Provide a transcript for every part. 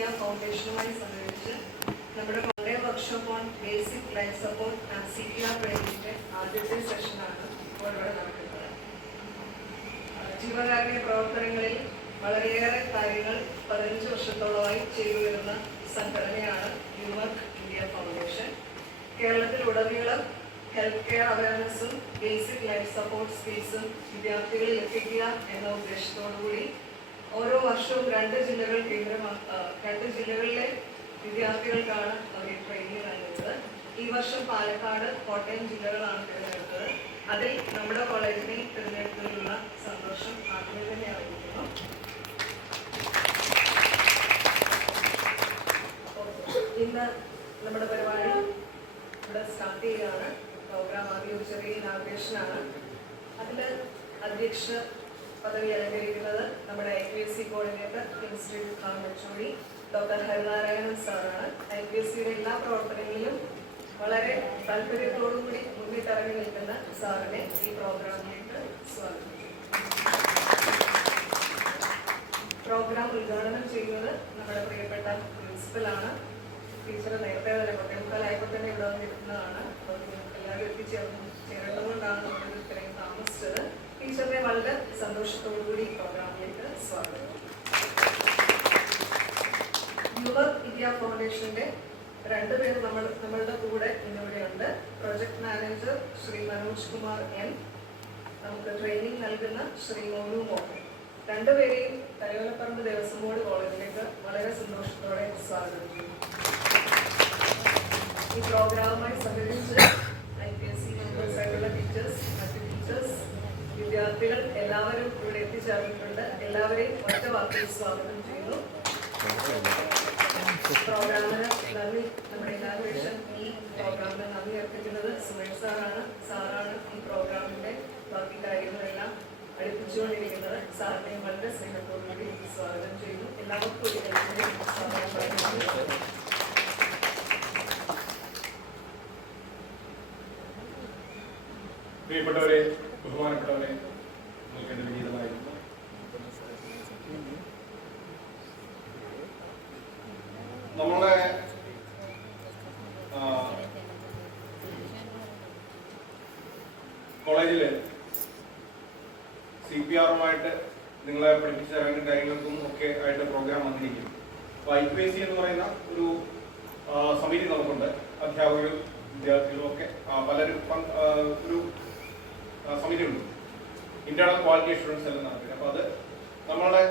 India ഫൗണ്ടേഷനുമായി സഹകരിച്ച് നമ്മുടെ കോളേ workshop on basic life support and CPR ട്രെയിനിങ്ങിന്റെ ആദ്യത്തെ സെഷനാണ് ഇപ്പോൾ ഇവിടെ നടക്കുന്നത്. ജീവകാരുണ്യ പ്രവർത്തനങ്ങളിൽ വളരെയേറെ കാര്യങ്ങൾ 15 വർഷത്തോളമായി ചെയ്തു വരുന്ന സംഘടനയാണ് ന്യൂവർക്ക് ഇന്ത്യ ഫൗണ്ടേഷൻ. കേരളത്തിലുടനീളം ഹെൽത്ത് കെയർ അവയർനെസ്സും ബേസിക് ലൈഫ് സപ്പോർട്ട് സ്കിൽസും വിദ്യാർത്ഥികളിൽ എത്തിക്കുക എന്ന ഉദ്ദേശത്തോടുകൂടി ഓരോ വർഷവും 2 ജില്ലകളിലെ വിദ്യാർത്ഥികൾക്കാണ് അവർ ട്രെയിനിങ് നൽകുന്നത്. ഈ വർഷം പാലക്കാട്, കോട്ടയം ജില്ലകളാണ് തിരഞ്ഞെടുത്തത്. അതിൽ നമ്മുടെ കോളേജിനെ തിരഞ്ഞെടുത്തതിലുള്ള സന്തോഷം ആദ്യമേ തന്നെ അറിയിക്കുന്നു. ഇന്ന് നമ്മുടെ പരിപാടി ഇവിടെ സ്റ്റാർട്ട് ചെയ്യുകയാണ്. പ്രോഗ്രാം ആദ്യം ഒരു ചെറിയ ഇനാഗുറേഷനാണ്. അതിൽ അധ്യക്ഷ പദവി അലങ്കരിക്കുന്നത് നമ്മുടെ IPSC കോർഡിനേറ്റർ ശ്രീ ഖാൻ മെച്ചൂരി ഡോക്ടർ ഹരിനാരായണൻ സാറാണ്. IPSCയുടെ എല്ലാ പ്രവർത്തനങ്ങളിലും വളരെ താല്പര്യത്തോടുകൂടി മുന്നിട്ടിറങ്ങി നിൽക്കുന്ന സാറിനെ ഈ പ്രോഗ്രാമിലേക്ക് സ്വാഗതം. പ്രോഗ്രാം ഉദ്ഘാടനം ചെയ്യുന്നത് നമ്മുടെ പ്രിയപ്പെട്ട പ്രിൻസിപ്പലാണ്. ടീച്ചർ നേരത്തെ തന്നെ 12:45 തന്നെ ഇവിടെ വന്നിരുന്നതാണ്. എല്ലാവരും എത്തിച്ചേരേണ്ടതുകൊണ്ടാണ് നമ്മൾ ഇത്രയും താമസിച്ചത്. ടീച്ചറിനെ വളരെ സന്തോഷത്തോടുകൂടി പ്രോഗ്രാമിലേക്ക് സ്വാഗതം. ന്യൂവർക്ക് ഇന്ത്യ ഫൗണ്ടേഷന്റെ 2 പേർ നമ്മളുടെ കൂടെ ഇന്നിവിടെയുണ്ട്. Project manager Shri Manoj Kumar M, നമുക്ക് ട്രെയിനിങ് നൽകുന്ന ശ്രീ മോനു മോഹൻ. 2 പേരെയും തലയോലപ്പറമ്പ് ദേവസ്വം ബോർഡ് കോളേജിലേക്ക് വളരെ സന്തോഷത്തോടെ സ്വാഗതം ചെയ്യുന്നു. ഈ പ്രോഗ്രാമുമായി സഹകരിച്ച് IPSC മെമ്പേഴ്സായിട്ടുള്ള ടീച്ചേഴ്സ്, മറ്റ് ടീച്ചേഴ്സ്, വിദ്യാർത്ഥികൾ എല്ലാവരും ഇവിടെ എത്തിച്ചേർന്നിട്ടുണ്ട്. എല്ലാവരെയും ഒറ്റ വാക്കിൽ സ്വാഗതം ചെയ്യുന്നു. പ്രോഗ്രാമിന് നന്ദി. നമ്മുടെ ഇനാഗുറേഷൻ ഈ പ്രോഗ്രാമിന് നന്ദി അർപ്പിക്കുന്നത് സുമേഷ് സാറാണ് ഈ പ്രോഗ്രാമിന്റെ ബാക്കി കാര്യങ്ങളെല്ലാം അടുപ്പിച്ചുകൊണ്ടിരിക്കുന്നത്. സാറിനെയും വളരെ സ്നേഹത്തോടുകൂടി സ്വാഗതം ചെയ്യുന്നു. എല്ലാവർക്കും ഒരു സ്വാഗതം പറയുന്നു. പ്രിയപ്പെട്ടവരെ, ബഹുമാനപ്പെട്ടവരെ, നിങ്ങൾക്ക് എൻ്റെ വിനീതമായിരുന്നു. നമ്മളുടെ കോളേജിൽ CPR-ഉമായിട്ട് നിങ്ങളെ പഠിപ്പിച്ച രണ്ട് കാര്യങ്ങൾക്കും ഒക്കെ ആയിട്ട് പ്രോഗ്രാം വന്നിരിക്കും. അപ്പോൾ IPSC എന്ന് പറയുന്ന ഒരു സമിതി നമുക്കുണ്ട്. അധ്യാപകരും വിദ്യാർത്ഥികളും ഒക്കെ പലരും ഒരു സമിതിയുണ്ട്. ഇന്റേണൽ ക്വാളിറ്റി അഷുറൻസ് എല്ലാം നടത്തുക. അപ്പോൾ അത് നമ്മളുടെ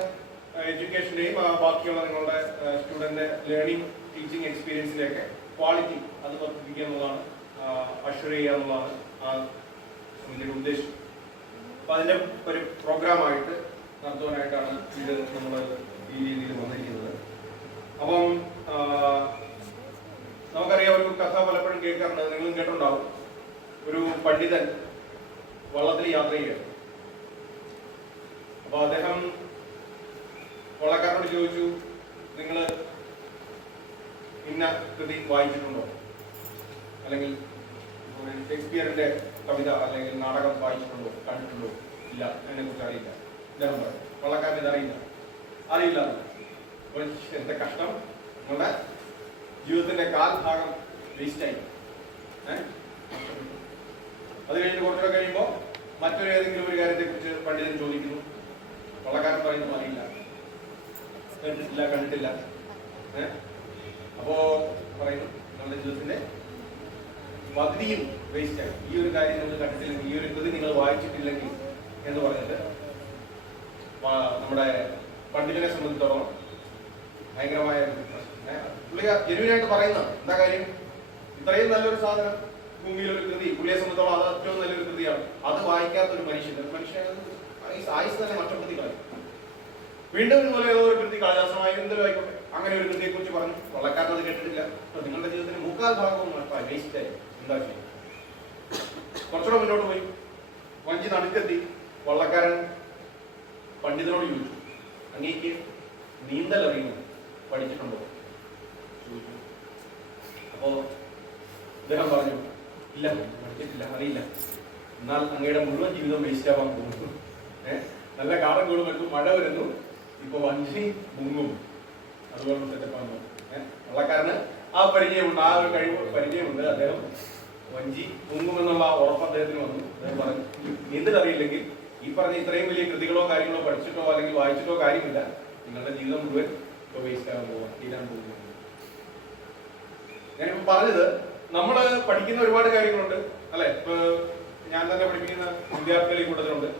എഡ്യൂക്കേഷൻ്റെയും ബാക്കിയുള്ള നിങ്ങളുടെ സ്റ്റുഡൻ്റ് ലേണിംഗ് ടീച്ചിങ് എക്സ്പീരിയൻസിൻ്റെയൊക്കെ ക്വാളിറ്റി അത് വർദ്ധിപ്പിക്കുക എന്നുള്ളതാണ്, അഷ്വർ ചെയ്യുക എന്നുള്ളതാണ് ആ സമിതിയുടെ ഉദ്ദേശം. അപ്പോൾ അതിൻ്റെ ഒരു പ്രോഗ്രാമായിട്ട് നടത്തുവാനായിട്ടാണ് ഇത് നമ്മൾ ഈ രീതിയിൽ വന്നിരിക്കുന്നത്. അപ്പം നമുക്കറിയാം, ഒരു കഥ പലപ്പോഴും കേൾക്കാറുണ്ട്, നിങ്ങളും കേട്ടുണ്ടാവും. ഒരു പണ്ഡിതൻ വള്ളത്തിൽ യാത്ര ചെയ്യുകയാണ്. അപ്പോൾ അദ്ദേഹം വള്ളക്കാരനോട് ചോദിച്ചു, നിങ്ങൾ ഇന്ന കൃതി വായിച്ചിട്ടുണ്ടോ, അല്ലെങ്കിൽ ഷേക്സ്പിയറിന്റെ കവിത അല്ലെങ്കിൽ നാടകം വായിച്ചിട്ടുണ്ടോ, കണ്ടിട്ടുണ്ടോ? ഇല്ല, അതിനെക്കുറിച്ച് അറിയില്ല. അദ്ദേഹം പറഞ്ഞു, വള്ളക്കാരൻ ഇതറിയില്ല. എന്റെ കഷ്ടം, നിങ്ങളുടെ ജീവിതത്തിന്റെ കാൽഭാഗം വേസ്റ്റായി. അത് കഴിഞ്ഞിട്ട് കുറച്ചുകൂടെ കഴിയുമ്പോൾ മറ്റൊരു ഏതെങ്കിലും ഒരു കാര്യത്തെക്കുറിച്ച് പണ്ഡിതൻ ചോദിക്കുന്നു. വള്ളക്കാരൻ പറയുന്നു, അറിയില്ല, കണ്ടിട്ടില്ല. അപ്പോ പറയുന്നു, നമ്മുടെ ജീവിതത്തിന്റെ പകുതിയും വേസ്റ്റായി. ഈ ഒരു കാര്യം നിങ്ങൾ കണ്ടിട്ടില്ലെങ്കിൽ, ഈ ഒരു കൃതി നിങ്ങൾ വായിച്ചിട്ടില്ലെങ്കിൽ എന്ന് പറഞ്ഞിട്ട് നമ്മുടെ പണ്ഡിതനെ സംബന്ധിച്ചിടത്തോളം ഭയങ്കരമായ പുള്ളിയ ജെനുവിനായിട്ട് പറയുന്നത് എന്താ കാര്യം, ഇത്രയും നല്ലൊരു സാധനം, ഭൂമിയിലൊരു കൃതി, പുള്ളിയെ സംബന്ധിച്ചോളം അത് ഏറ്റവും നല്ലൊരു കൃതിയാണ്. അത് വായിക്കാത്തൊരു മനുഷ്യൻ ആയുസ് തന്നെ നഷ്ടപ്പെടുത്തി കളയും. വീണ്ടും ഇതുപോലെ ഏതോ ഒരു കൃതി, കാളിദാസമായ എന്തെങ്കിലും ആയിക്കോട്ടെ, അങ്ങനെ ഒരു കൃതിയെ കുറിച്ച് പറഞ്ഞു. വള്ളക്കാരൻ അത് കേട്ടിട്ടില്ല. അപ്പൊ നിങ്ങളുടെ ജീവിതത്തിന് 3/4 ഭാഗവും നഷ്ടമായി, വേസ്റ്റായി. എന്താ ചെയ്യും? കുറച്ചുകൂടെ മുന്നോട്ട് പോയി, വഞ്ചി നടുക്കെത്തി. വള്ളക്കാരൻ പണ്ഡിതനോട് ചോദിച്ചു, അങ്ങേക്ക് നീന്തൽ അറിയുന്നു, പഠിച്ചിട്ടുണ്ടോ ചോദിച്ചു. അപ്പോ അദ്ദേഹം പറഞ്ഞു, ഇല്ല, പഠിച്ചിട്ടില്ല, അറിയില്ല. എന്നാൽ അങ്ങയുടെ മുഴുവൻ ജീവിതം വേസ്റ്റ് ആവാൻ പോകുന്നു. നല്ല കാടം കൂടും, മഴ വരുന്നു, ഇപ്പൊ വഞ്ചി മുങ്ങും. അതുപോലെ സെറ്റപ്പാണ്. വള്ളക്കാരന് ആ പരിചയമുണ്ട്, ആ ഒരു കഴിവ് പരിചയമുണ്ട്. അദ്ദേഹം വഞ്ചി മുങ്ങുമെന്നുള്ള ഉറപ്പ് അദ്ദേഹത്തിന് വന്നു. അദ്ദേഹം പറഞ്ഞു നീന്തലറിയില്ലെങ്കിൽ ഈ പറഞ്ഞ ഇത്രയും വലിയ കൃതികളോ കാര്യങ്ങളോ പഠിച്ചിട്ടോ അല്ലെങ്കിൽ വായിച്ചിട്ടോ കാര്യമില്ല, നിങ്ങളുടെ ജീവിതം മുഴുവൻ ഇപ്പോൾ വേസ്റ്റ് ആകാൻ പോകാൻ തീരാൻ പോകുന്നു. ഞാനിപ്പോൾ പറഞ്ഞത് നമ്മൾ പഠിക്കുന്ന ഒരുപാട് കാര്യങ്ങളുണ്ട് അല്ലെ. ഇപ്പൊ ഞാൻ തന്നെ പഠിപ്പിക്കുന്ന വിദ്യാർത്ഥികൾ ഈ കൂട്ടത്തിലുണ്ട്.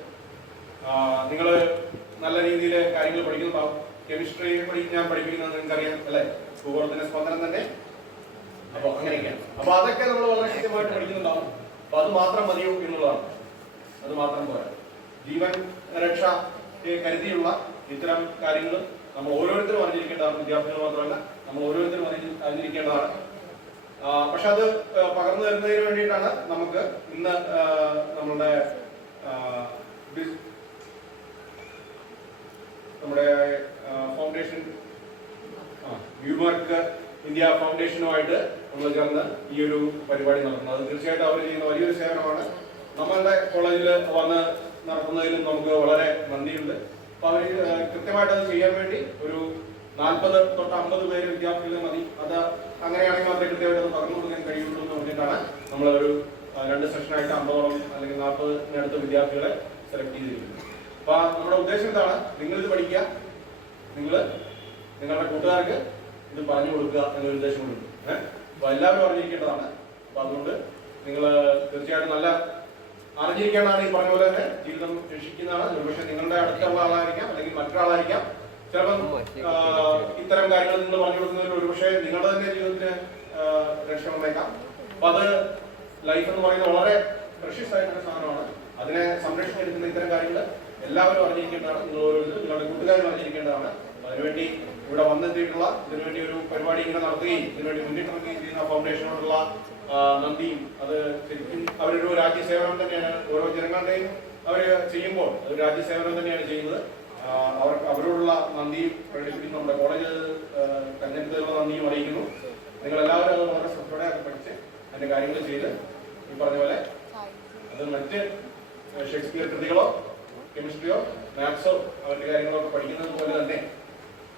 നിങ്ങൾ നല്ല രീതിയിൽ കാര്യങ്ങൾ പഠിക്കുന്നുണ്ടാവും. കെമിസ്ട്രി ഞാൻ പഠിപ്പിക്കുന്നത് നിങ്ങൾക്കറിയാം അല്ലെ, ഭൂഗോളത്തിന്റെ സ്പന്ദനം തന്നെ. അപ്പൊ അങ്ങനെയൊക്കെയാണ്. അപ്പൊ അതൊക്കെ നമ്മൾ വളരെ കൃത്യമായിട്ട് പഠിക്കുന്നുണ്ടാവും. അപ്പൊ അത് മാത്രം മതിയോ എന്നുള്ളതാണ്, അത് മാത്രം പോരാ. ജീവൻ രക്ഷ കരുതിയുള്ള ഇത്തരം കാര്യങ്ങൾ നമ്മൾ ഓരോരുത്തരും അറിഞ്ഞിരിക്കേണ്ടതാണ്. വിദ്യാർത്ഥികൾ മാത്രമല്ല, നമ്മൾ ഓരോരുത്തരും അറിഞ്ഞിരിക്കേണ്ടതാണ്. പക്ഷെ അത് പകർന്നു തരുന്നതിന് വേണ്ടിയിട്ടാണ് നമുക്ക് ഇന്ന് നമ്മുടെ ഫൗണ്ടേഷൻ വ്യൂമാർക്ക് ഇന്ത്യ ഫൗണ്ടേഷനുമായിട്ട് നമ്മൾ ചേർന്ന് ഈ ഒരു പരിപാടി നടത്തുന്നത്. അത് തീർച്ചയായിട്ടും അവർ ചെയ്യുന്ന വലിയൊരു സേവനമാണ്. നമ്മളുടെ കോളേജിൽ വന്ന് നടത്തുന്നതിലും നമുക്ക് വളരെ നന്ദിയുണ്ട്. അപ്പൊ അവർ കൃത്യമായിട്ട് അത് ചെയ്യാൻ വേണ്ടി ഒരു 40 തൊട്ട് 50 പേര് വിദ്യാർത്ഥികൾ മതി. അത് അങ്ങനെയാണെങ്കിൽ മാത്രമേ കൃത്യമായിട്ട് അത് പറഞ്ഞു കൊടുക്കാൻ കഴിയുള്ളൂ എന്ന് പറഞ്ഞിട്ടാണ് നമ്മളൊരു 2 സെഷനായിട്ട് 50ഓളം അല്ലെങ്കിൽ 40-നടുത്ത് വിദ്യാർത്ഥികളെ സെലക്ട് ചെയ്തിരിക്കുന്നത്. അപ്പൊ നമ്മുടെ ഉദ്ദേശം എന്താണ്? നിങ്ങളിത് പഠിക്കുക, നിങ്ങളുടെ കൂട്ടുകാർക്ക് ഇത് പറഞ്ഞു കൊടുക്കുക എന്നൊരു ഉദ്ദേശം കൊണ്ടുണ്ട്. അപ്പൊ എല്ലാവരും അറിഞ്ഞിരിക്കേണ്ടതാണ്. അപ്പൊ അതുകൊണ്ട് നിങ്ങൾ തീർച്ചയായിട്ടും നല്ല അറിഞ്ഞിരിക്കേണ്ടതാണ്. ഈ പറഞ്ഞ പോലെ തന്നെ ജീവിതം രക്ഷിക്കുന്നതാണ്. ഒരുപക്ഷെ നിങ്ങളുടെ അടുത്തുള്ള ആളായിരിക്കാം അല്ലെങ്കിൽ മറ്റൊരാളായിരിക്കാം. ചിലപ്പം ഇത്തരം കാര്യങ്ങൾ നിങ്ങൾ പറഞ്ഞു കൊടുക്കുന്നതിൽ ഒരുപക്ഷെ നിങ്ങളുടെ തന്നെ ജീവിതത്തിന് രക്ഷ വന്നേക്കാം. അപ്പൊ അത് ലൈഫ് എന്ന് പറയുന്നത് വളരെ പ്രഷ്യസ് ആയിട്ടുള്ള സാധനമാണ്. അതിനെ സംരക്ഷിച്ചെടുക്കുന്ന ഇത്തരം കാര്യങ്ങൾ എല്ലാവരും അറിഞ്ഞിരിക്കേണ്ടതാണ്. നിങ്ങൾ ഓരോരുത്തരും നിങ്ങളുടെ കൂട്ടുകാരും അറിഞ്ഞിരിക്കേണ്ടതാണ്. അതിനുവേണ്ടി ഇവിടെ വന്നെത്തിയിട്ടുള്ള, ഇതിനുവേണ്ടി ഒരു പരിപാടി ഇങ്ങനെ നടത്തുകയും ഇതിനുവേണ്ടി മുന്നിട്ടിറങ്ങുകയും ചെയ്യുന്ന ഫൗണ്ടേഷനോടുള്ള നന്ദിയും, അത് ശരിക്കും അവരൊരു രാജ്യസേവനം തന്നെയാണ്. ഓരോ ജനങ്ങളുടെയും അവർ ചെയ്യുമ്പോൾ അത് രാജ്യസേവനം തന്നെയാണ് ചെയ്യുന്നത്. അവരോടുള്ള നന്ദിയും പ്രകടിപ്പിക്കുന്നു. നമ്മുടെ കോളേജ് തെരഞ്ഞെടുത്തതിനുള്ള നന്ദിയും അറിയിക്കുന്നു. നിങ്ങളെല്ലാവരും അത് വളരെ ശ്രദ്ധയോടെ അത് പഠിച്ച് അതിന്റെ കാര്യങ്ങൾ ചെയ്ത് ഈ പറഞ്ഞ പോലെ അത് മറ്റ് ഷേക്സ്പിയർ കൃതികളോ കെമിസ്ട്രിയോ മാത്സോ അവരുടെ കാര്യങ്ങളോ ഒക്കെ പഠിക്കുന്നത് പോലെ തന്നെ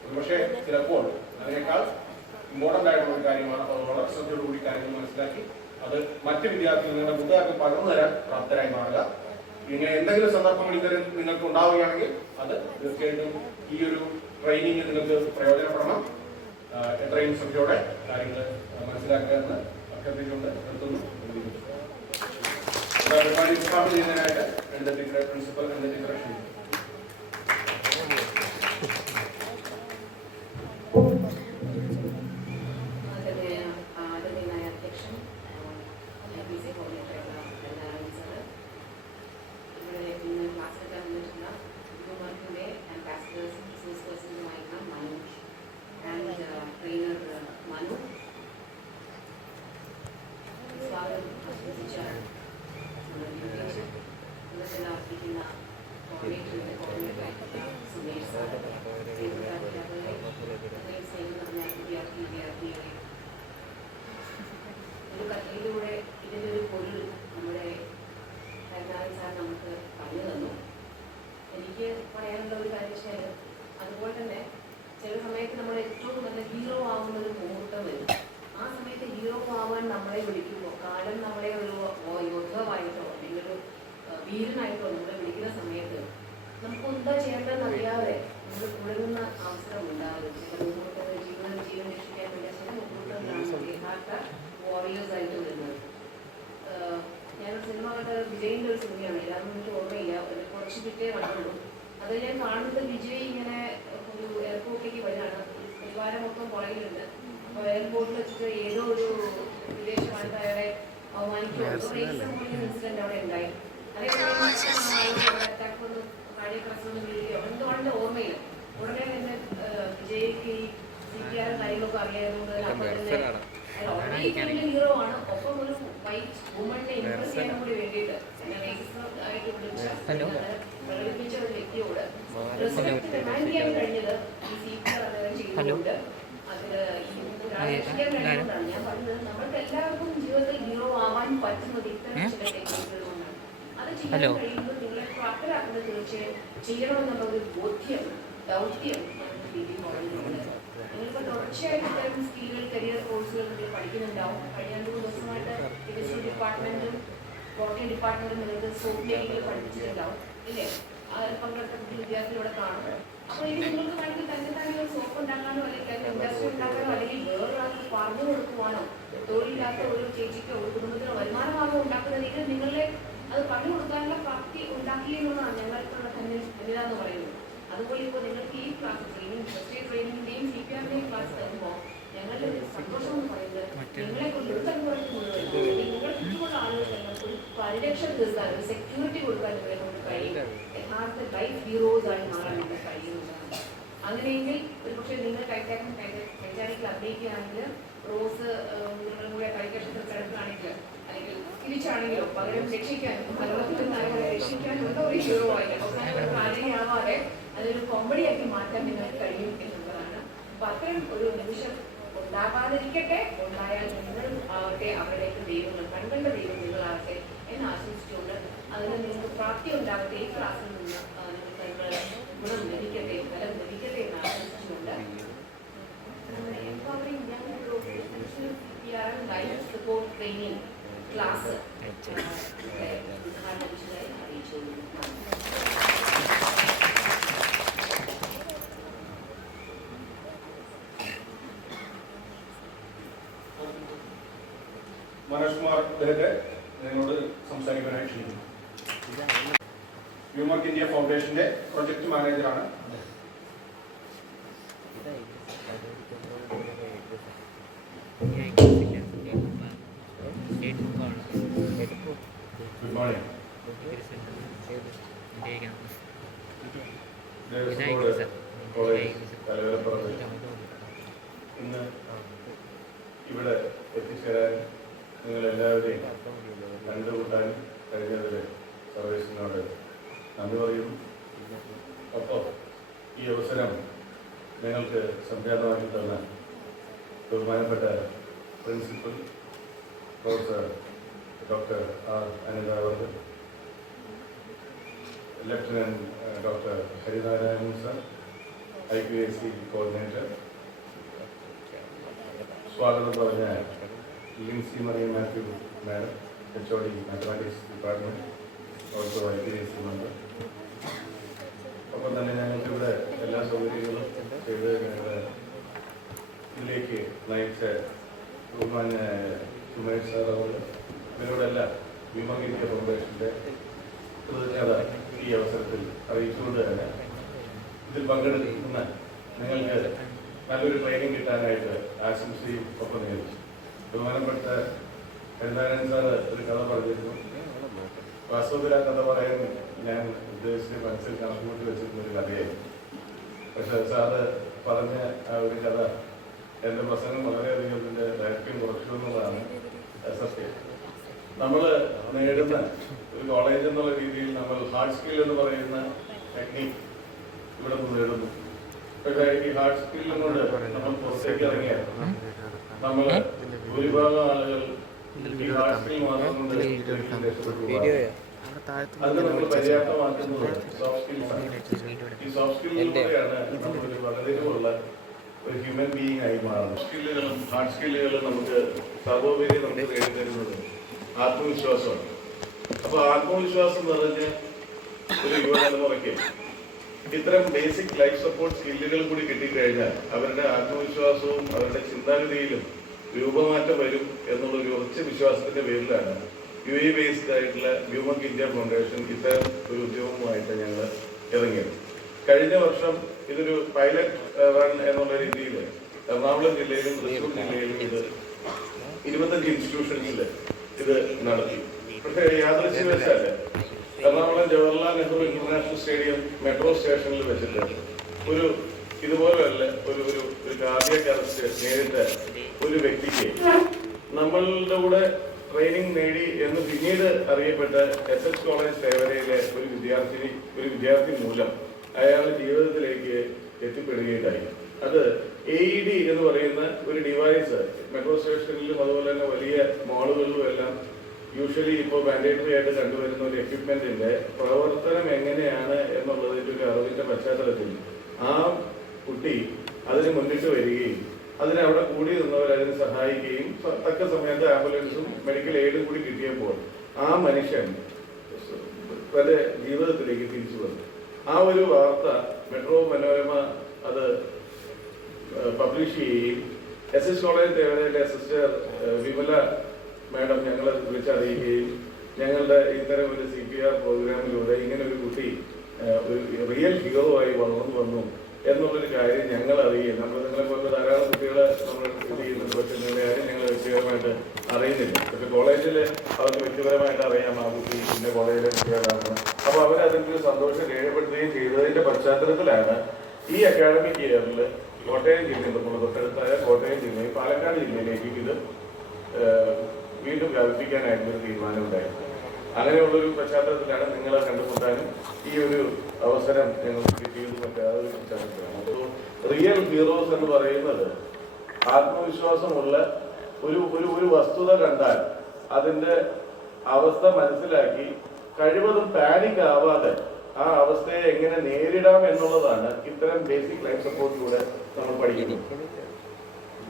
ഒരുപക്ഷെ ചിലപ്പോൾ അതിനേക്കാൾ ഇമ്പോർട്ടൻ്റ് ആയിട്ടുള്ള ഒരു കാര്യമാണ്. അപ്പോൾ വളരെ ശ്രദ്ധയോടുകൂടി കാര്യങ്ങൾ മനസ്സിലാക്കി അത് മറ്റ് വിദ്യാർത്ഥികൾ നിങ്ങളുടെ കൂട്ടുകാർക്ക് പകർന്നു തരാൻ പ്രാപ്തരായി മാറുക. ഇങ്ങനെ എന്തെങ്കിലും സന്ദർഭങ്ങൾ ഇത്തരം നിങ്ങൾക്ക് ഉണ്ടാവുകയാണെങ്കിൽ അത് തീർച്ചയായിട്ടും ഈ ഒരു ട്രെയിനിങ് നിങ്ങൾക്ക് പ്രയോജനപ്പെടണം. എത്രയും ശ്രദ്ധയോടെ കാര്യങ്ങൾ മനസ്സിലാക്കുക എന്ന് അഭ്യർത്ഥിച്ചുകൊണ്ട് നിർത്തുന്നു. പരിപാടി ഉദ്ഘാടനം ചെയ്യുന്നതിനായിട്ട് എന്റെ പ്രിൻസിപ്പൽ എന്റെ ടീച്ചറെ ക്ഷണിക്കുന്നു. അതുപോലെ തന്നെ ചില സമയത്ത് നമ്മൾ ഏറ്റവും നല്ല ഹീറോ ആവുന്ന ഒരു മുഹൂർത്തം വരും. ആ സമയത്ത് ഹീറോ ആവാൻ നമ്മളെ വിളിക്കുമ്പോൾ, കാലം നമ്മളെ ഒരു യോദ്ധാവായിട്ടോ അല്ലെങ്കിൽ ഒരു വീരനായിട്ടോ നമ്മളെ വിളിക്കുന്ന സമയത്ത് നമുക്ക് എന്താ ചെയ്യേണ്ടതെന്ന് അറിയാതെ നമ്മൾ കുഴങ്ങുന്ന അവസരം ഉണ്ടാകും. ചില മുഹൂർത്തങ്ങൾ ജീവൻ രക്ഷിക്കാൻ വേണ്ടി ചില മുഹൂർത്തങ്ങളാണ് യഥാർത്ഥ വാറിയേഴ്സ് ആയിട്ട് വരുന്നത്. ഞാനൊരു സിനിമ കണ്ട വിജയിൻ്റെ ഒരു സിനിമയാണ്, എല്ലാവരും എനിക്ക് ഓർമ്മയില്ല, കുറച്ച് പിറ്റേ കണ്ടുള്ളൂ. അത് ഞാൻ കാണുന്നത് വിജയ് ഇങ്ങനെ ഒരു എയർപോർട്ടിലേക്ക് വരികയാണ്. പരിവാരം മൊത്തം പുറകിലുണ്ട്. അപ്പോൾ എയർപോർട്ടിൽ വെച്ചിട്ട് ഏതോ ഒരു വിദേശമായിട്ട് അയാളെ അവമാനിക്കുമോ ഇൻസിഡന്റ് അവിടെ ഉണ്ടായി. അതേപോലെ അറ്റാക്ക് ഒന്ന് കാർഡിയക് അറസ്റ്റ് ഒന്ന് വീഴുകയോ എന്തുകൊണ്ട് ഓർമ്മയില്ല. ഉടനെ തന്നെ വിജയ്ക്ക് ഈ CPR കാര്യങ്ങളൊക്കെ അറിയാവുന്നത് ഹീറോ ആണ്. ഒപ്പം ഒരു വൈറ്റ് വുമണിനെ ഇംപ്രസ് ചെയ്യാൻ കൂടി വേണ്ടിയിട്ട് ആയിട്ട് പ്രകടിപ്പിച്ച ഒരു വ്യക്തിയോട് റിമാൻഡ് ചെയ്യാൻ കഴിഞ്ഞത് ഈ CPR ചെയ്തുകൊണ്ട് അതിൽ രാഷ്ട്രീയം കഴിഞ്ഞുകൊണ്ടാണ്. ഞാൻ പറഞ്ഞത് നമ്മൾക്ക് എല്ലാവർക്കും ജീവിതത്തിൽ ഹീറോ ആവാൻ പറ്റുന്നത് ഇത്തരം ചില ടെക്നിക്കുകൾ കൊണ്ടാണ്. അത് ചെയ്യാൻ കഴിയുമ്പോൾ നിങ്ങളെ പ്രാപ്തരാക്കുന്നത് തീർച്ചയായും ചെയ്യണമെന്നുള്ള ഒരു ബോധ്യം, ദൗത്യം രീതിയിൽ പറയുന്നുണ്ട്. നിങ്ങളിപ്പോൾ തുടർച്ചയായിട്ട് ഇത്തരം സ്കില്ലുകൾ കരിയർ കോഴ്സുകൾ നിങ്ങൾ പഠിക്കുന്നുണ്ടാവും. കഴിഞ്ഞ 2 ദിവസമായിട്ട് കെമിസ്ട്രി ഡിപ്പാർട്ട്മെന്റും ബോട്ടണി ഡിപ്പാർട്ട്മെന്റും നിങ്ങൾക്ക് സോപ്പ് മേക്കിംഗ് പഠിപ്പിച്ചിട്ടുണ്ടാവും ഇല്ലേ? അതിൽ പങ്കെടുത്ത വിദ്യാർത്ഥികൾ ഇവിടെ കാണും. അപ്പോൾ ഇത് നിങ്ങൾക്ക് വേണമെങ്കിൽ തന്നെ ഒരു സോപ്പ് ഉണ്ടാക്കാനോ അല്ലെങ്കിൽ അതിന് ഇൻഡസ്ട്രി ഉണ്ടാക്കാനോ അല്ലെങ്കിൽ വേറൊരാൾക്ക് പറഞ്ഞു കൊടുക്കുവാനോ തൊഴിലില്ലാത്ത ഒരു ചേച്ചിക്കോ ഒരു കുടുംബത്തിനോ വരുമാനമാർഗം ഉണ്ടാക്കുന്ന രീതിയിൽ നിങ്ങളെ അത് പറഞ്ഞു കൊടുക്കാനുള്ള പ്രാപ്തി ഉണ്ടാക്കിയെന്നുള്ളതാണ് ഞങ്ങൾക്കുള്ള ധന്യത എന്ന് പറയുന്നത്. അതുപോലെ ഇപ്പോൾ നിങ്ങൾക്ക് ഈ ക്ലാസ് ട്രെയിനിങ്ങിന്റെയും CPR-ന്റെയും ക്ലാസ് തരുമ്പോൾ ഞങ്ങളുടെ ഒരു സന്തോഷം എന്ന് പറയുന്നത് നിങ്ങളെ കൊണ്ട് ഒരു തലമുറയ്ക്ക് മുഴുവൻ നിങ്ങൾ ചുറ്റുമുള്ള ആളുകൾക്ക് ഒരു പരിരക്ഷ തീർക്കാൻ ഒരു സെക്യൂരിറ്റി കൊടുക്കാൻ നിങ്ങളെ കൊണ്ട് കഴിയും. യഥാർത്ഥ ലൈഫ് ഹീറോസ് ആയി മാറാൻ നിങ്ങൾക്ക് കഴിയുന്നതാണ്. അങ്ങനെയെങ്കിൽ ഒരു പക്ഷേ നിങ്ങൾ ടൈറ്റാനിക്കിൽ അഭിനയിക്കുകയാണെങ്കിൽ റോസ് നിങ്ങളുടെ കൂടെ ടൈറ്റാനിക്കിൽ കിടക്കുകയാണെങ്കിൽ അല്ലെങ്കിൽ തിരിച്ചാണെങ്കിലോ പകരം രക്ഷിക്കാനും മരണത്തിൽ നിന്ന് രക്ഷിക്കാനുള്ള ഒരു ഹീറോ ആയിരിക്കും. അവസാനം കാര്യമാവാതെ അതൊരു കോമഡിയാക്കി മാറ്റാൻ നിങ്ങൾക്ക് കഴിയും എന്നുള്ളതാണ്. അപ്പൊ അത്തരം ഒരു നിമിഷം ഉണ്ടാകാതിരിക്കട്ടെ, ഉണ്ടായാൽ നിങ്ങൾ ആവട്ടെ അവരുടെയൊക്കെ ദൈവങ്ങൾ കൺകണ്ട ദൈവം നിങ്ങളാകട്ടെ എന്ന് ആശംസിച്ചുകൊണ്ട് അതിന് നിങ്ങൾക്ക് പ്രാപ്തി ഉണ്ടാകട്ടെ. ഈ ക്ലാസ്സിൽ നിന്ന് നിങ്ങൾക്ക് ഗുണം ലഭിക്കട്ടെ, ഫലം ലഭിക്കട്ടെ എന്ന് ആശംസിച്ചുകൊണ്ട് നമ്മുടെ empowering young professionals CPR life support training class ഉദ്ഘാടനത്തിനായി അറിയിച്ചു. മനോജ് കുമാർ അദ്ദേഹത്തെ നിങ്ങളോട് സംസാരിക്കാനായി ക്ഷണിക്കുന്നു. വ്യൂമർക്ക് ഇന്ത്യ ഫൗണ്ടേഷന്റെ പ്രൊജക്ട് മാനേജറാണ്. Good morning. ഇന്ന് ഇവിടെ എത്തിച്ചേരാൻ നിങ്ങൾ എല്ലാവരെയും കണ്ടുകൂട്ടാനും കഴിഞ്ഞതിൽ സർവേസിനോട് നന്ദി പറയുന്നു. അപ്പോൾ ഈ അവസരം നിങ്ങൾക്ക് സംജാതമാക്കി തന്ന ബഹുമാനപ്പെട്ട principal professor doctor R Anitha അവർക്ക്, lieutenant doctor Harinarayanan sir, IPAC coordinator, സ്വാഗതം പറഞ്ഞ Lincy Maria Mathew madam, HOD mathematics department, also IPAC member. ഒപ്പം തന്നെ ഞങ്ങൾക്കിവിടെ എല്ലാ സൗകര്യങ്ങളും ചെയ്ത് ഞങ്ങളുടെ ഇതിലേക്ക് നയിച്ച ബഹുമാന്യനായ സുമേഷ് സാർ അവർ, ഇവരോടെല്ലാം വ്യൂമർക്ക് ഇന്ത്യ ഫൗണ്ടേഷൻ്റെ കൃതജ്ഞത ഈ അവസരത്തിൽ അറിയിച്ചുകൊണ്ട് തന്നെ ഇതിൽ പങ്കെടുക്കുന്ന നിങ്ങൾക്ക് നല്ലൊരു ട്രെയിനിങ് കിട്ടാനായിട്ട് ആശംസയും ഒപ്പം നേരിച്ചു. ബഹുമാനപ്പെട്ട ഹരിനാരായണൻ സാർ ഒരു കഥ പറഞ്ഞിരുന്നു. വാസ്തവത്തിൽ ആ കഥ പറയാൻ ഞാൻ ഉദ്ദേശിച്ച് മനസ്സിൽ കണക്കുകൂട്ടി വെച്ചിരുന്ന ഒരു കഥയായിരുന്നു. പക്ഷെ സാറ് പറഞ്ഞ ആ ഒരു കഥ എൻ്റെ പ്രസംഗം വളരെയധികം ഇതിൻ്റെ ദൈർഘ്യം കുറച്ചു എന്നുള്ളതാണ് സത്യം. നമ്മൾ നേടുന്ന ഒരു കോളേജ് എന്നുള്ള രീതിയിൽ നമ്മൾ ഹാർഡ് സ്കിൽ എന്ന് പറയുന്ന ടെക്നിക് ഇവിടെ നിന്ന് നേടുന്നു. പക്ഷേ ഈ ഹാർഡ് സ്കില്ലും കൊണ്ട് നമ്മൾ പുറത്തേക്ക് ഇറങ്ങിയാൽ നമ്മൾ ഭൂരിഭാഗം ആളുകൾ ഈ ഹാർഡ് സ്കിൽ മാത്രം കൊണ്ട് അത് നമ്മൾ പര്യാപ്തമാക്കുന്നത് സോഫ്റ്റ് സ്കിൽസാണ്. ഈ സോഫ്റ്റ് സ്കില്ലിലൂടെയാണ് നമ്മളൊരു വളരെയുള്ള ഒരു ഹ്യൂമൻ ബീയിങ് ആയി മാറുന്നത്. സ്കില്ലുകളും ഹാർഡ് സ്കില്ലുകളും നമുക്ക് സർവോപരി നമുക്ക് നേടിത്തരുന്നത് ആത്മവിശ്വാസമാണ്. അപ്പോൾ ആത്മവിശ്വാസം നിറഞ്ഞ ഒരു യുവതലമുറയ്ക്ക് ഇത്തരം ബേസിക് ലൈഫ് സപ്പോർട്ട് സ്കില്ലുകൾ കൂടി കിട്ടിക്കഴിഞ്ഞാൽ അവരുടെ ആത്മവിശ്വാസവും അവരുടെ ചിന്താഗതിയിലും രൂപമാറ്റം വരും എന്നുള്ളൊരു ഉറച്ച വിശ്വാസത്തിന്റെ പേരിലാണ് UAE ബേസ്ഡ് ആയിട്ടുള്ള വ്യൂമർക്ക് ഇന്ത്യ ഫൗണ്ടേഷൻ ഇത്തരം ഒരു ഉദ്യമവുമായിട്ട് ഞങ്ങൾ ഇറങ്ങിയത്. കഴിഞ്ഞ വർഷം ഇതൊരു പൈലറ്റ് റൺ എന്നുള്ള രീതിയിൽ എറണാകുളം ജില്ലയിലും തൃശ്ശൂർ ജില്ലയിലും ഇത് 25 ഇൻസ്റ്റിറ്റ്യൂഷൻസിൽ ഇത് നടത്തി. പക്ഷേ യാദൃശ്യവശാല് Ernakulam Jawaharlal Nehru international stadium metro സ്റ്റേഷനിൽ വെച്ചിട്ട് ഒരു ഇതുപോലെയല്ല ഒരു കാർഡിയക് അറസ്റ്റ് നേരിട്ട ഒരു വ്യക്തിക്ക് നമ്മളുടെ കൂടെ ട്രെയിനിങ് നേടി എന്ന് പിന്നീട് അറിയപ്പെട്ട SS കോളേജ് തേവരയിലെ ഒരു വിദ്യാർത്ഥി മൂലം അയാളുടെ ജീവിതത്തിലേക്ക് എത്തിപ്പെടുകയുണ്ടായി. അത് AED എന്ന് പറയുന്ന ഒരു ഡിവൈസ് മെട്രോ സ്റ്റേഷനിലും അതുപോലെ തന്നെ വലിയ മാളുകളിലും എല്ലാം യൂഷ്വലി ഇപ്പോൾ മാൻഡേറ്ററി ആയിട്ട് കണ്ടുവരുന്ന ഒരു എക്യുപ്മെന്റിന്റെ പ്രവർത്തനം എങ്ങനെയാണ് എന്നുള്ളതിന്റെ ഒരു അറിവിന്റെ പശ്ചാത്തലത്തിൽ ആ കുട്ടി അതിന് മുന്നിട്ട് വരികയും അവിടെ കൂടി നിന്നവർ അതിന് സഹായിക്കുകയും തക്ക സമയത്ത് ആംബുലൻസും മെഡിക്കൽ എയ്ഡും കൂടി കിട്ടിയപ്പോൾ ആ മനുഷ്യൻ തന്റെ ജീവിതത്തിലേക്ക് തിരിച്ചു വന്നു. ആ ഒരു വാർത്ത മെട്രോ മനോരമ അത് പബ്ലിഷ് ചെയ്യുകയും SS കോളേജ് ദേവതയിലെ സിസ്റ്റർ വിമല മാഡം ഞങ്ങളെ വിളിച്ചറിയുകയും ഞങ്ങളുടെ ഇത്തരം ഒരു CPR പ്രോഗ്രാമിലൂടെ ഇങ്ങനെ ഒരു കുട്ടി ഒരു റിയൽ ഹീറോ ആയി വളർന്നു വന്നു എന്നുള്ളൊരു കാര്യം ഞങ്ങൾ അറിയുകയും നിങ്ങളെ പോലെ ധാരാളം കുട്ടികളെ നമ്മൾ ഇത് ചെയ്യുന്നുണ്ട്. പക്ഷെ നിങ്ങളുടെ കാര്യം ഞങ്ങൾ വ്യക്തിപരമായിട്ട് അറിയുന്നില്ല. പക്ഷെ കോളേജിൽ അവർക്ക് വ്യക്തിപരമായിട്ട് അറിയാം ആ കുട്ടി പിന്നെ കോളേജിലെ കുട്ടികളാണ്. അപ്പോൾ അവരതിൻ്റെ സന്തോഷം രേഖപ്പെടുത്തുകയും ചെയ്തതിന്റെ പശ്ചാത്തലത്തിലാണ് ഈ അക്കാഡമിക് ഇയറിൽ കോട്ടയം ജില്ലയിൽ നമ്മൾ തൊട്ടടുത്തായ കോട്ടയം ജില്ലയിൽ പാലക്കാട് ജില്ലയിലേക്ക് ഇത് വീണ്ടും വ്യാപിപ്പിക്കാനായിട്ടുള്ള തീരുമാനമുണ്ടായിരുന്നു. അങ്ങനെയുള്ളൊരു പശ്ചാത്തലത്തിലാണ് നിങ്ങളെ കണ്ടുമുട്ടാനും ഈ ഒരു അവസരം ഞങ്ങൾക്ക് കിട്ടിയത്. മറ്റൊരു പശ്ചാത്തലത്തിലാണ്. അപ്പോൾ റിയൽ ഹീറോസ് എന്ന് പറയുന്നത് ആത്മവിശ്വാസമുള്ള ഒരു വസ്തുത കണ്ടാൽ അതിന്റെ അവസ്ഥ മനസ്സിലാക്കി കഴിവതും പാനിക് ആവാതെ ആ അവസ്ഥയെ എങ്ങനെ നേരിടാം എന്നുള്ളതാണ് ഇത്തരം ബേസിക് ലൈഫ് സപ്പോർട്ടിലൂടെ നമ്മൾ പഠിക്കുന്നത്.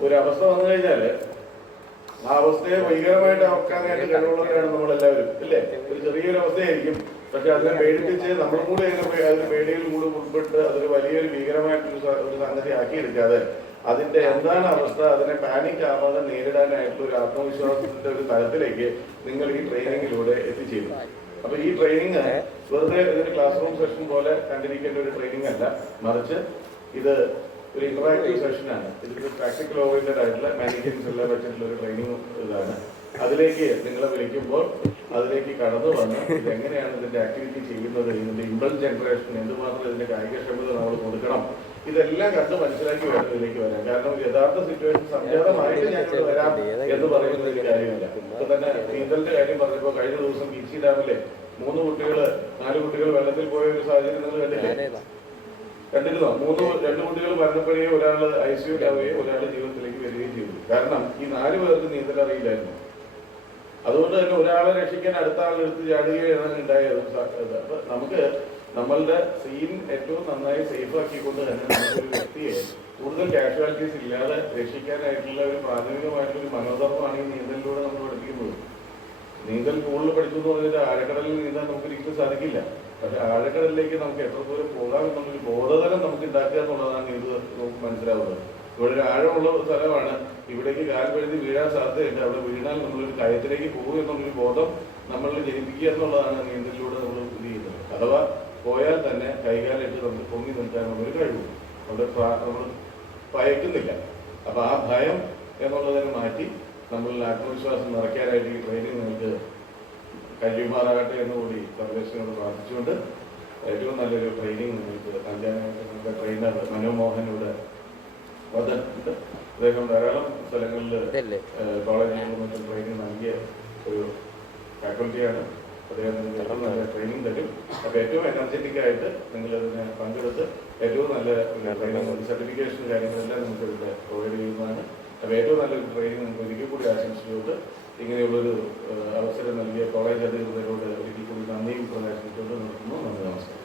ഒരു അവസ്ഥ വന്നു കഴിഞ്ഞാൽ ആ അവസ്ഥയെ ഭീകരമായിട്ട് അവക്കാനായിട്ട് കഴിവുള്ളവരാണ് നമ്മളെല്ലാവരും, അല്ലേ? ഒരു ചെറിയൊരു അവസ്ഥയായിരിക്കും, പക്ഷെ അതിനെ പേടിപ്പിച്ച് നമ്മളും കൂടെ അതിന് പേടിയിൽ കൂടെ ഉൾപ്പെട്ട് അതൊരു വലിയൊരു ഭീകരമായിട്ടൊരു സംഗതി ആക്കിയെടുക്കാതെ അതിന്റെ എന്താണ് അവസ്ഥ അതിനെ പാനിക് ആവാതെ നേരിടാനായിട്ടുള്ള ഒരു ആത്മവിശ്വാസത്തിന്റെ ഒരു തലത്തിലേക്ക് നിങ്ങൾ ഈ ട്രെയിനിങ്ങിലൂടെ എത്തിച്ചേരും. അപ്പൊ ഈ ട്രെയിനിങ് വെറുതെ ഇതൊരു ക്ലാസ് റൂം സെഷൻ പോലെ കണ്ടിരിക്കേണ്ട ഒരു ട്രെയിനിങ് അല്ല, മറിച്ച് ഇത് ഒരു ഇന്ററാക്റ്റീവ് സെഷനാണ്. ഇത് പ്രാക്ടിക്കൽ ഓറിയന്റഡ് ആയിട്ടുള്ള മാനേജ്മെന്റ്സ് എല്ലാം വെച്ചിട്ടുള്ള ഒരു ട്രെയിനിങ് ഇതാണ്. അതിലേക്ക് നിങ്ങളെ വിളിക്കുമ്പോൾ അതിലേക്ക് കടന്നു വന്ന് ഇതെങ്ങനെയാണ് ഇതിന്റെ ആക്ടിവിറ്റി ചെയ്യുന്നത്, ഇതിന്റെ ഇമ്പൾസ് ജനറേഷൻ എന്തുമാത്രം ഇതിന്റെ കായികക്ഷമത നമ്മൾ കൊടുക്കണം, ഇതെല്ലാം കണ്ട് മനസ്സിലാക്കി വേണം ഇതിലേക്ക് വരാൻ. കാരണം യഥാർത്ഥ സിറ്റുവേഷൻ സംജാതമായിട്ട് ഞാനിവിടെ വരാം എന്ന് പറയുന്ന ഒരു കാര്യമില്ല. ഇപ്പൊ തന്നെ നീന്തലിന്റെ കാര്യം പറഞ്ഞപ്പോൾ കഴിഞ്ഞ ദിവസം ബീച്ചി ഡാമിലെ 4 കുട്ടികൾ വെള്ളത്തിൽ പോയ ഒരു സാഹചര്യം നിങ്ങൾ കണ്ടിരുന്നോ? 2 കുട്ടികൾ മരണപ്പെടുകയും ഒരാൾ ICUലാവുകയും ഒരാൾ ജീവിതത്തിലേക്ക് വരികയും ചെയ്തു. കാരണം ഈ 4 പേർക്ക് നീന്തൽ അറിയില്ലായിരുന്നു. അതുകൊണ്ട് തന്നെ ഒരാളെ രക്ഷിക്കാൻ അടുത്ത ആളെടുത്ത് ചാടുകയാണ് ഉണ്ടായത്. അപ്പൊ നമുക്ക് നമ്മളുടെ സീൻ ഏറ്റവും നന്നായി സേഫ് ആക്കിക്കൊണ്ട് തന്നെ നമുക്കൊരു വ്യക്തിയെ കൂടുതൽ കാഷ്വാലിറ്റീസ് ഇല്ലാതെ രക്ഷിക്കാനായിട്ടുള്ള ഒരു പ്രാഥമികമായിട്ടുള്ള ഒരു മനോധർമ്മമാണ് ഈ നീന്തലിലൂടെ നമ്മൾ പഠിപ്പിക്കുന്നത്. നീന്തൽ പൂളിൽ പഠിച്ചു എന്ന് പറഞ്ഞിട്ട് ആഴക്കടലിൽ നീന്താൻ നമുക്ക് ഒരിക്കലും സാധിക്കില്ല. പക്ഷെ ആഴക്കടലിലേക്ക് നമുക്ക് എത്ര ദൂരം പോകാം എന്നുള്ളൊരു ബോധതലം നമുക്ക് ഉണ്ടാക്കുക എന്നുള്ളതാണ് ഇത് നമുക്ക് മനസ്സിലാവുന്നത്. ഇവിടെ ഒരു ആഴമുള്ള ഒരു സ്ഥലമാണ്, ഇവിടേക്ക് കാൽ വഴുതി വീഴാൻ സാധ്യതയുണ്ട്, അവിടെ വീണാൽ നമ്മളൊരു കയത്തിലേക്ക് പോകും എന്നുള്ളൊരു ബോധം നമ്മളിൽ ജനിപ്പിക്കുക എന്നുള്ളതാണ് നീന്തലിലൂടെ നമ്മൾ ഇത് ചെയ്യുന്നത്. അഥവാ പോയാൽ തന്നെ കൈകാലിട്ട് നമുക്ക് പൊങ്ങി നിൽക്കാനുള്ളൊരു കഴിവും അവിടെ നമ്മൾ ഭയക്കുന്നില്ല. അപ്പൊ ആ ഭയം എന്നുള്ളതിനെ മാറ്റി നമ്മളിൽ ആത്മവിശ്വാസം നിറയ്ക്കാനായിട്ട് ഈ ട്രെയിനിങ് നിങ്ങൾക്ക് കഴിയുമാറാകട്ടെ എന്നുകൂടി സർവേശ്വരനോട് പ്രാർത്ഥിച്ചുകൊണ്ട് ഏറ്റവും നല്ലൊരു ട്രെയിനിങ് നിങ്ങൾക്ക് നൽകാനായിട്ട് നമ്മുടെ ട്രെയിനർ മനോമോഹനോട് വന്നിട്ടുണ്ട്. അദ്ദേഹം ധാരാളം സ്ഥലങ്ങളിൽ കോളേജുകളിലും മറ്റും ട്രെയിനിങ് നൽകിയ ഒരു ഫാക്കൽറ്റിയാണ്. അദ്ദേഹത്തിന് നല്ല ട്രെയിനിങ് തരും. അപ്പോൾ ഏറ്റവും എനർജറ്റിക് ആയിട്ട് നിങ്ങളിതിനെ പങ്കെടുത്ത് ഏറ്റവും നല്ല ട്രെയിനിങ് സർട്ടിഫിക്കേഷൻ കാര്യങ്ങളെല്ലാം നമുക്ക് ഇവിടെ പ്രൊവൈഡ് ചെയ്യുന്നതാണ്. അപ്പോൾ ഏറ്റവും നല്ലൊരു ട്രെയിനിങ് നമുക്ക് ഒരിക്കൽ കൂടി ആശംസിച്ചുകൊണ്ട് ഇങ്ങനെയുള്ളൊരു അവസരം നൽകിയ കോളേജ് അധികൃതരോട് ഒരിക്കൽ കൂടി നന്ദിയും പ്രദർശിച്ചുകൊണ്ട് നിർത്തുന്നു. നന്ദി, നമസ്കാരം.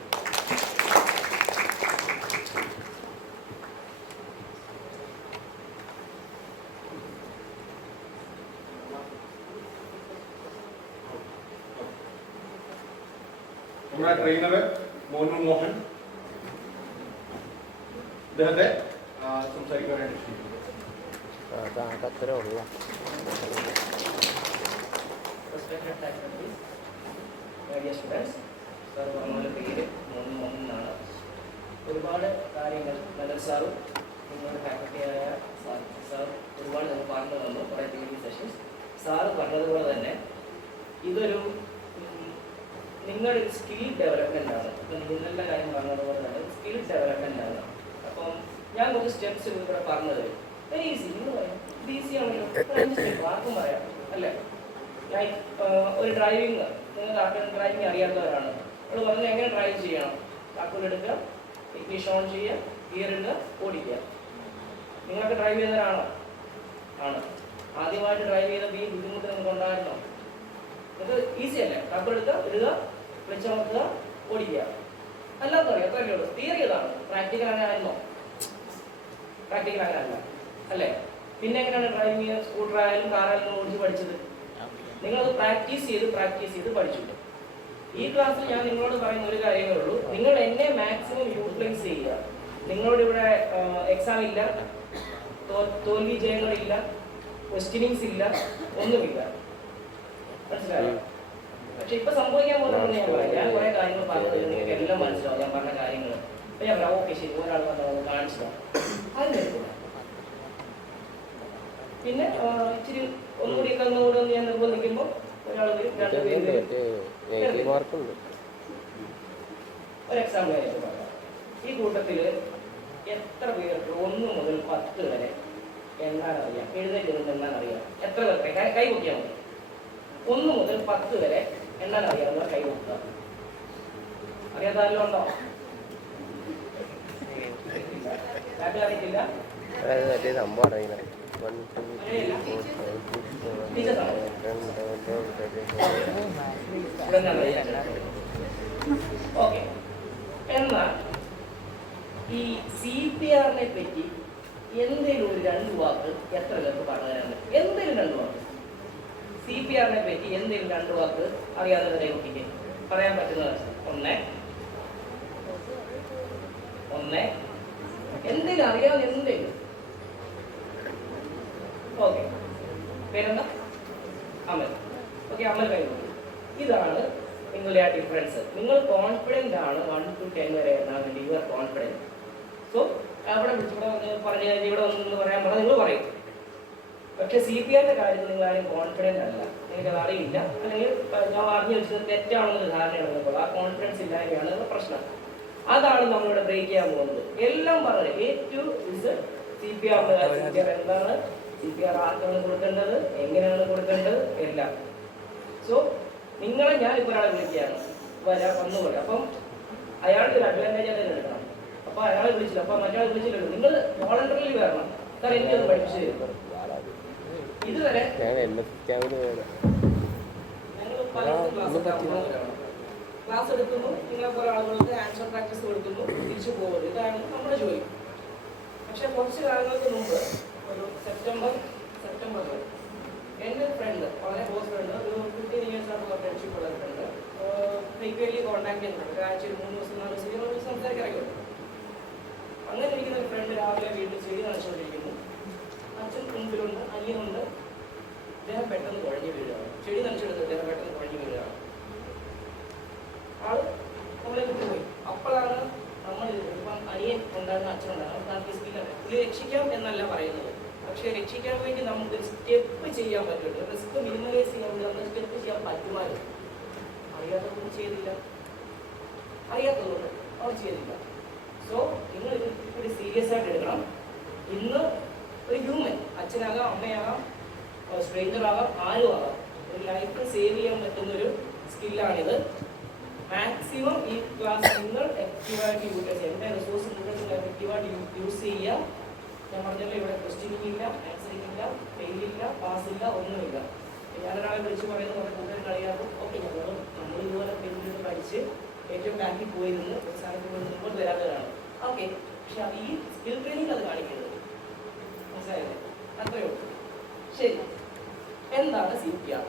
നമ്മുടെ ട്രെയിനർ മോനു മോഹൻ ഇദ്ദേഹത്തെ സംസാരിക്കാനായിട്ട് ക്ഷണിക്കുന്നു. ഒരുപാട് കാര്യങ്ങൾ നല്ലൊരു സാറും നിങ്ങളുടെ ഫാക്കൽറ്റിയായ സാർ ഒരുപാട് നമ്മൾ പറഞ്ഞു തന്നു. കുറേ തിയറി സെഷൻസ് സാറ് പറഞ്ഞതുപോലെ തന്നെ ഇതൊരു നിങ്ങളുടെ ഒരു സ്കിൽ ഡെവലപ്മെൻ്റ് ആണ്. ഇപ്പം നിങ്ങളുടെ കാര്യം പറഞ്ഞതുപോലെ തന്നെ സ്കിൽ ഡെവലപ്മെൻ്റ് ആണ്. അപ്പം ഞാൻ കുറച്ച് സ്റ്റെപ്സ് ഇവിടെ പറഞ്ഞത് വെരി ഈസി. നിങ്ങൾ പറയാം ഇത് ഈസി ആണല്ലോ, ആർക്കും പറയാം അല്ലേ? ഒരു ഡ്രൈവിങ്, നിങ്ങൾക്ക് ആർക്കും ഡ്രൈവിങ് അറിയാത്തവരാണ്, നമ്മൾ പറഞ്ഞത് എങ്ങനെ ഡ്രൈവ് ചെയ്യണം, താക്കോലെടുക്കുക, ഇഗ്നിഷൻ ഓൺ ചെയ്യുക, ഗിയർ ഇടുക, ഓടിക്കുക. നിങ്ങളൊക്കെ ഡ്രൈവ് ചെയ്യുന്നവരാണോ? ആണ്. ആദ്യമായിട്ട് ഡ്രൈവ് ചെയ്ത ഈ ബുദ്ധിമുട്ട് നിങ്ങൾക്ക് ഉണ്ടായിരുന്നോ? നിങ്ങൾക്ക് ഈസി അല്ലേ? താക്കോലെടുക്കുക, ഇടുക, വിളിച്ചമർത്തുക, ഓടിക്കുക. അല്ലാത്ത അറിയാം, അത്രയല്ലേ ഉള്ളൂ. തിയറി അതാണ്. പ്രാക്ടിക്കൽ അങ്ങനെ ആയിരുന്നോ? പ്രാക്ടിക്കൽ അങ്ങനെ അല്ല അല്ലേ? പിന്നെ എങ്ങനെയാണ് ഡ്രൈവിംഗ് സ്കൂട്ടറായാലും കാറായാലും ഓടിച്ച് പഠിച്ചത്? നിങ്ങളത് പ്രാക്ടീസ് ചെയ്ത് പഠിച്ചു. ഈ ക്ലാസ്സിൽ ഞാൻ നിങ്ങളോട് പറയുന്ന ഒരു കാര്യമേ ഉള്ളൂ, നിങ്ങൾ എന്നെ മാക്സിമം യൂട്ടിലൈസ് ചെയ്യുക. നിങ്ങളോട് ഇവിടെ എക്സാം ഇല്ല, തോൽവി ജയങ്ങളില്ല, ക്വസ്റ്റ്യനിങ്സ് ഇല്ല, ഒന്നുമില്ല. മനസ്സിലായോ? പക്ഷെ ഇപ്പൊ സംഭവിക്കാൻ പോകുന്നത് ഞാൻ പറയാം. ഞാൻ കുറെ കാര്യങ്ങൾ പറഞ്ഞത് നിങ്ങൾക്ക് എല്ലാം മനസ്സിലാവും. ഞാൻ പറഞ്ഞ കാര്യങ്ങൾ അപ്പൊ ഞാൻ പറയാം, ഓക്കെ ശരി, ഒരാൾ വന്നത് കാണിച്ചതാണ്, അതിനെടുക്കില്ല. പിന്നെ ഇച്ചിരി ഒന്നുകൂടി ഒന്നുകൂടെ ഞാൻ നിർബന്ധിക്കുമ്പോൾ ഒരാൾ വരും, 2 പേര് ഒരു എക്സാമ്പിൾ ആയിട്ട് പറയാം. ഈ കൂട്ടത്തിൽ എത്ര പേർക്ക് 1 മുതൽ 10 വരെ എണ്ണാൻ അറിയാം? എഴുന്നേറ്റ് നിന്ന് എണ്ണാൻ അറിയാം? എത്ര പേർക്ക് കൈ പൊക്കിയാൽ മതി. 1 മുതൽ 10 വരെ എണ്ണാൻ അറിയാവുന്ന കൈ പൊക്കുക. അറിയാത്തല്ലോ ഉണ്ടോ? അറിയില്ല. ഓക്കെ. എന്നാൽ ഈ CPR പറ്റി എന്തെങ്കിലും ഒരു 2 വാക്ക് എത്ര പേർക്ക് പറഞ്ഞു തരാൻ? എന്തെങ്കിലും 2 വാക്ക് CPR പറ്റി എന്തെങ്കിലും 2 വാക്ക് അറിയാവുന്നവരെ കുട്ടിക്ക് പറയാൻ പറ്റുന്നത്? ഒന്ന് എന്തെങ്കിലും അറിയാവുന്ന എന്തെങ്കിലും. ഓക്കെ, പേരെന്താ? അമൽ. ഓക്കെ, അമൽ കഴിഞ്ഞു. ഇതാണ് നിങ്ങളുടെ ആ ഡിഫറൻസ്. നിങ്ങൾ കോൺഫിഡൻ്റ് ആണ് 1 to 10 വരെ എണ്ണാൻ വേണ്ടി. You are confident. സോ അവിടെ വിളിച്ചിവിടെ പറഞ്ഞു കഴിഞ്ഞാൽ ഇവിടെ ഒന്നെന്ന് പറയാൻ പറഞ്ഞാൽ നിങ്ങൾ പറയും. പക്ഷെ CPR കാര്യത്തിൽ നിങ്ങൾ ആരും കോൺഫിഡൻ്റ് അല്ല, നിങ്ങൾക്ക് അത് അറിയില്ല, അല്ലെങ്കിൽ ഞാൻ അറിഞ്ഞു വെച്ചത് തെറ്റാണെന്നൊരു ധാരണയാണ്. ആ കോൺഫിഡൻസ് ഇല്ലായ്മയാണ് പ്രശ്നം. അതാണ് നമ്മളിവിടെ ബ്രേക്ക് ചെയ്യാൻ പോകുന്നത്. എല്ലാം പറഞ്ഞു A to Z CPR എന്താണ്, CPR ആർക്കാണ് കൊടുക്കേണ്ടത്, എങ്ങനെയാണ് കൊടുക്കേണ്ടത്, എല്ലാം. സോ നിങ്ങളെ ഞാനിപ്പോൾ ഒരാളെ വിളിക്കുകയാണ്, വന്നു പറയാം. അപ്പം അയാളുടെ ഒരു അഡ്വാൻറ്റേജ് തന്നെ എടുക്കണം. അപ്പോൾ അയാളെ വിളിച്ചില്ല, അപ്പോൾ മറ്റയാളെ വിളിച്ചില്ലല്ലോ. നിങ്ങൾ വോളണ്ടറിലി വരണം. സാർ എനിക്കത് പഠിപ്പിച്ചു തരും. ഇതുവരെ ക്ലാസ് എടുക്കുന്നു, നിങ്ങളെ പോലെ ആളുകൾക്ക് ആൻസർ പ്രാക്ടീസ് കൊടുക്കുന്നു, തിരിച്ചു പോകുന്നു. ഇതാണ് നമ്മുടെ ജോലി. പക്ഷെ കുറച്ച് കാലങ്ങൾക്ക് മുമ്പ് ഒരു സെപ്റ്റംബറിൽ എൻ്റെ ഒരു ഫ്രണ്ട്, വളരെ ക്ലോസ് ഫ്രണ്ട്, ഒരു 15 years ആയിട്ടുള്ള ഫ്രണ്ട്ഷിപ്പ് ഉള്ള ഫ്രണ്ട്, ഫ്രീക്വൻലി കോൺടാക്ട് ചെയ്യുന്നുണ്ട്. ആഴ്ചയിൽ 3 ദിവസം 4 ദിവസം സംസാരിക്കാറൊക്കെ ഉണ്ട്. അങ്ങനെ ഇരിക്കുന്ന ഒരു ഫ്രണ്ട് രാവിലെ വീട്ടിൽ ചെടി നനച്ചുകൊണ്ടിരിക്കുന്നു. അച്ഛൻ മുമ്പിലുണ്ട്, അനിയനുണ്ട്. അദ്ദേഹം പെട്ടെന്ന് കുഴഞ്ഞു വീഴുകയാണ്. ചെടി നനച്ചെടുത്ത് അദ്ദേഹം പെട്ടെന്ന് കുഴഞ്ഞു വീഴുകയാണ്. ആള് നമ്മളെ വിട്ടുപോയി. അപ്പോഴാണ് നമ്മൾ ഇപ്പം അനിയൻ ഉണ്ടാകുന്ന അച്ഛനുണ്ടാകും പുള്ളി രക്ഷിക്കാം എന്നല്ല പറയുന്നത്. പക്ഷേ രക്ഷിക്കാൻ വേണ്ടി നമുക്ക് സ്റ്റെപ്പ് ചെയ്യാൻ പറ്റുള്ളൂ. റിസ്ക് മിനിമലൈസ് ചെയ്യാൻ വേണ്ടി നമുക്ക് സ്റ്റെപ്പ് ചെയ്യാൻ പറ്റുമായിരുന്നു. അറിയാത്തതൊന്നും ചെയ്തില്ല, അറിയാത്തതുകൊണ്ട് അവർ ചെയ്തില്ല. സോ നിങ്ങൾ ഇത് കൂടി സീരിയസ് ആയിട്ട് എടുക്കണം. ഇന്ന് ഒരു ഹ്യൂമൻ, അച്ഛനാകാം, അമ്മയാകാം, സ്ട്രേഞ്ചർ ആകാം, ആരും ആകാം, ഒരു ലൈഫ് സേവ് ചെയ്യാൻ പറ്റുന്നൊരു സ്കില്ലാണിത്. മാക്സിമം ഈ ക്ലാസ് നിങ്ങൾ ആക്റ്റീവായിട്ട് യൂട്ടിലൈസ് ചെയ്യുക. എൻ്റെ റിസോഴ്സ് നിങ്ങൾക്ക് എഫക്റ്റീവായിട്ട് യൂസ് ചെയ്യുക. ഞാൻ പറഞ്ഞല്ലോ, ഇവിടെ ക്വസ്റ്റ്യനിങ് ഇല്ല, ആൻസറിങ് ഇല്ല, ഫെയിലില്ല, പാസ്സില്ല, ഒന്നുമില്ല. ഞാനൊരാളെ വിളിച്ച് പറയുന്നത് നമ്മുടെ കൂട്ടുകാർക്ക് അറിയാതെ ഓക്കെ നമ്മൾ ഇതുപോലെ പെരുന്ന് പഠിച്ച് ഏറ്റവും ബാക്കിൽ പോയിരുന്നു എക്സാമിന് പോയി മുമ്പോട്ട് വരാത്തവരാണ്. ഓക്കെ, പക്ഷെ അത് ഈ സ്കിൽ ട്രെയിനിങ് അത് കാണിക്കരുത്. മനസ്സിലായില്ലേ? അത്രയേ ഉള്ളൂ. ശരി, എന്താണ് CPR?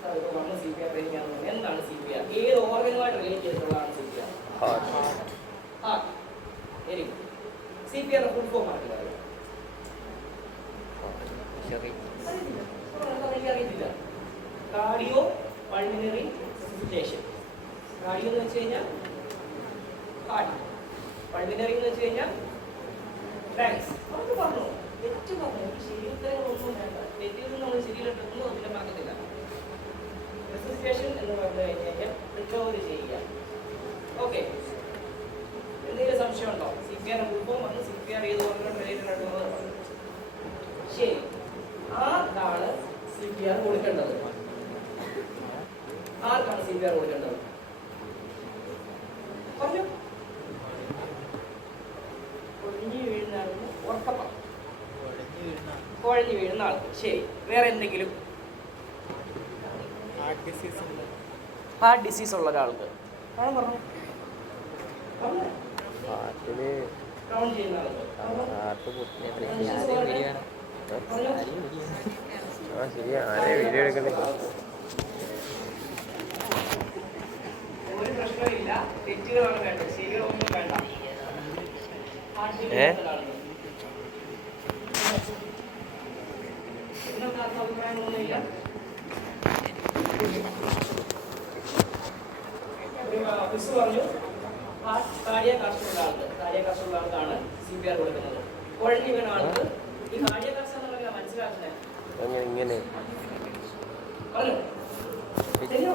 സാർ ഇപ്പോൾ പറഞ്ഞ CPR ട്രെയിനിങ് ആണെന്ന് പറഞ്ഞാൽ എന്താണ് CPR? ഏത് ഓർഗനുമായിട്ട് റിലേറ്റ് ചെയ്തിട്ടുള്ളതാണ് CPR? Heart. Very good. CPR full form ആയിട്ട് അറിയാം? അറിയത്തില്ല. Cardio pulmonary resuscitation. കാർഡിയോ എന്ന് വെച്ച് കഴിഞ്ഞാൽ ഹാർട്ട്, പൾമിനറി എന്ന് വെച്ച് കഴിഞ്ഞാൽ ലങ്സ്. അവർക്ക് പറഞ്ഞു, തെറ്റ് പറഞ്ഞു. ശരീരത്തിനൊന്നും വേണ്ട, തെറ്റിൽ നമ്മൾ ശരീരത്തൊന്നും അതിൻ്റെ മാറ്റത്തില്ല. റെസിസിറ്റേഷൻ എന്ന് പറഞ്ഞു കഴിഞ്ഞാൽ റിക്കവറി ചെയ്യുക. ഓക്കെ, എന്തെങ്കിലും സംശയം ഉണ്ടോ? CPR ഫുൾഫോം വന്ന് CPR ചെയ്ത് പറഞ്ഞിട്ട് റിലേറ്റഡ് ആയിട്ടുള്ളത് പറഞ്ഞു. ശരി, ആർക്കാണ് CPR കൊടുക്കേണ്ടത്? ആർക്കാണ് CPR കൊടുക്കേണ്ടത്? പറഞ്ഞു. കുഴഞ്ഞു വീഴുന്ന ആൾക്ക് ഉറക്കപ്പം. കുഴഞ്ഞു വീഴുന്ന ആൾക്ക്. ശരി, വേറെ എന്തെങ്കിലും? ഹാർട്ട് ഡിസീസ് ഉള്ള ഒരാൾക്ക്. പറഞ്ഞു. റൗണ്ട് ചെയ്യുന്ന ആൾക്ക്. ഒരു പ്രശ്നമില്ല, തെറ്റുകളാണ് വേണ്ടത്, ശരികളൊന്നും വേണ്ട. നിങ്ങൾക്ക് ആർക്കും അഭിപ്രായമൊന്നുമില്ല? മിസ് പറഞ്ഞു കാർഡിയാക് അറസ്റ്റുള്ള ആൾക്കാണ് CPR കൊടുക്കുന്നത്. കുഴഞ്ഞു വീണ ആൾക്ക് ഈ കാർഡിയാക് അറസ്റ്റ് എന്ന് പറഞ്ഞാൽ മനസ്സിലാക്കുന്നത്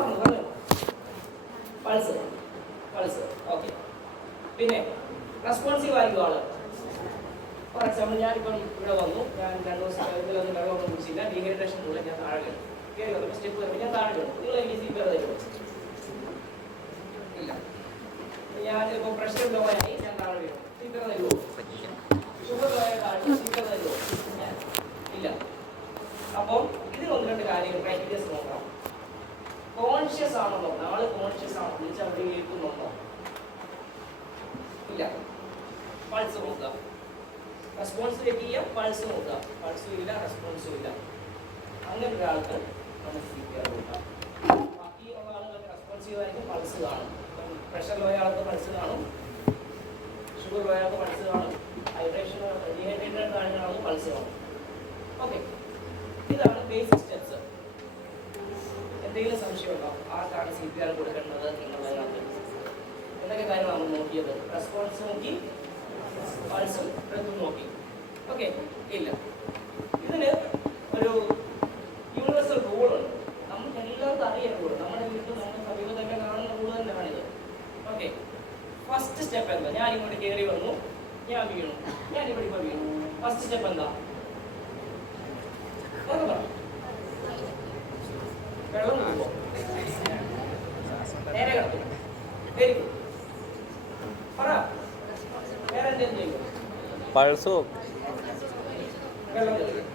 പറഞ്ഞു പൾസ് ഓക്കെ. പിന്നെ റെസ്പോൺസീവ് ആയിരിക്കും ആള്. ഫോർ എക്സാമ്പിൾ ഞാനിപ്പം ഇവിടെ വന്നു, ഞാൻ 2 ദിവസം ഇതിലൊന്നും വെള്ളമൊന്നും കുടിച്ചില്ല, ഡീഹൈഡ്രേഷൻ ഉള്ള ഞാൻ താഴെ വീണു, കയറി വന്നപ്പോൾ സ്റ്റെപ്പ് കയറി ഞാൻ താഴെ വീണു. നിങ്ങൾ എനിക്ക് CPR തരുമോ? ഇല്ല. ഞാൻ ചിലപ്പോൾ പ്രഷർ ലോ ആയി ഞാൻ താഴെ വീണു, CPR തരുമോ? ഷുഗർ ലോ ആയ CPR തരുമോ? ഇല്ല. അപ്പോൾ ഇതിൽ 1-2 കാര്യങ്ങൾ ക്രൈറ്റീരിയസ് നോക്കാം. കോൺഷ്യസ് ആണോ നോക്കാം, ആള് കോൺഷ്യസ് ആണോ വിളിച്ചാൽ അവിടെ കേൾക്കുന്നുണ്ടോ? ഇല്ല. പൾസ് നോക്കുക, റെസ്പോൺസ് ചെക്ക് ചെയ്യുക, പൾസ് നോക്കുക, പൾസും ഇല്ല റെസ്പോൺസും ഇല്ല, അങ്ങനെ ഒരാൾക്ക് നമുക്ക് CPR കൊടുക്കാം. ബാക്കിയുള്ള ആളുകൾക്ക് റെസ്പോൺസീവ് ആയിരിക്കും, പൾസ് കാണും. പ്രഷർ ലോ ആൾക്ക് പൾസ് കാണും, ഷുഗർ ലോ ആൾക്ക് പൾസ് കാണും, ഹൈഡ്രേഷൻ ഡീഹൈഡ്രേറ്റഡ് ആൾക്ക് പൾസ് കാണും. ഓക്കെ, ഇതാണ് ബേസിക് സ്റ്റെപ്സ്. എന്തെങ്കിലും സംശയമുണ്ടോ? ആർക്കാണ് CPR കൊടുക്കേണ്ടത് എന്നുള്ളതിനകത്ത് എന്തൊക്കെ കാര്യമാണ് നമ്മൾ നോക്കിയത്? റെസ്പോൺസ് നോക്കി, പൾസും ബ്രെത്തും നോക്കി. ഓക്കെ, ഇല്ല. ഇതിന് ഒരു യൂണിവേഴ്സൽ റൂളുണ്ട്, നമുക്ക് എല്ലാവർക്കും അറിയാൻ റൂൾ, നമ്മുടെ വീട്ടിൽ നമ്മുടെ സമീപത്തൊക്കെ കാണുന്ന റൂൾ തന്നെയാണിത്. ഓക്കെ, ഫസ്റ്റ് സ്റ്റെപ്പ് എന്താ? ഞാൻ ഇങ്ങോട്ട് കയറി വന്നു, ഞാൻ വീണു, ഞാൻ ഇവിടെ ഇപ്പോൾ വീണു. ഫസ്റ്റ് സ്റ്റെപ്പ് എന്താ? വെള്ളം നോക്കുമ്പോൾ നേരെ കിടക്കും. Very good. പറ, വേറെ എന്തെങ്കിലും ചെയ്യും? പൾസോ വെള്ളം കുടിക്കും.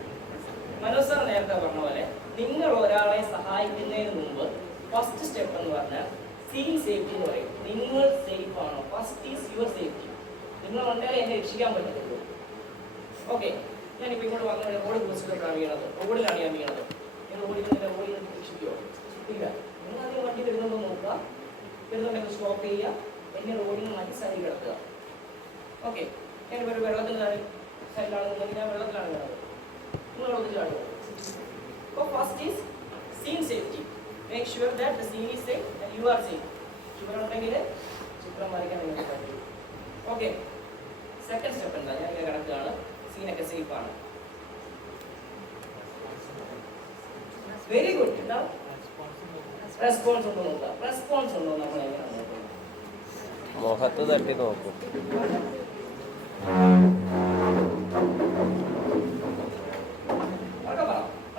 മനോജ് സാർ നേരത്തെ പറഞ്ഞ പോലെ നിങ്ങൾ ഒരാളെ സഹായിക്കുന്നതിന് മുമ്പ് ഫസ്റ്റ് സ്റ്റെപ്പ് എന്ന് പറഞ്ഞാൽ സീൽ സേഫ്റ്റി എന്ന് പറയും. നിങ്ങൾ സേഫ് ആണോ? First is your safety. നിങ്ങൾ ഉണ്ടെങ്കിൽ എന്നെ രക്ഷിക്കാൻ പറ്റത്തുള്ളൂ. ഓക്കെ, ഞാനിപ്പോൾ ഇങ്ങോട്ട് വന്ന റോഡ് ക്രോസിലാണ് വീണത്, റോഡിലാണ് ഞാൻ വീണത്. നിങ്ങൾ റോഡിൽ രക്ഷിക്കുമോ? ഇല്ല. നിങ്ങൾ ആദ്യം വണ്ടി വരുന്നുണ്ടോ നോക്കുക, വരുന്നുണ്ടെങ്കിൽ സ്റ്റോപ്പ് ചെയ്യുക, എന്നെ റോഡിൽ നിന്ന് മാറ്റി സൈഡിൽ കിടക്കുക. ഓക്കെ, ഞാനിപ്പോൾ ഒരു വെള്ളത്തിൽ സൈഡിലാണെന്നുണ്ടെങ്കിൽ ഞാൻ വെള്ളത്തിലാണ് വീണത്, നിങ്ങൾ വെള്ളത്തിൽ ചാടുക. അപ്പോൾ first is scene safety. Make sure that the scene is safe and you are safe. Sugar ഉണ്ടെങ്കിൽ ചിത്രം വരയ്ക്കാൻ നിങ്ങൾക്ക് പറ്റും. ഓക്കെ, സെക്കൻഡ് സ്റ്റെപ്പ് എന്താ? ഞാൻ ഇങ്ങനെ കിടക്കുകയാണ്, സീനൊക്കെ സേഫ് ആണ്. Very good. എന്താ റെസ്പോൺസ് ഉണ്ടോ നോക്കുക. റെസ്പോൺസ് ഉണ്ടോ നമ്മൾ എങ്ങനെയാണ് നോക്കുന്നത്? മുഖത്ത് തട്ടി നോക്കും.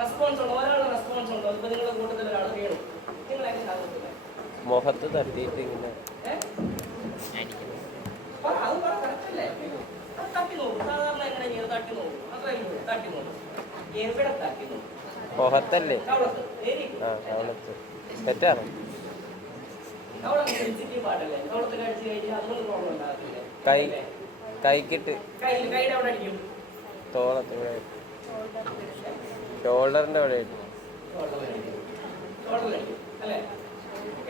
റെസ്പോൺസ് ഉണ്ടോ? ഒരാളുടെ റെസ്പോൺസ് ഉണ്ടോ? ഇപ്പൊ നിങ്ങളുടെ കൂട്ടത്തിൽ ഒരാൾ വീണു, നിങ്ങൾ എങ്ങനെ നോക്കുന്നത്? മുഖത്ത് തട്ടിയിട്ട് ഇങ്ങനെ അത് പറ, കറക്റ്റല്ലേ? അത് തട്ടി നോക്കും. സാധാരണ എങ്ങനെ ചെയ്യുന്നത്? തട്ടി നോക്കും. അത്രയും തട്ടി നോക്കും. എവിടെ തട്ടി നോക്കും? മുഖത്തല്ലേ? കവളത്ത്. വെരി ആ, കവളത്ത്. തെറ്റാണ്. കവളത്ത് സെൻസിറ്റീവ് പാട്ടല്ലേ? കവളത്ത് കഴിച്ചു കഴിഞ്ഞാൽ അതുകൊണ്ട് പ്രോബ്ലം ഉണ്ടാകത്തില്ലേ? കൈക്കിട്ട് കൈയുടെ അവിടെ അടിക്കും, തോളത്ത് ഷോൾഡറിന്റെ അവിടെ ഇട്ടു. ഷോൾഡറിലടിക്കും അല്ലേ?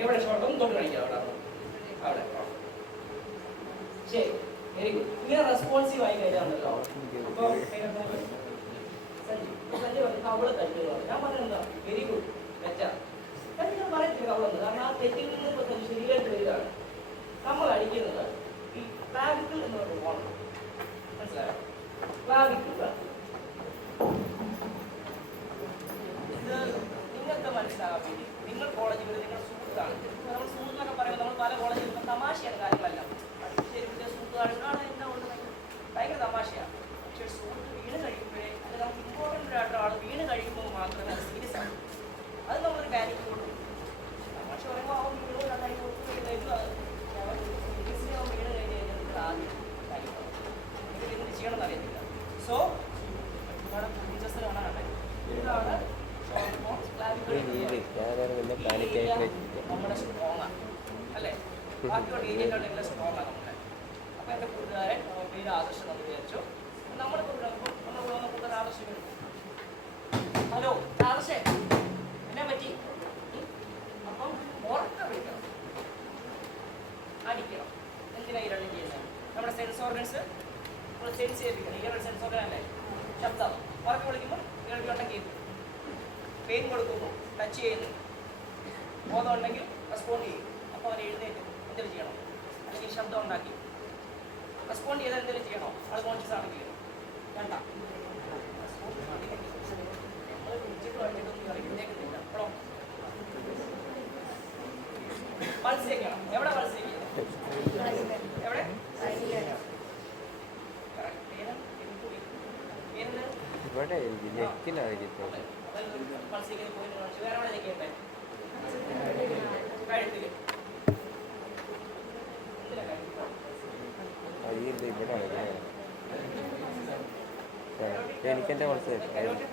എവിടെ ഷോൾഡറും തൊട്ട് കഴിക്കാം, അവിടെ. ശരി, വെരി ഗുഡ്. ഇങ്ങനെ റെസ്പോൺസീവ് ആയി കഴിഞ്ഞാണല്ലോ. അപ്പോൾ സഞ്ജയ് പറഞ്ഞു കവള് തട്ടുക. ഞാൻ പറഞ്ഞെന്താ? വെരി ഗുഡ്, തെറ്റാ. ഞാൻ പറയത്തില്ല കവളെന്ന്, കാരണം ആ തെറ്റിൽ നിന്ന് ശരിയായിട്ട് വരികയാണ്. നമ്മൾ അടിക്കുന്നത് ഈ ക്ലാവിക്കിൾ എന്ന് പറഞ്ഞ ഫോൺ, മനസ്സിലായോ? ക്ലാവിക്കിൾ ഇത് നിങ്ങൾക്ക് മനസ്സിലാകാൻ വേണ്ടി നിങ്ങൾ കോളേജിൽ നിങ്ങൾ സുഹൃത്താണ്. നമ്മൾ സുഹൃത്തെന്നൊക്കെ പറയുമ്പോൾ നമ്മൾ പല കോളേജിൽ തമാശയാണ് കാര്യങ്ങളെല്ലാം. ശരി, സുഹൃത്തുക്കളാണ് എന്താ കൊണ്ട് ഭയങ്കര തമാശയാണ്. പക്ഷേ സുഹൃത്ത് വീണ് കഴിയുമ്പോഴേ, അല്ലെങ്കിൽ നമുക്ക് ഇമ്പോർട്ടൻ്റ് ആയിട്ടുള്ള ആൾ വീണ് കഴിയുമ്പോൾ മാത്രമേ അത് സീരിയസ് ആണ്. അത് നമ്മളൊരു പാനിക്ക് കൊടുക്കും. തമാശ പറയുമ്പോൾ അവൻ വീണു നന്നായി സീരിയസ്ലി അവൻ വീണ് കഴിഞ്ഞ് കഴിഞ്ഞാൽ നിങ്ങൾ ആദ്യം കാര്യമാണ് നിങ്ങൾ എന്ത് ചെയ്യണമെന്ന് അറിയത്തില്ല. സോ നമ്മുടെ ടീച്ചേഴ്സ് കാണാനാണ് ഇതാണ് നമ്മുടെ സ്ട്രോങ് ആണ് അല്ലേ? ബാക്കിയുള്ള ഏരിയകളുടെ സ്ട്രോങ് ആണ് നമ്മുടെ. അപ്പോൾ എൻ്റെ കൂട്ടുകാരൻ പേര് ആദർശം എന്ന് വിചാരിച്ചു. നമ്മുടെ കൂട്ടുകാരൻ ആദർശം വരും. ഹലോ ആദർശേ, എന്നെ പറ്റി? അപ്പം ഉറക്കം വിളിക്കണം, അടിക്കണം. എന്തിനാണ് ഈ രണ്ടും ചെയ്യുന്നത്? നമ്മുടെ സെൻസ് ഓർഗൻസ് നമ്മൾ സെൻസ് ചെയ്യിപ്പിക്കണം. ഇയാളുടെ സെൻസ് ഓർഗൻ അല്ലേ ശബ്ദം. ഉറക്കം വിളിക്കുമ്പോൾ കേൾക്കുന്നുണ്ടെങ്കിൽ പെയിൻ കൊടുക്കുന്നു, ടച്ച് ചെയ്യുന്നു, ബോധം ഉണ്ടെങ്കിൽ റെസ്പോണ്ട് ചെയ്യും. അപ്പോൾ അവൻ എഴുന്നേറ്റ് എന്തെങ്കിലും ചെയ്യണം, അല്ലെങ്കിൽ ശബ്ദം ഉണ്ടാക്കി റെസ്പോണ്ട് ചെയ്താൽ എന്തെങ്കിലും ചെയ്യണോ? അത് കോൺഷ്യസ് ആണെങ്കിൽ വേണ്ട. പൾസ് ചെയ്യണം. എവിടെ പൾസ് ചെയ്യണം? എവിടെ? ഇവിടെ നെക്കിനായിരിക്കും. പൾസ് ചെയ്ത് പോയി വേറെ എവിടെ ചെയ്യണ്ടേ? കഴുത്തില്. അയ്യില്ല, ഇവിടെ എനിക്കെൻ്റെ പൾസ് എഴുതണമെങ്കിൽ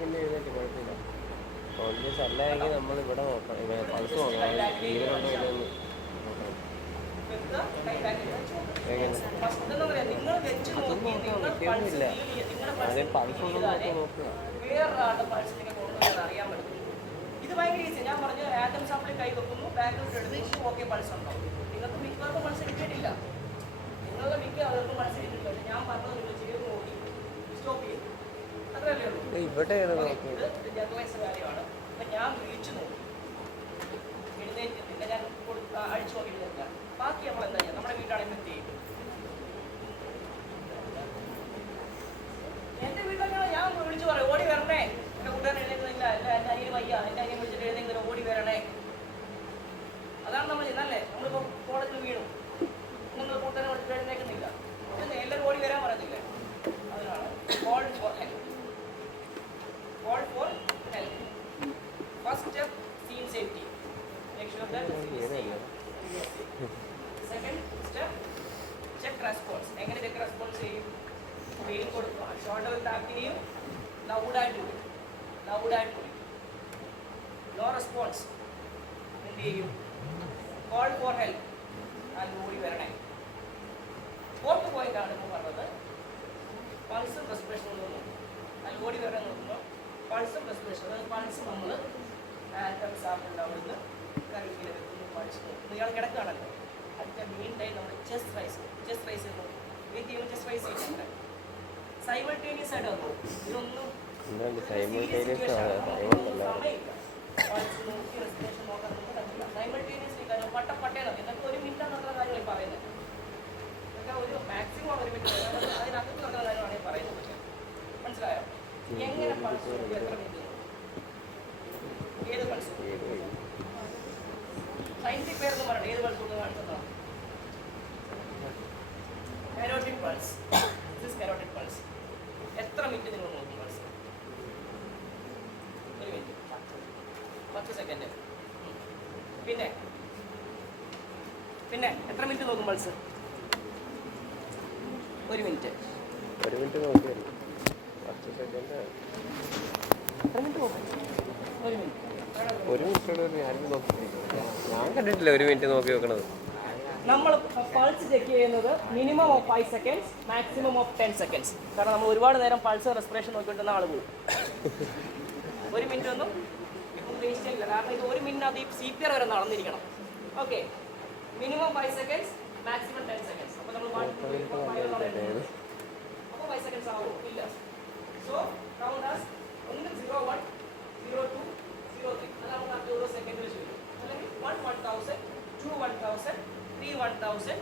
പിന്നെ എഴുതട്ടെ, കുഴപ്പമില്ല. കോൺഷ്യസ് അല്ലെങ്കിൽ നമ്മൾ ഇവിടെ നോക്കണം, പൾസ് നോക്കണം, ജീവനുണ്ടോ ഇല്ലെന്ന് നോക്കണം. കിട്ടിയൊന്നുമില്ല. ആദ്യം പൾസ് ഉണ്ടോ നോക്കുക. അറിയാൻ പറ്റും. ഇത് ഭയങ്കര ഈസി. ഞാൻ പറഞ്ഞു ആറ്റം സാമ്പിളിൽ കൈ വെക്കുന്നു, ബാക്ക്ഗ്രൗണ്ട് എടുത്ത് ഓക്കെ പൾസ് ഉണ്ടോ? നിങ്ങൾക്ക് മിക്കവാർക്കും പൾസ് കിട്ടിയിട്ടില്ല. നിങ്ങളുടെ മിക്ക ആളുകൾക്കും പൾസ് കിട്ടിയിട്ടില്ല. ഞാൻ പറഞ്ഞത് നിങ്ങൾ ചെയ്ത് നോക്കി സ്റ്റോപ്പ് ചെയ്യും. അത്രയല്ലേ ഉള്ളൂ. ഇവിടെ ഇത് ജനറലൈസ് കാര്യമാണ്. അപ്പം ഞാൻ വിളിച്ചു നോക്കി, എഴുന്നേറ്റില്ല. ഞാൻ അഴിച്ചു നോക്കി എഴുന്നേറ്റില്ല. ബാക്കി നമ്മൾ എന്താ ചെയ്യുക? നമ്മുടെ വീട്ടാണെങ്കിൽ എന്ത് ചെയ്യും? എൻ്റെ വീട്ടിലാണ് ഞാൻ വിളിച്ചു പറയും, ഓടി വരണേ. എൻ്റെ കൂട്ടുകാരൻ എഴുന്നേക്കുന്നില്ല, എൻ്റെ അനിയന് വയ്യ, എൻ്റെ അനിയൻ വിളിച്ചിട്ട് എഴുന്നേക്കുന്നില്ല, ഓടി വരണേ. അതാണ് നമ്മൾ ചെയ്യുന്നല്ലേ. നമ്മളിപ്പോൾ കോളേജിൽ വീണു, നിങ്ങൾ കൂട്ടുകാരനെ വിളിച്ചിട്ട് എഴുന്നേക്കുന്നില്ല, എല്ലാവരും ഓടി വരാൻ പറയത്തില്ലേ? അതിനാണ് call for help. Call for help. First step, scene safety. Make sure that the scene is safe. Second step, check response. എങ്ങനെ check response ചെയ്യും? പെയിൻ കൊടുക്കുക, ഷോൾഡർ ടാപ്പ് ചെയ്യും, ലൗഡായിട്ട് വിളിക്കും, ലൗഡായിട്ട് വിളിക്കും. നോ റെസ്പോൺസ് എന്ത് ചെയ്യും? Call for help. ആ ഓടി വരണേ. ഫോർത്ത് പോയിന്റ് ആണ് ഇപ്പോൾ പറഞ്ഞത്, പൾസും റെസ്പിറേഷനും നോക്കും. അതിൽ ഓടി വരണേ നോക്കുമ്പോൾ പൾസും റെസ്പിറേഷൻ, അതായത് പൾസ് നമ്മൾ ആറ്റം സാമ്പിളിൽ അവിടുന്ന് കൈയിൽ വെക്കുന്നു, പൾസ് നോക്കുന്നു. ഇയാൾ കിടക്കുകയാണല്ലോ, അറ്റ് മെയിൻ ടൈം നമ്മൾ ചെസ്റ്റ് റൈസ് ചെയ്യുന്നു. വെയിറ്റ് ചെയ്യുമ്പോൾ ചെസ്റ്റ് റൈസ് ചെയ്യുന്നുണ്ട്. സൈമൾട്ടേനിയസ് ആയിട്ട് വന്നു. ഇതൊന്നും സമയമില്ല. പൾസ് നോക്കി റെസ്പിറേഷൻ നോക്കാൻ നമുക്ക് പറ്റില്ല. സൈമൾട്ടേനിയസ്ലി കാരണം പട്ടേനോ എന്നൊക്കെ ഒരു മിനിറ്റ് എന്നുള്ള കാര്യങ്ങൾ പറയുന്നത്. ഇതൊക്കെ ഒരു മാക്സിമം ഒരു മിനിറ്റ്, അതിനകത്ത് നടക്കുന്ന കാര്യമാണ് പറയുന്നത്. മനസ്സിലായോ? എങ്ങനെ പൾസ് എത്ര മിനിറ്റ്? ഏത് പൾസ്? സയന്റിഫിക് പേരൊന്നും പറയണം. ഏത് പൾസ് കൊണ്ട് കാണിച്ചതാണ്? Carotid pulse. This carotid pulse. എത്ര മിനിറ്റ് നിങ്ങൾ നോക്കും പൾസ്? ഒരു മിനിറ്റ്, 10 സെക്കൻഡ്. പിന്നെ എത്ര മിനിറ്റ് നോക്കും പൾസ്? ഒരു മിനിറ്റ് നോക്കിയാൽ 10 സെക്കൻഡ്. ഒരു മിനിറ്റ് ആരും നോക്കിയിട്ടില്ല. ഞാൻ കണ്ടിട്ടില്ല 1 മിനിറ്റ് നോക്കി വെക്കണത്. നമ്മൾ പൾസ് ചെക്ക് ചെയ്യുന്നത് minimum of 5 seconds, maximum of 10 seconds. കാരണം നമ്മൾ ഒരുപാട് നേരം പൾസ് റെസ്പിറേഷൻ നോക്കിയിട്ടുന്ന ആൾ പോകും. 1 മിനിറ്റ് ഒന്നും വേസ്റ്റ് ചെയ്യില്ല. കാരണം ഇത് 1 മിനിറ്റിനകത്ത് ഈ CPR വരെ നടന്നിരിക്കണം. Okay, minimum 5 seconds, maximum 10 seconds. അപ്പോൾ നമ്മൾ 1, 2, 3, 4, 5 അപ്പോൾ 5 സെക്കൻഡ്സ് ആവുമോ? ഇല്ല. So count as 0, 1, 0, 2, 0, 3. അതാണ് നമ്മൾ 0 സെക്കൻഡിൽ ചെയ്യും. അല്ലെങ്കിൽ 1, 1000, 2, 1000, 3, 1000.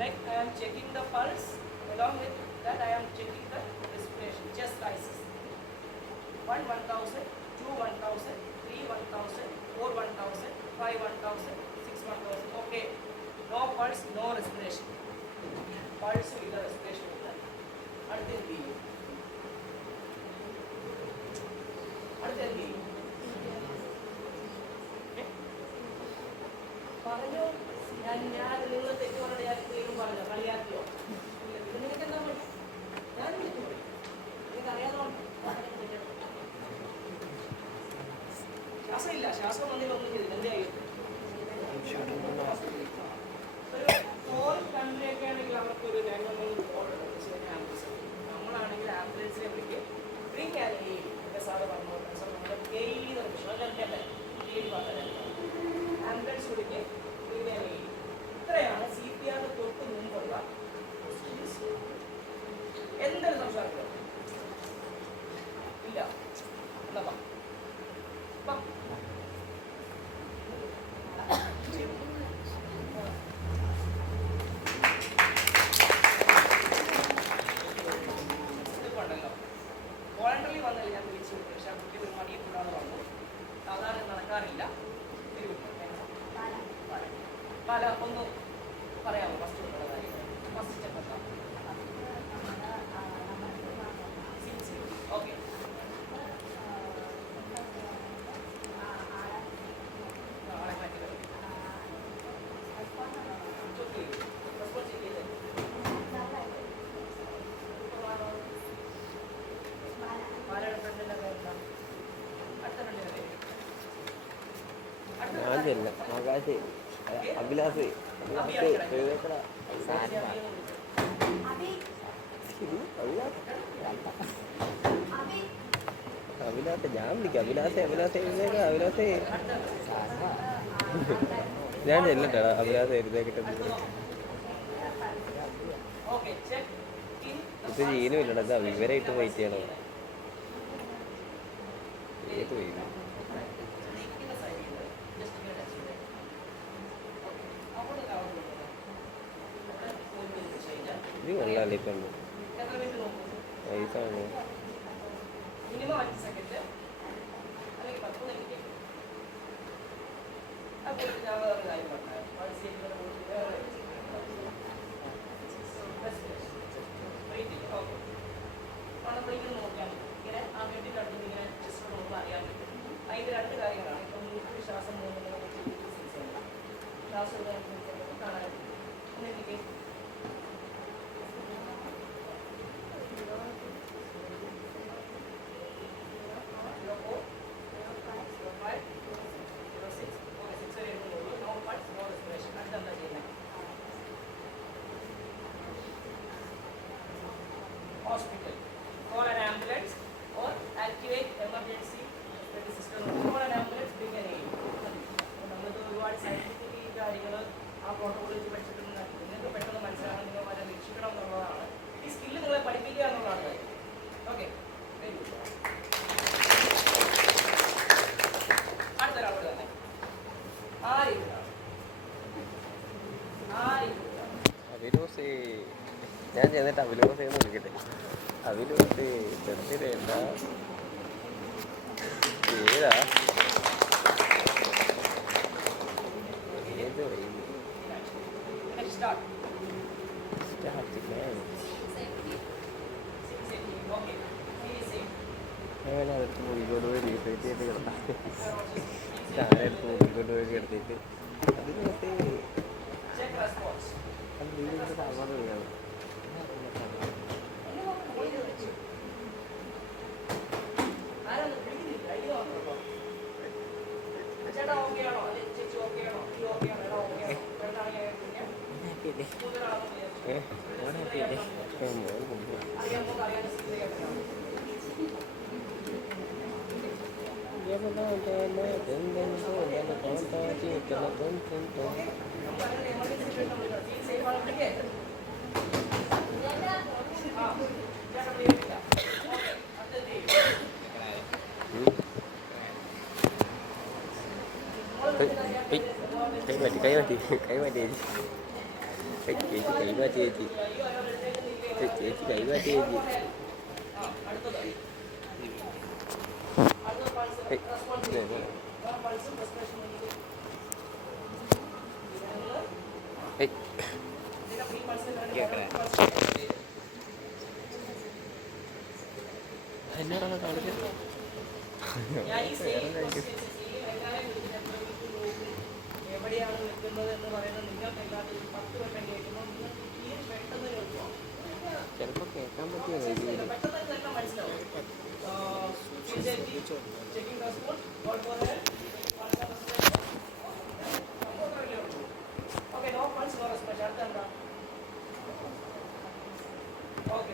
Like I am checking the pulse. Along with that, I am checking the respiration, chest rises. 1, 1000, 2, 1000, 3, 3 1000, 4 1000, 5 1000, 6 1000. Okay. No pulse, no respiration. Pulse with the respiration. അടുത്ത എന്ത് ചെയ്യും? പറഞ്ഞോ, ഞാൻ നിങ്ങൾ തെറ്റ് പറഞ്ഞ ഞാൻ പറഞ്ഞോ, കളിയാക്കിയോ? നിങ്ങൾക്ക് എന്താ പറ്റും? ഞാൻ നിങ്ങൾക്ക് അറിയാതെ ശ്വാസമില്ല, ശ്വാസം വന്നില്ല, ഒന്നും ചെയ്തില്ല. എന്തായിരുന്നു ഒരു ഫോറിൻ കൺട്രിയൊക്കെ ആണെങ്കിൽ അവർക്കൊരു 911 കോളുണ്ട്. നമ്മളാണെങ്കിൽ ആംബുലൻസിനെ വിളിക്കും. Bring an aid. സാറ് പറഞ്ഞു നമ്മുടെ കെയിലി എന്ന പ്രശ്നം അല്ലേ കെയിലി പറഞ്ഞത്. ആംബുലൻസ് വിളിക്കും, ബ്രിങ് ആൻ എയ്ഡ്. ഇത്രയാണ് CPR തൊട്ട് മുമ്പുള്ള പ്രൊസീജിയേഴ്സ്. എന്തൊരു സംസാരിക്കണം ഇല്ല എന്നാ വോളണ്ടറി വന്നതിൽ ഞാൻ വിളിച്ചു. പക്ഷെ ആ കുട്ടി ഒരു മടിയെ കൂടാതെ വന്നു. സാധാരണ നടക്കാറില്ല. പല ഒന്ന് പറയാമോ ഫസ്റ്റ് ഉള്ള കാര്യങ്ങൾ? ഫസ്റ്റ് സ്റ്റെപ്പ് എന്താ? ഓക്കെ. ആളെ മാറ്റി റെസ്പോൺസ് ചെയ്തേ. ആരുടെ ഫ്രണ്ടിൻ്റെ പേരെന്താ? അടുത്ത ഫ്രണ്ടിൻ്റെ പേര്? ആദ്യമല്ല ആകാശ് അഭിലാസ് അഭിലാസ് ഞാൻ വിളിക്കാം. അഭിലാസേ ഞാൻ ചെല്ലട്ടെ അഭിലാസ് എഴുതേക്കിട്ടെ. ഇത് ജീനും ഇല്ലടാ. എന്താ വിവരമായിട്ട് വെയിറ്റ് ചെയ്യണം. ഏത് പോയി ഇത് കൊള്ളാല്ലേ ഇപ്പം പൈസാണ്. മിനിമം 5 സെക്കൻഡ് അല്ലെങ്കിൽ 10 മിനിറ്റ്. അപ്പോൾ ഞാൻ വേറെ കാര്യം പറഞ്ഞു. നമ്മളിങ്ങനെ നോക്കിയാൽ ഇങ്ങനെ ആ വീട്ടിൻ്റെ അടുത്ത് ഇങ്ങനെ ജസ്റ്റ് നോക്കുമ്പോൾ അറിയാൻ പറ്റും. അതിൻ്റെ 2 കാര്യങ്ങളാണ്. ഇപ്പം മൂക്കിൽ ശ്വാസം പോകുന്നത് ശ്വാസം കാണാൻ എനിക്ക് hospital. Call an ambulance or activate emergency system. Call an ambulance, bring an aid. നമ്മളിത് ഒരുപാട് സയന്റിഫിക് കാര്യങ്ങൾ ആ പ്രോട്ടോകോളിൽ പഠിച്ചിട്ടുണ്ട്. നിങ്ങൾക്ക് പെട്ടെന്ന് മനസ്സിലാകണം, നിങ്ങൾ വരെ രക്ഷിക്കണം എന്നുള്ളതാണ്. ഈ സ്കില്ല് നിങ്ങളെ പഠിപ്പിക്കുക എന്നുള്ളതാണ് കാര്യം. ഓക്കെ, അടുത്തൊരാളോട് തന്നെ അഭിലോസേ. ഞാൻ ചെന്നിട്ട് അഭിലോസേന്ന് വിളിക്കട്ടെ. അഭിലോസേ ചെറുതിരേണ്ട ഏതാ ഏത് വഴി അങ്ങനെ അടുത്ത് മുടിക്കൊണ്ട് പോയി റീസൈറ്റ് ചെയ്ത് കിടത്താം. ഞാനടുത്ത് മുടിക്കൊണ്ട് പോയി കിടത്തിയിട്ട് അതിനകത്ത് അത് വീടിൻ്റെ സാമാനം വേണം. കൈ മാറ്റി ചേച്ചി കൈ മാറ്റി ചേച്ചി കൈ മാറ്റി ചേച്ചി പൾസും റെസ്പിറേഷൻ നോക്കിയിട്ട് ഏയ് ഫ്രീ പൾസ് എന്നോടാണ് കാണിച്ചത്. ഞാൻ ഈ സെയിം എല്ലാവരെയും എവിടെയാണ് നിൽക്കുന്നത് എന്ന് പറയുന്നത് നിങ്ങൾക്ക് എല്ലാവരും 10 വട്ടം കേൾക്കുമ്പോൾ നിങ്ങൾക്ക് ഈ പെട്ടെന്ന് കേൾക്കുമോ? ചിലപ്പോൾ കേൾക്കാൻ പറ്റിയ രീതിയിൽ പെട്ടെന്ന് തന്നെ മനസ്സിലാവും. Checking passport okay, no pulse no respiration. അടുത്തെന്താ? Okay,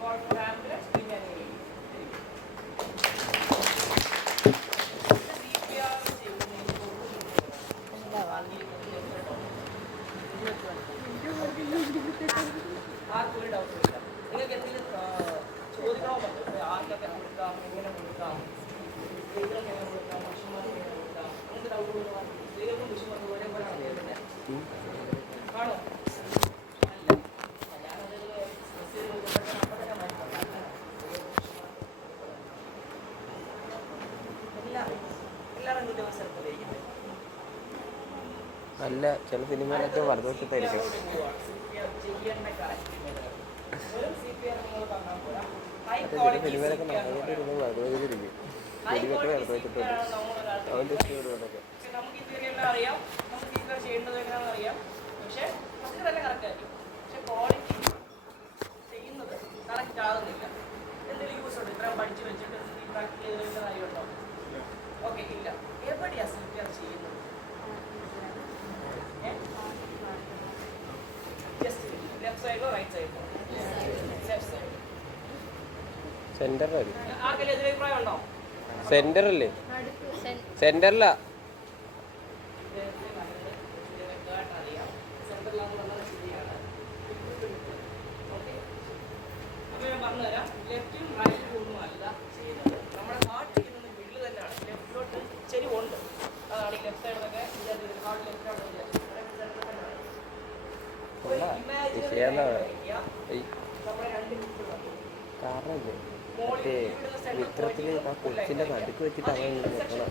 call for ambulance. പിന്നെ ആർക്കും ഒരു ഡൗട്ടും ഇല്ല. നിങ്ങൾക്ക് എന്തെങ്കിലും ചോദിക്കണോ പറ്റും? ആർക്കൊക്കെ കൊടുക്കാം, എങ്ങനെ കൊടുക്കാം, സ്ത്രീകൾക്ക് എങ്ങനെ കൊടുക്കാം, പുരുഷന്മാർക്ക് എങ്ങനെ കൊടുക്കാം, എന്ത് ഡൗട്ട് കൊടുക്കാം? സ്ത്രീകൾക്കും പുരുഷന്മാർക്കും ഒരേപോലെ അറിയുന്നില്ല ആണോ? അല്ല, ഞാനത് എല്ലാവരും കൂടി അവസരത്തിൽ ഇരിക്കുന്നത് അല്ല, ചില സിനിമകളൊക്കെ വലതുവശത്തായിരിക്കും. ചെയ്യേണ്ട കാര്യങ്ങൾ ഒരു CPR നിങ്ങൾ പറഞ്ഞാൽ പോരാ. ഹൈ ചില ക്വാളിറ്റി സിനിമയിലൊക്കെ നന്നായിട്ടിരുന്ന് വലതുവശത്തിരിക്കും. വെടിവെട്ട് വലതുവശത്തോട്ട് അവൻ്റെ സ്റ്റോറികളൊക്കെ. നമുക്ക് ഈ തിയറി എല്ലാം അറിയാം, നമുക്ക് CPR ചെയ്യേണ്ടത് എങ്ങനെയാണെന്ന് അറിയാം. പക്ഷേ ഫസ്റ്റ് തന്നെ കറക്റ്റ് ആയിരിക്കും. പക്ഷെ ക്വാളിറ്റി ചെയ്യുന്നത് കറക്റ്റ് ആകുന്നില്ല. എന്തെങ്കിലും യൂസ് ഉണ്ട്? ഇത്രയും പഠിച്ചു വെച്ചിട്ട് പ്രാക്ടിക്കൽ ചെയ്തതിൻ്റെ കാര്യമുണ്ടോ? ഓക്കെ, ഇല്ല. എവിടെയാണ് CPR ചെയ്യുന്നത്? ജസ്റ്റ് ലെഫ്റ്റ് സൈഡോ റൈറ്റ് സൈഡോ? Left side. സെന്ററിലായിരിക്കും. ആർക്കെങ്കിലും എതിരഭിപ്രായം ഉണ്ടോ? സെന്ററല്ലേ? സെന്ററിലാ. അറിയാം സെൻറ്ററിലാന്ന് പറഞ്ഞത് ശരിയാണ്. ഓക്കെ, അപ്പോൾ ഞാൻ പറഞ്ഞുതരാം. ലെഫ്റ്റും റൈറ്റും ഒന്നും അല്ല ചെയ്യുന്നത്. നമ്മുടെ ഹാർട്ട് ഇരിക്കുന്നത് മിഡിൽ തന്നെയാണ്. ലെഫ്റ്റിലോട്ട് ചെരിവുണ്ട്. അതാണ് ഈ ലെഫ്റ്റ് സൈഡിലൊക്കെ വിചാരിച്ചത് ഹാർട്ട് ലെഫ്റ്റാണ് വിചാരിച്ചത്. നമ്മുടെ രണ്ട് കാരണല്ലേ മറ്റേ മിത്രത്തിൽ ആ കൊച്ചിൻ്റെ നടുക്ക് വെച്ചിട്ട് അവൻ ഇങ്ങനെ നോക്കണം.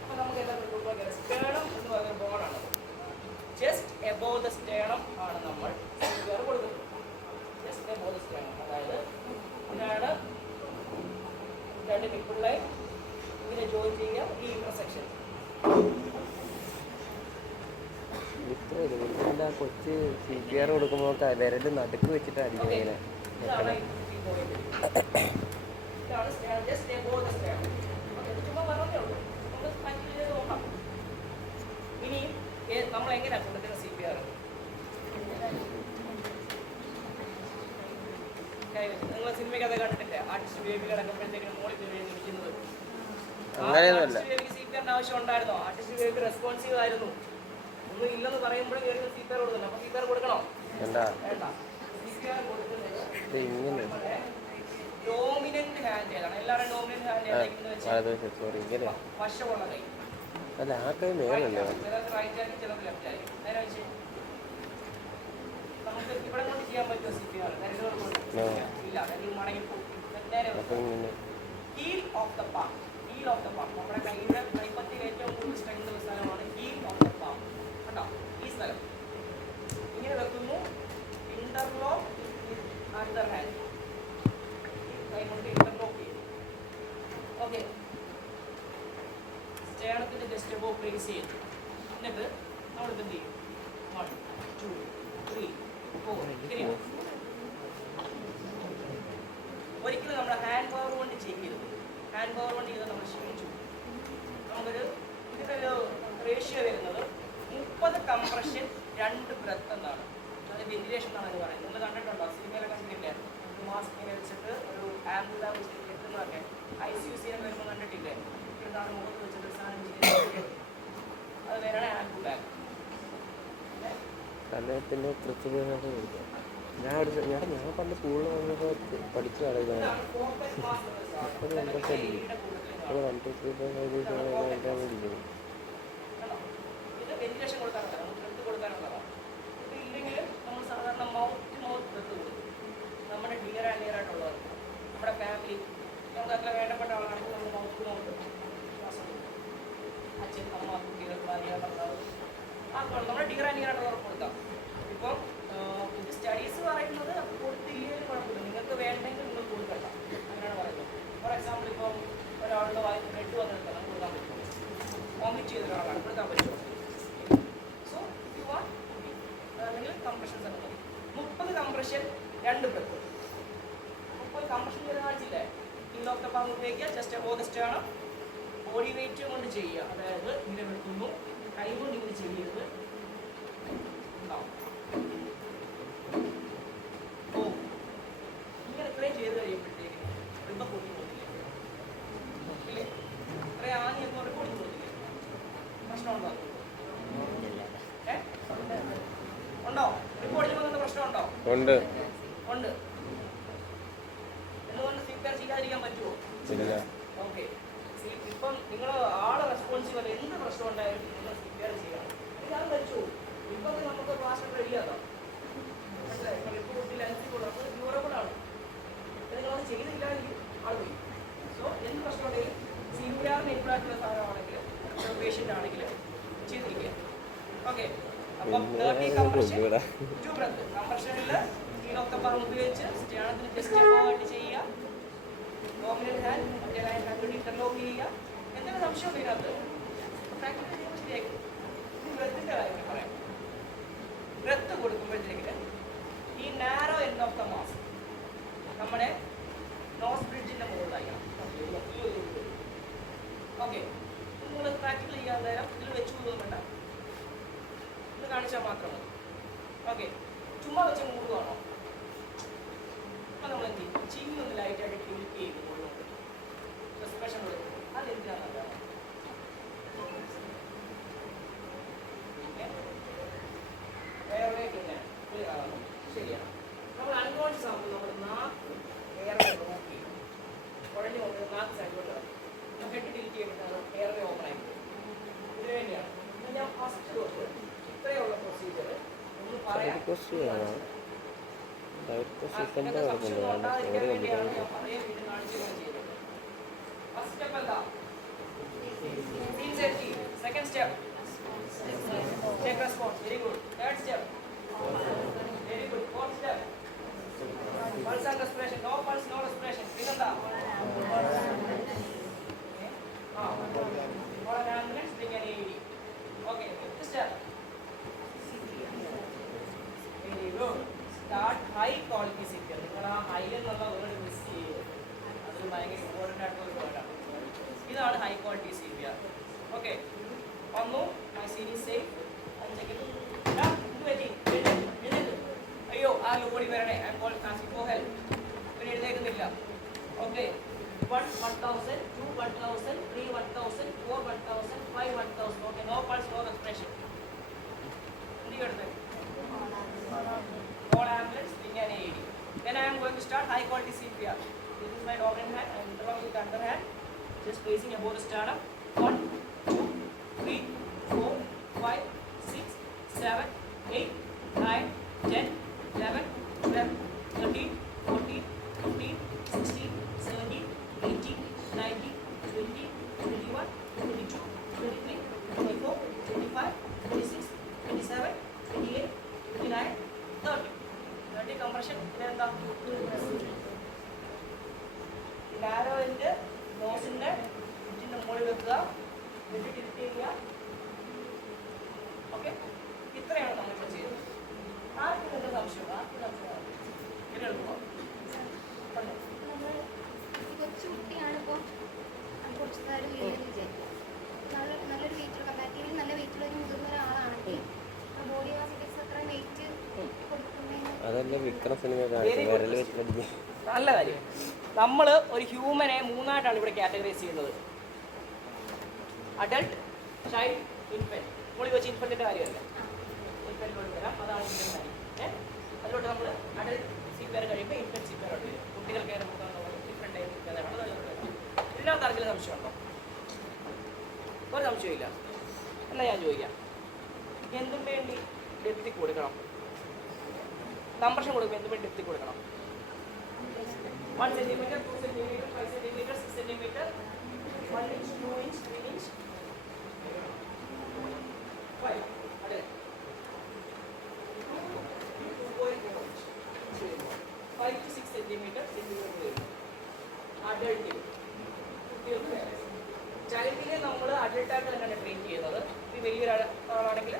അപ്പോൾ നമുക്ക് എല്ലാവർക്കും സ്റ്റേണം എന്ന് പറയുന്ന ബോണാണ്. ജസ്റ്റ് എബോവ് ദ സ്റ്റേണം ആണ് നമ്മൾ കൊടുക്കുന്നത്. ജസ്റ്റ് എബോവ് ദ സ്റ്റേണം, അതായത് ഇതാണ് രണ്ട് നിപ്പിൾ ലൈൻ ഇങ്ങനെ ജോയിൻ ചെയ്യാം ഈ ഇന്റർസെക്ഷൻ. മിത്രൻ്റെ ആ കൊച്ച് CPR കൊടുക്കുമ്പോൾ വിരൽ നടുക്ക് വെച്ചിട്ട് അടിക്കും ഇങ്ങനെ. ഇതാണ് ജസ്റ്റ് എബോവ് ദ സ്റ്റേണം. ചുമ്മാ പറഞ്ഞേ ഉള്ളൂ, നമുക്ക് പ്രാക്ടീസ് ചെയ്ത് നോക്കാം. ഇനിയും നമ്മൾ എങ്ങനെയാണ് കൊടുക്കുന്ന CPR? നിങ്ങൾ സിനിമയ്ക്കത് കണ്ടിട്ടില്ലേ? ആർട്ടിസ്റ്റ് ബേബി കിടക്കുമ്പോഴത്തേക്കും മോളിൽ ഇരിക്കുന്നത്. അങ്ങനെയൊന്നുമല്ല. CPRന്റെ ആവശ്യം ഉണ്ടായിരുന്നോ? ആർട്ടിസ്റ്റ് ബേബി റെസ്പോൺസീവ് ആയിരുന്നു. ഒന്നും ഇല്ലെന്ന് പറയുമ്പോഴും കയറി CPR കൊടുക്കില്ല. അപ്പോൾ CPR കൊടുക്കണോ? വേണ്ട. CPR കൊടുക്കുന്നത് ഇങ്ങനെ ഡോമിനന്റ് ഹാൻഡ് ഏതാണ്? എല്ലാവരും ഡോമിനന്റ് ഹാൻഡ് ഏതായിരിക്കും വെച്ചാൽ സോറി ഇങ്ങനെ വശമുള്ള കൈ. അല്ല, ആ കൈ മേലല്ലേ? ചിലർക്ക് റൈറ്റ് ആയിരിക്കും, ചിലർക്ക് ലെഫ്റ്റ് ആയിരിക്കും. നേരെ വെച്ച് നമുക്ക് ഇവിടെ കൊണ്ട് ചെയ്യാൻ പറ്റുമോ CPR? ഇല്ല, അല്ലെങ്കിൽ മടങ്ങിപ്പോകും. നേരെ heel of the palm. Heel of the palm നമ്മുടെ കൈയുടെ കൈപ്പത്തിയിൽ ഏറ്റവും കൂടുതൽ സ്ട്രെങ്ത് ഉള്ള സ്ഥലമാണ് ഹീൽ ഓഫ് ദ പാം. കേട്ടോ, ഈ സ്ഥലം ഇങ്ങനെ വെക്കുന്നു. ഇന്റർലോക്ക് അണ്ടർ ഹാൻഡ്, കൈ കൊണ്ട് ഇന്റർലോക്ക് ചെയ്യും. ഓക്കെ, സ്റ്റേണത്തിന്റെ ജസ്റ്റ് എബോവ് പ്ലേസ് ചെയ്തു. എന്നിട്ട് നമ്മളിപ്പോൾ എന്ത് ചെയ്യും? 1 2 3 4 ശരിയാണ്. ഒരിക്കലും നമ്മുടെ ഹാൻഡ് പവർ കൊണ്ട് ചെയ്യരുത്. ഹാൻഡ് പവർ കൊണ്ട് ചെയ്താൽ നമ്മൾ ക്ഷീണിച്ചു. നമുക്കൊരു ഇതിനൊരു റേഷ്യോ വരുന്നത് 30 കംപ്രഷൻ 2 ബ്രെത്ത് എന്നാണ്. അത് വെന്റിലേഷൻ എന്നാണ് അത് പറയുന്നത്. നിങ്ങൾ കണ്ടിട്ടുണ്ടോ? സിനിമയിലൊക്കെ കണ്ടിട്ടില്ലേ? മാസ്ക് ഇങ്ങനെ വെച്ചിട്ട് ഒരു ആംബുല കിട്ടുന്നതൊക്കെ ICU ചെയ്യാൻ വരുമ്പോൾ കണ്ടിട്ടില്ലേ? എന്താണ് മുഖത്ത് വെച്ചിട്ട് സാധനം ചെയ്യുന്നത്? അത് വേറെ ആംബുലാഗ്. സമയത്തിൻ്റെ കൃത്യതയോടെ കൊടുക്കുക. ഞാൻ പണ്ട് സ്കൂളിൽ വന്നപ്പോൾ പഠിച്ചു കളയുകയാണ്. അപ്പോൾ എന്തൊക്കെ അത് 1 2 3 4 5 6 7 ഇരിക്കുന്നു. ഇത് വെന്റിലേഷൻ കൊടുക്കാനുള്ളതാണ്, ബ്രെത്ത് കൊടുക്കാനുള്ളതാണ്. ഇപ്പോൾ ഇല്ലെങ്കിൽ നമ്മൾ സാധാരണ മൗത്ത് ടു മൗത്ത് ബ്രെത്ത് കൊടുക്കും. നമ്മുടെ ഡിയർ ആൻഡ് ഡിയർ ആയിട്ടുള്ളത്, നമ്മുടെ ഫാമിലി, നമുക്ക് അത്ര വേണ്ടപ്പെട്ട ആളാണെങ്കിൽ നമ്മൾ മൗത്ത് ടു മൗത്ത് ശ്വാസം കൊടുക്കും. അച്ഛൻ, അമ്മ, കുട്ടികൾ, ഭാര്യ, ഭർത്താവ് നമ്മുടെ ഡിയർ ആൻഡ് നിയർ ആയിട്ടുള്ളവർക്ക് കൊടുക്കാം. ഇപ്പം ഇത് സ്റ്റഡീസ് പറയുന്നത് കൊടുത്തില്ലെങ്കിൽ കുഴപ്പമില്ല, നിങ്ങൾക്ക് വേണ്ടെങ്കിൽ നിങ്ങൾ കൊടുക്കണ്ട, അങ്ങനെയാണ് പറയുന്നത്. ഫോർ എക്സാമ്പിൾ ഇപ്പം ഒരാളുടെ വായി ബ്ലഡ് വന്നിട്ട് നമുക്ക് കൊടുക്കാൻ പറ്റുമോ? വോമിറ്റ് ചെയ്ത ഒരാളാണ്, കൊടുക്കാൻ പറ്റുമോ? സോ യു വാണ്ട് നിങ്ങൾ കംപ്രഷൻസ് ഒക്കെ മതി. 30 കംപ്രഷൻ 2 ബ്രത്ത്. 30 കംപ്രഷൻ ചെയ്ത് കാണിച്ചില്ലേ? കീലോക്തപ്പം ഉപയോഗിക്കുക, ജസ്റ്റ് ഓഗസ്റ്റാണ് ബോഡി വെയിറ്റ് കൊണ്ട് ചെയ്യുക. അതായത് ഇങ്ങനെ വെട്ടുന്നു, കൈ കൊണ്ട് ഇങ്ങനെ ചെയ്യരുത്. ഓ ഇങ്ങനെ ഇത്രയും ചെയ്ത് കഴിയുമ്പോഴത്തേക്കും റിബ പൊടി പോകുന്നില്ലേ? ഇല്ലേ? ഇത്രയും ആദ്യം എന്ന് പറഞ്ഞാൽ പൊടി പോകുന്നില്ലേ? പ്രശ്നമുണ്ടോ? ഉണ്ടോ? റിബ പൊടിഞ്ഞു പോകുന്ന പ്രശ്നമുണ്ടോ? ഉണ്ട്. എന്തുകൊണ്ട് സിപിആർ ചെയ്യാതിരിക്കാൻ പറ്റുമോ? ഓക്കെ. ഇപ്പം നിങ്ങൾ ആളെ റെസ്പോൺസീവ് അല്ല, എന്ത് പ്രശ്നം ഉണ്ടായാലും നിങ്ങൾ സിപിആർ ചെയ്യണം. അത് പറ്റുമോ? ഇപ്പം നമുക്ക് ക്ലാസ് റെഡിയാക്കാം. മനസ്സിലായി? ഇപ്പോൾ കുട്ടി ലൻസിബിൾ അപ്പോൾ ഡ്യൂറബിൾ ആണ്. നിങ്ങളത് ചെയ്തില്ലാണെങ്കിൽ ആൾ പോയി. സോ എന്ത് പ്രശ്നം ഉണ്ടെങ്കിലും സിപിആറിന് ഇമ്പാക്റ്റുള്ള സാധനമാണെങ്കിൽ പേഷ്യൻ്റ് ആണെങ്കിൽ ചെയ്തിരിക്കുക. ഓക്കെ. അപ്പം 30 കംപ്രഷൻ 2 ബ്രത്ത്. കംപ്രഷനിൽ കീലോക്തപ്പം ഉപയോഗിച്ച് ധ്യാനത്തിന് ജസ്റ്റ് ആയിട്ട് ചെയ്യുക. ഡോമിനൽ ഹാൻഡ് മറ്റേ ഹാൻഡ് ഇന്റർലോക്ക് ചെയ്യുക. എന്തെങ്കിലും സംശയം ഉണ്ട് ഇതിനകത്ത്? പ്രാക്ടിക്കൽ ചെയ്യുമ്പോൾ ശരിയായിരിക്കും. ഇനി ബ്രത്തിൻ്റെ കാര്യം പറയാം. ബ്രത്ത് കൊടുക്കുമ്പോഴത്തേക്ക് ഈ narrow end of the mask നമ്മുടെ നോസ് ബ്രിഡ്ജിൻ്റെ മുകളിലായിരിക്കണം. ഓക്കെ. നിങ്ങൾ പ്രാക്ടിക്കൽ ചെയ്യാൻ നേരം ഇതിൽ വെച്ച് കൊടുക്കുന്നുണ്ട, ഇത് കാണിച്ചാൽ മാത്രം മതി. ഓക്കെ. ചുമ്മാ വെച്ച് മൂടുകയാണോ? അപ്പം നമ്മൾ എന്ത് ചെയ്യും? ചിങ്ങി ഒന്ന് ലൈറ്റായിട്ട് ക്ലിക്ക് ചെയ്ത് കൊടുക്കും. സസ്പെൻഷൻ കൊടുക്കും. അതെന്തിനാണെന്നല്ല ശരിയാണ്. നമ്മൾ അൺകോൺഷ്യസ് ആകുമ്പോൾ നമ്മൾ നാക്ക് എയർവേ ബ്ലോക്ക് ചെയ്യും. കുഴഞ്ഞു കൊണ്ട് നാക്ക് സൈഡിലോട്ട് ഹെഡ് ഡിലീറ്റ് ചെയ്തിട്ടാണ് എയർവേ ഓപ്പൺ ആയി. ഇതിനു വേണ്ടിയാണ് ഞാൻ ഫസ്റ്റ് തൊട്ട് ഇത്രയുള്ള പ്രൊസീജിയർ ഒന്ന് പറയാം. സംശയം ഉണ്ടാതിരിക്കാൻ വേണ്ടിയാണ് ഞാൻ പഴയ വീട് കാണിച്ചുകൊണ്ട് ചെയ്തത്. ഫസ്റ്റ് സ്റ്റെപ്പ് എന്താ? Second step check response. Very good. Third step very good. Fourth step pulse and respiration. No pulse no respiration. പിന്നെന്താ? Ambulance bring an AED. Okay. Fifth step very good. Start high quality CPR. നിങ്ങൾ ആ high എന്നുള്ള word miss ചെയ്യരുത്, അതൊരു ഭയങ്കര important ആയിട്ടുള്ള ഒരു വേർഡാണ്. ഇതാണ് ഹൈ ക്വാളിറ്റി സിപിആർ. ഓക്കെ. വന്നു. My series safe. 5 സെക്കൻഡ്. അയ്യോ ആ ഓടി വരണേ. I call asking for help. പിന്നെ എഴുന്നേക്കുന്നില്ല. Okay. 1 1000 2 1000 3 1000 4 1000 5 1000. Okay. No pulse no respiration. എന്ത് ചെയ്യട്ടെ? Call ambulance, bring an AED. Then I am going to start high quality CPR. This is my dominant hand. I am interlocking with the underhand, just placing above the sternum. 1 2 3 4 5 6 7 8 9 10 11 12 13 14 15 16 17 18 19 20 21 22 23 24 25 26 27 28 29 30. 30 compression. ഇതെന്താ? നാരോയിൻ്റെ നോസിൻ്റെ ചുറ്റിൻ്റെ മുകളിൽ വെക്കുക, എന്നിട്ട് tilt ചെയ്യുക. Okay. ഇത്രയാണ് നമ്മളിപ്പോൾ ചെയ്യുന്നത്. ആർക്കും എന്താ സംശയം? ആർക്കും സംശയം ഇങ്ങനെ എളുപ്പമോ? കൊച്ചുകുട്ടിയാണ് ഇപ്പോൾ കുറച്ച് നേരം വീട്ടിൽ വിചാരിക്കുക. നല്ലൊരു വെയിറ്റുള്ള കമ്പാരിറ്റീവ്ലി നല്ല വെയിറ്റുള്ള ഒരു മുതിർന്ന ഒരാളാണെങ്കിൽ ബോഡി മാസ് ഇൻഡെക്സ് അത്ര വെയിറ്റ് കൊടുക്കുന്നതിന് അതല്ല വിക്രം സിനിമ കാണിക്കുന്നത്. നല്ല കാര്യം. നമ്മൾ ഒരു ഹ്യൂമനെ 3ആയിട്ടാണ് ഇവിടെ കാറ്റഗറൈസ് ചെയ്യുന്നത്. Adult, child, infant. മുകളിൽ വെച്ച് ഇൻഫൻറ്റിൻ്റെ കാര്യമല്ല, ഇൻഫൻറ്റിലോട്ട് വരാം. അതാണ് ഇൻഫൻറ്റ് കാര്യം. അതിലോട്ട് നമ്മൾ അഡൾട്ട് CPR കഴിയുമ്പോൾ ഇൻഫൻറ്റ് CPR വരും. കുട്ടികൾക്ക് ഡിഫറെൻറ്റ് ടൈപ്പ് ഇതിനകത്ത് ആർക്കെങ്കിലും സംശയമുണ്ടോ? ഒരു സംശയമില്ല. എന്നാൽ ഞാൻ ചോദിക്കാം, എന്തും വേണ്ടി ഡെപ്തി കൊടുക്കണം? കംപ്രഷൻ കൊടുക്കുമ്പോൾ എന്തും വേണ്ടി ഡെപ്തി കൊടുക്കണം? 1 centimeter, 2 centimeter, 5 centimeter, 6 centimeter, 1 inch, 2 inch, 3 inch. അഡൾട്ടിൽ കുട്ടികൾക്ക് വേറെ. ചൈൽഡിനെ നമ്മൾ അഡൾട്ടായിട്ട് തന്നെയാണ് ട്രീറ്റ് ചെയ്യുന്നത്. ഈ വലിയൊരു ആളാണെങ്കിൽ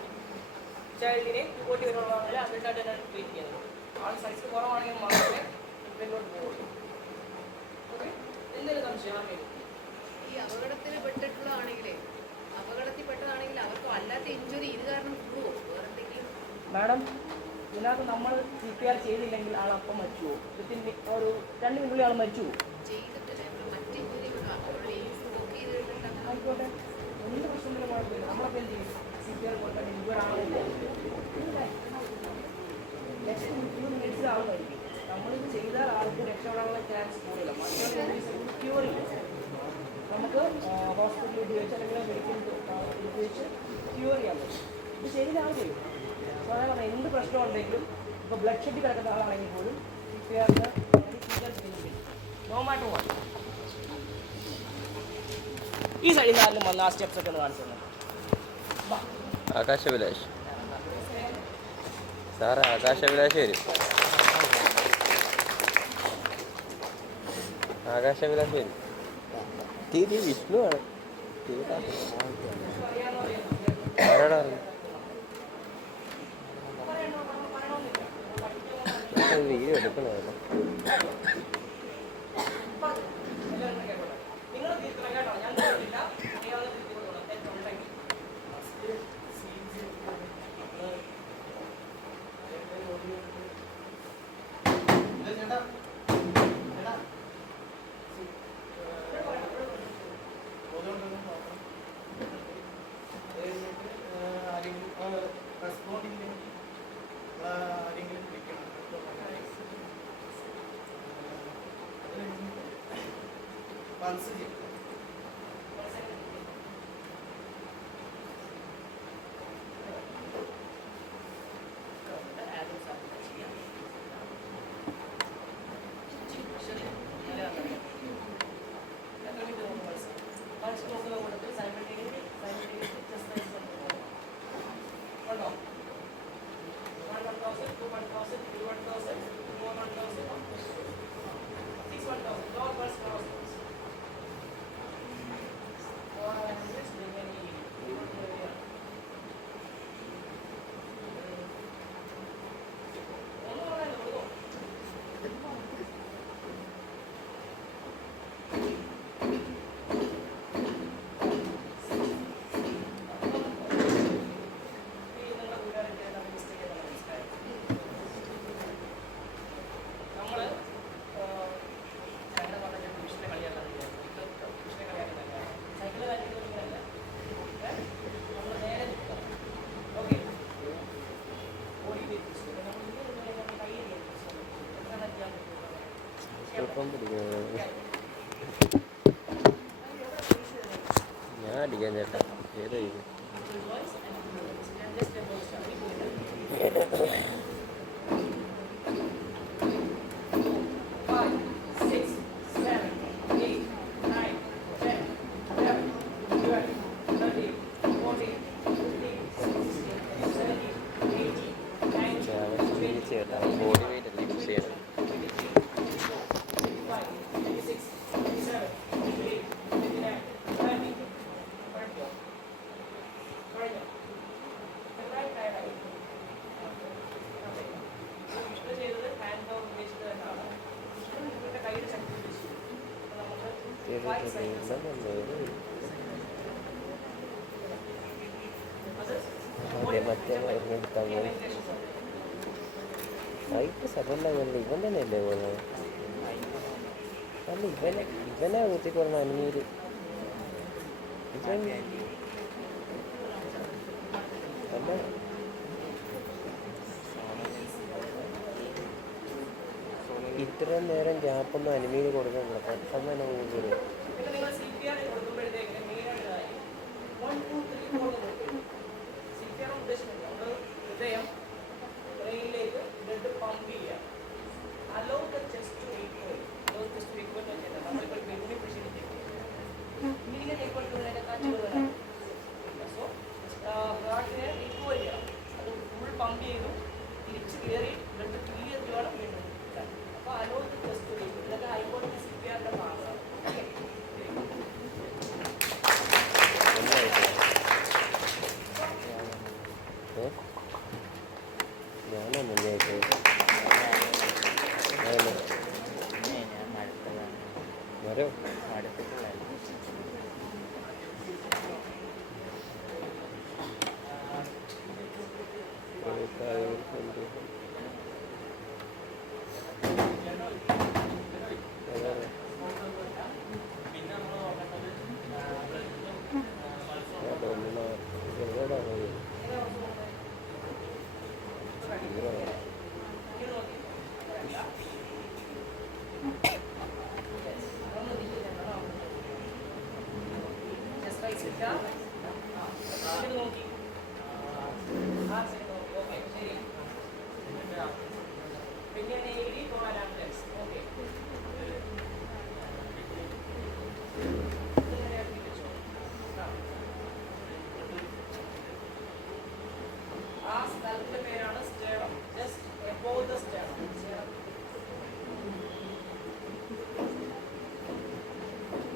ചൈൽഡിനെ 40 വരെയുള്ളതാണെങ്കിൽ അഡൾട്ടായിട്ട് തന്നെയാണ് ട്രീറ്റ് ചെയ്യുന്നത്. ആൾ സൈസ് കുറവാണെങ്കിൽ മാത്രമേ ഇവരിലോട്ട് പോകുള്ളൂ. ഓക്കെ, എന്തെങ്കിലും സംശയം ആണെങ്കിൽ ഈ അപകടത്തിൽ പെട്ടതാണെങ്കിൽ അവർക്ക് അല്ലാത്ത ഇഞ്ചുറി ഇത് കാരണം കൂടുമോ? വേറെ എന്തെങ്കിലും? മാഡം, ഇതിനകത്ത് നമ്മൾ CPR ചെയ്തില്ലെങ്കിൽ ആൾ അപ്പം മരിച്ചു പോകും. വിത്തിൻ ഒരു 2 മിനിറ്റിനുള്ളിൽ ആൾ മരിച്ചു പോകും. ചെയ്തിട്ടില്ല, മറ്റ് ഇഞ്ചുറി ആയിക്കോട്ടെ, എന്ത് പ്രശ്നത്തിലും കുഴപ്പമില്ല. നമ്മളൊക്കെ എന്ത് ചെയ്യും? CPR കൊടുക്കാൻ ഇഞ്ചുറാണില്ല, മിനിറ്റ്സ് ആൾ മരിക്കും. നമ്മളിത് ചെയ്താൽ ആൾക്ക് രക്ഷപ്പെടാനുള്ള ചാൻസ് കൂടുതലാണ്. മറ്റുള്ള ക്യൂർ ഇല്ല. നമുക്ക് ഹോസ്പിറ്റലിൽ ഉപയോഗിച്ച് അല്ലെങ്കിൽ മെഡിക്കൽ ഉപയോഗിച്ച് ക്യൂർ ചെയ്യാൻ പറ്റും. ഇത് ചെയ്ത ആൾ ചെയ്യും. സാധാരണ എന്ത് പ്രശ്നം ഉണ്ടെങ്കിലും ഇപ്പോൾ ബ്ലഡ് ഷെഡ് കിടക്കുന്ന ആളാണെങ്കിൽ പോലും CPRന് നോ മാറ്റർ വാട്ട്. ഈ സൈഡിൽ നിന്ന് ആരും വന്ന് ആ സ്റ്റെപ്സ് ഒക്കെ ഒന്ന് കാണിച്ചു തന്നെ. ആകാശവിലാഷ് സാറേ, ആകാശവിലാഷ് വരും. ആകാശവിലാഷ് വരും. തീ വിഷ്ണുവാണ്. ആരോടാ വീഡിയോ എടുക്കണമല്ലോ. ഞാൻ അടിക്കാൻ ചേട്ടാ. ഏതാ ഇത്? 7 ഇവൻ തന്നെയല്ലേ പോകുന്നത്? അല്ല, ഇവനെ ഊത്തി പറഞ്ഞ അനീര് അല്ല, ഇത്രയും നേരം ഗ്യാപ്പൊന്നും അനിമീന് കൊടുക്കണ്ട. പെട്ടെന്ന് തന്നെ ഊതി. അടുത്തിട്ടുള്ളതല്ല. Just right, sit down. ഇത് നോക്കി. ഓക്കെ ശരി. പിന്നെ എഴുതി പോകാനാണ്. ഓക്കെ. ആ സ്ഥലത്തിന്റെ പേരാണ് sternum. Just above the sternum.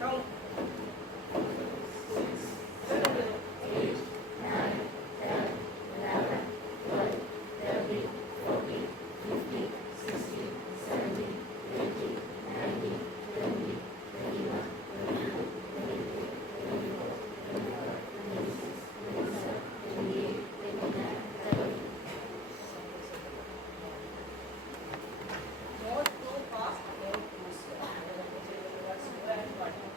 Count. Not too fast, not too slow. That's more important.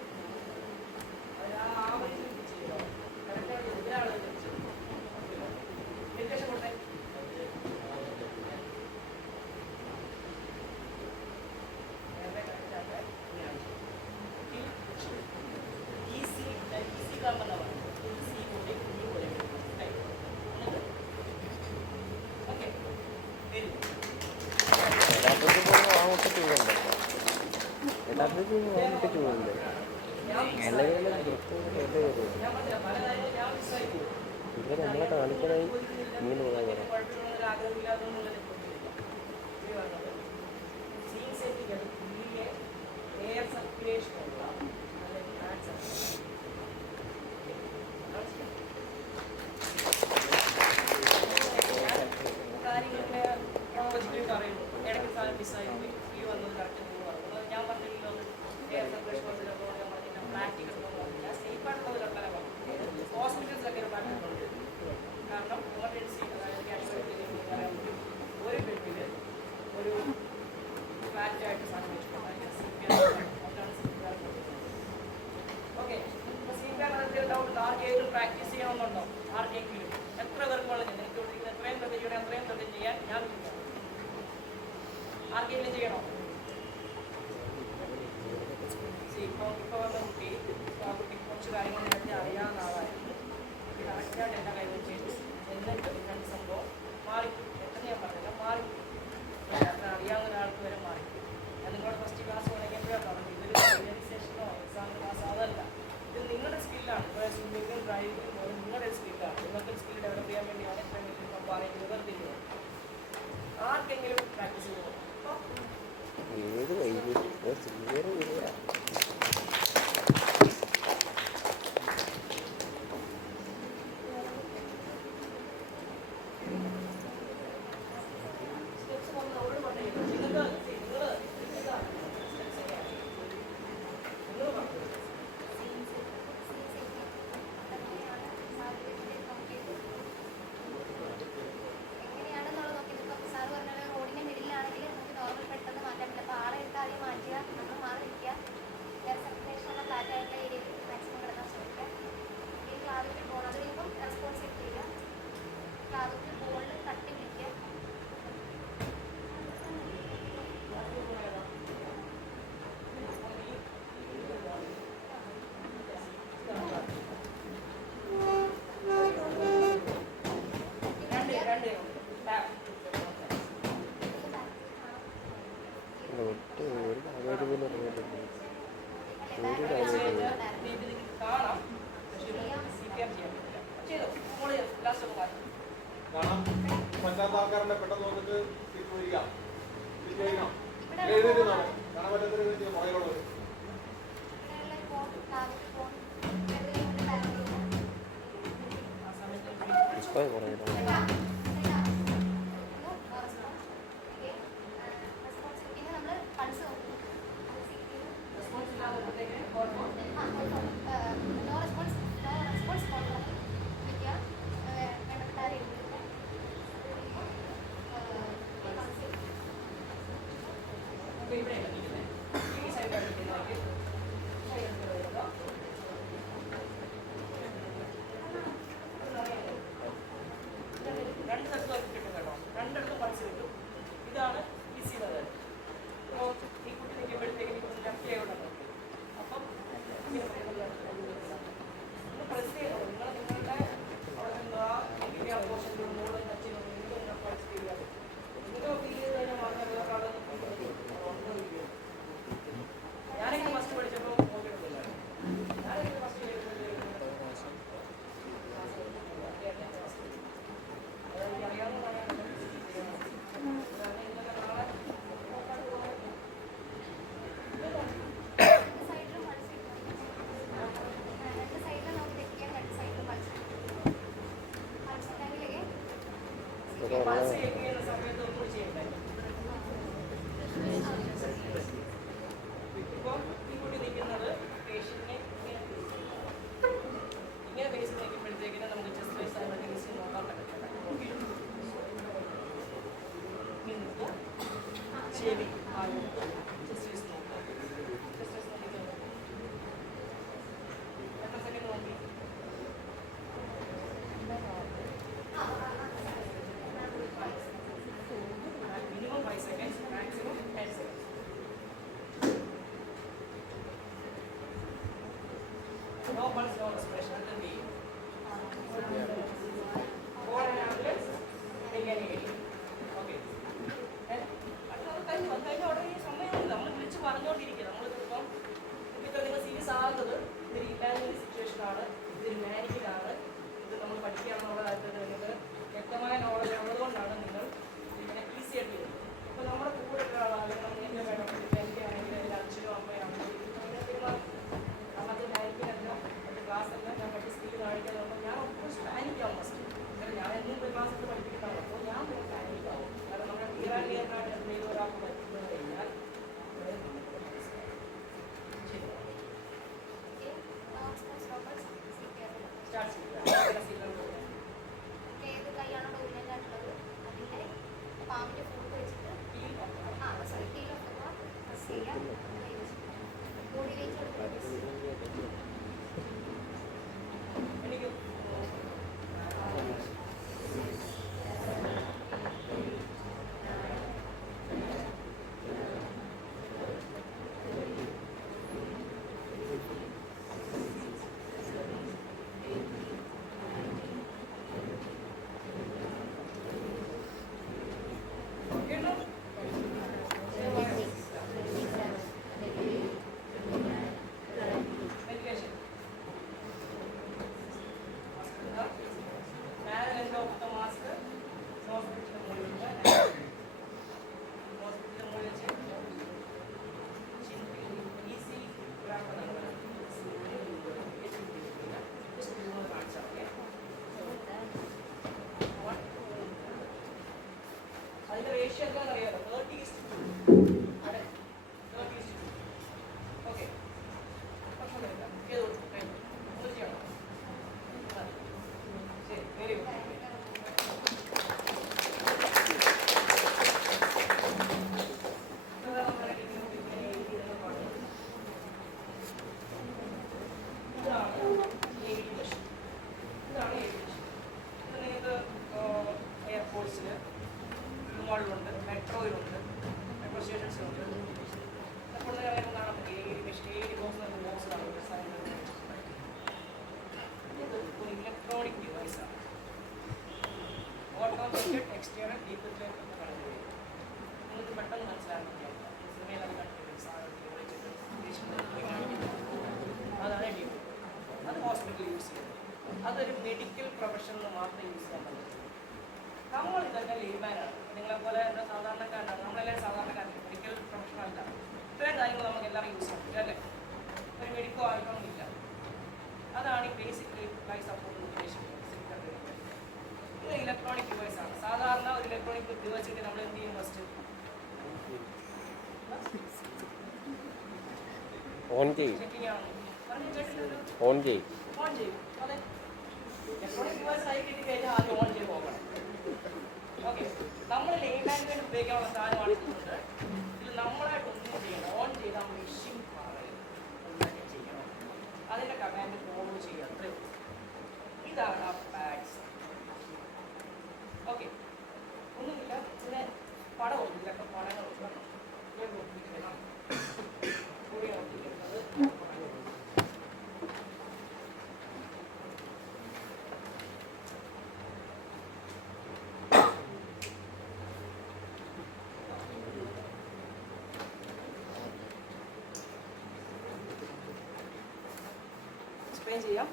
യഥാർത്ഥത്തിൽ പോകുമ്പോൾ ആമത്തെ ചൂടുണ്ട്. യഥാർത്ഥത്തിൽ ആമത്തെ ചൂടുണ്ട്. അല്ലെങ്കിൽ ഇവിടെ നമ്മളെ കാണിക്കണേ ഇങ്ങനെ പോകാൻ പറയാം. കാര്യങ്ങളൊക്കെ ക്രോളജിക്കലി പറയുന്നു. ഇടയ്ക്ക് സാധനം മിസ്സായി പോയി. ഈ വന്നത് കറക്റ്റ് പറഞ്ഞു. ഞാൻ പറഞ്ഞില്ലല്ലോ എയർ സർക്കുലേഷൻ ഞാൻ പറഞ്ഞില്ല. പ്രാക്ടിക്കൽ ഞാൻ സേഫായിട്ടുള്ളത് കണ്ടാലേ പറഞ്ഞു. ഹോസ്പിറ്റൽസൊക്കെ ഒരു മാറ്റമുണ്ട്. കാരണം എമർജൻസി അതായത് കാഷ്വാലിറ്റി പറയാൻ പറ്റും. ഒരു ബെഡിൽ ഒരു ഫ്ലാറ്റായിട്ട് സാധനം വെച്ചിട്ടുണ്ട്. ഓക്കെ. CPR ഡൗട്ട് ആർക്കെങ്കിലും പ്രാക്ടീസ് ചെയ്യണമെന്നുണ്ടോ? ആർക്കെങ്കിലും എത്ര പേർക്ക് വേണം എനിക്ക് എത്രയും പേർക്ക് ചെയ്യണം അത്രയും പേർക്ക് ചെയ്യാൻ ഞാൻ ആർക്കെങ്കിലും ചെയ്യണോ? ഇപ്പോൾ വന്ന കുട്ടി ആ കുട്ടിക്ക് കുറച്ച് കാര്യങ്ങൾ നേരത്തെ അറിയാവുന്ന ആളായിരുന്നു. കറക്റ്റായിട്ട് എൻ്റെ കൈകൾ ചെയ്തു. എന്നിട്ട് രണ്ട് സംഭവം മാറിക്കും. പെട്ടെന്ന് ഞാൻ പറഞ്ഞില്ല, മാറിക്കും. അത്ര അറിയാവുന്ന ഒരാൾക്ക് വരെ മാറിക്കും. ഞാൻ നിങ്ങളുടെ ഫസ്റ്റ് ക്ലാസ് തുടങ്ങിയപ്പോഴാണ് പറഞ്ഞു ഇതൊരു റിയലൈസേഷനോ എക്സാം ക്ലാസ് അതല്ല. ഇത് നിങ്ങളുടെ സ്കില്ലാണ്. ഇപ്പോൾ സ്വിമ്മിങ്ങും ഡ്രൈവിങ്ങും പോലെ നിങ്ങളുടെ സ്കില്ലാണ്. നിങ്ങൾക്ക് സ്കിൽ ഡെവലപ്പ് ചെയ്യാൻ വേണ്ടിയാണ് ഇത്രയും വലിയ പറയുന്നത്. വെറുതെ ആർക്കെങ്കിലും പ്രാക്ടീസ് ചെയ്തു ഏത് വൈകിട്ട് സിനിമയുടെ വീഡിയോ എങ്ങനെയാണെന്നുള്ളത് നോക്കിയത്. ഇപ്പം സാറ് പറഞ്ഞ റോഡിന്റെ മിഡിലാണെങ്കിൽ നമുക്ക് നോർമൽ പെട്ടെന്ന് മാറ്റാൻ പറ്റില്ല. അപ്പോൾ ആളെ ഇട്ട് ആദ്യം മാറ്റുക, നമ്മൾ മാറി നിൽക്കുക. എയർ സർക്കുലേഷനുള്ള ഫ്ലാറ്റ് ആയിട്ടുള്ള ഏരിയയിൽ മാക്സിമം കിടക്കാൻ ശ്രമിക്കുക. ഈ ക്ലാവിൽ പോകണം. അത് കഴിയുമ്പം റെസ്പോൺസ് ചെയ്യുക. ക്ലാവിൽ ബോളിൽ തട്ടി വിളിക്കുക. ഒറ്റ ഒരു കാര്യം പോലും അറിയാറില്ല. ഒരു കാര്യം കാണാം. CPR ചെയ്യാൻ പറ്റില്ല. ചെയ്തോ മോള് ലാസ്റ്റ് ഒക്കെ മാറ്റി. കാണാൻ പറ്റാത്ത ആൾക്കാരുടെ പെട്ടെന്ന് വന്നിട്ട് സീറ്റ് വരിക. സീറ്റ് വരിക്കണം. എഴുതിയിരുന്നാണ് കാണാൻ പറ്റാത്ത രീതിയിൽ പുറകിലുള്ളത്. ആ സമയത്ത് ഇപ്പം കുറഞ്ഞിട്ടുണ്ട്. റെസ്പോൺസിബിലിറ്റി നമ്മൾ പൾസ് നോക്കും. റെസ്പോൺസ് ഇല്ലാതെ No pulse, no respiration. That will be call an ambulance, take an AED. Okay. അടുത്ത ടൈം വന്നു കഴിഞ്ഞാൽ ഉടനെ ഈ സമയമില്ല, നമ്മൾ വിളിച്ച് പറഞ്ഞുകൊണ്ടിരിക്കുക. നമ്മളിപ്പം ഇപ്പോൾ നിങ്ങൾ സീരിയസ് ആകുന്നത് ഇതൊരു ഇമാജിനറി സിറ്റുവേഷൻ ആണ്, ഇതൊരു മാനിക്കലാണ്, ഇത് നമ്മൾ പഠിക്കുകയാണെന്നുള്ള കാര്യത്തിൽ നിങ്ങൾക്ക് വ്യക്തമായ നോളജ് ഉള്ളതുകൊണ്ടാണ് നിങ്ങൾ ഇങ്ങനെ ഈസി ആയിട്ട് ചെയ്യുന്നത്. ഇപ്പോൾ നമ്മുടെ കൂടെ ഒരാളാണെങ്കിൽ നമ്മൾ എൻ്റെ വേണം എനിക്കാണെങ്കിൽ എൻ്റെ അച്ഛനോ അമ്മയാണെങ്കിൽ അങ്ങനെ പെരുമാറും. കാരണം അത് മാനിക്കലല്ല, എൻ്റെ ക്ലാസ് അല്ല, ഞാൻ പഠിച്ച സ്കില്ല് കാണിക്കാതെ ഞാൻ ഓഫ്കോഴ്സ് പാനിക്കാവും ഫസ്റ്റ്. കാരണം ഞാൻ എന്നും ഒരു ക്ലാസ്സിൽ പഠിപ്പിക്കുന്നതാണ്. അപ്പോൾ ഞാൻ പാനിക്കാവും. കാരണം നമ്മുടെ തീരാളിയായിട്ടാണ് എന്തെങ്കിലും ഒരാൾക്ക് പറ്റുന്നത് കഴിഞ്ഞാൽ സ്റ്റാർട്ട് ചെയ്യുക. ഏത് കൈയാണോ ഡോമിനൻ്റ് ആയിട്ടുള്ളത് അതിൻ്റെ പാമ്പിൻ്റെ ഫുഡ് വെച്ചിട്ട് heel of the part press ചെയ്യാം. ബോഡി വെയിറ്റ് കൊടുത്ത് എനിക്ക് medication. Narrow end of the mask, nose to the moon. Nose to the moon. Chin easy grab the number. Just do the parts, okay? What? അതിന്റെ ratio എന്താണെന്ന് അറിയാലോ, 30:2. 30:2. Okay, പ്രശ്നമില്ല. ഏത് ഒന്ന് ചെയ്യണം. ശരി, വെരി ഗുഡ്. എയർപോർട്ട്സിൽ വിമാനങ്ങളുണ്ട്, മെട്രോയിലുണ്ട്, മെട്രോ സ്റ്റേഷൻസിലുണ്ട്. അപ്പോൾ കാണാൻ പറ്റും ഏഴ് ബോക്സിലാണ് ഇത് ഒരു ഇലക്ട്രോണിക് ഡിവൈസാണ്. ഓട്ടോമേറ്റഡ് എക്സ്റ്റേണൽ ഡീഫിബ്രിലേറ്റർ എന്ന് പറയുന്നത് നിങ്ങൾക്ക് പെട്ടെന്ന് മനസ്സിലാക്കാൻ പറ്റില്ല. സിനിമയിലൊക്കെ കണ്ടിട്ടുണ്ട്, അതാണ് ഡീഫിബ്രിലേറ്റർ. അത് ഹോസ്പിറ്റലിൽ യൂസ് ചെയ്യുന്നത്. അതൊരു മെഡിക്കൽ പ്രൊഫഷനിൽ മാത്രമേ യൂസ് ചെയ്യാൻ പറ്റുള്ളൂ. നമ്മൾ ഇതൊക്കെ ലേമാനാണ്, നിങ്ങളെപ്പോലെ എന്താ സാധാരണക്കാരാണ്. നമ്മളെല്ലാം സാധാരണക്കാരാണ്, മെഡിക്കൽ പ്രൊഫഷണല്ല. ഇത്രയും കാര്യങ്ങൾ നമുക്ക് എല്ലാവരും യൂസ് ചെയ്യാൻ പറ്റും അല്ലേ? ഒരു മെഡിക്കോ ആയിട്ടൊന്നുമില്ല. അതാണ് ഈ ബേസിക് ലൈഫ് സപ്പോർട്ട് ഉദ്ദേശിക്കുന്നത്. ഇത് ഇലക്ട്രോണിക് ഡിവൈസ് ആണ്. സാധാരണ ഒരു ഇലക്ട്രോണിക് ഡിവൈസിൻ്റെ നമ്മൾ എന്ത് ചെയ്യും? ഫസ്റ്റ് ഓൺ ചെയ്യും. ചെക്കിംഗ് ആണ്. പറഞ്ഞു കേട്ടില്ലല്ലോ? ഓൺ ചെയ്യും. ഓൺ ചെയ്യും. അതെ, ഇലക്ട്രോണിക് ഡിവൈസ് ആയി കിട്ടിക്കഴിഞ്ഞാൽ ആദ്യം ഓൺ ചെയ്ത് പോകണം. ഓക്കെ, നമ്മൾ ലേമാൻഡ് വേണ്ടി ഉപയോഗിക്കാനുള്ള സാധനമാണ് ഇതുകൊണ്ട്. ഇതിൽ നമ്മളായിട്ട് ഒന്നും ചെയ്യണം. ഓൺ ചെയ്താൽ മെഷീൻ പറയും എന്തൊക്കെ ചെയ്യണം, അതിൻ്റെ കമാൻഡ് ഫോളോ ചെയ്യുക, അത്രേ ഉള്ളൂ. ഇതാണ് ആ പാഡ്സ്. ഓക്കെ, ഒന്നുമില്ല. പിന്നെ പടമൊന്നും ഇല്ല, പടങ്ങളൊന്നും കൂടി ഒട്ടിക്കുന്നത്. എക്സ്പ്ലെയിൻ ചെയ്യാം.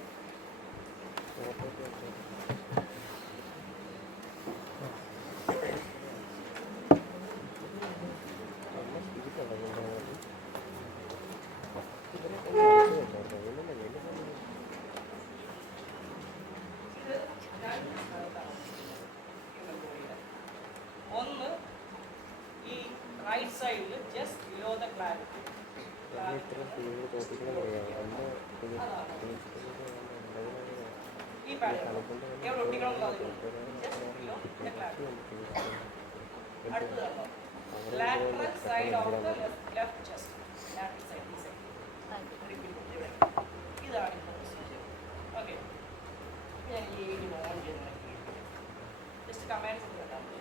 ഒന്ന്, ഈ റൈറ്റ് സൈഡിൽ ജസ്റ്റ് ബിലോ ദ ക്ലാവിറ്റി. ഈ പാറ്റേൺ എവിടെ ഒട്ടിക്കണം ജസ്റ്റ് ബിലോ ദ ക്ലാവിറ്റി. അടുത്തത് കണ്ടോ, lateral side of the left chest. Lateral side, this side. ഇതാണ് പ്രൊസീജിയർ. ഓക്കെ, ഞാൻ ഈ ഓൺ ചെയ്യുന്ന ജസ്റ്റ് കമാൻഡ്സ് കേട്ടാൽ മതി.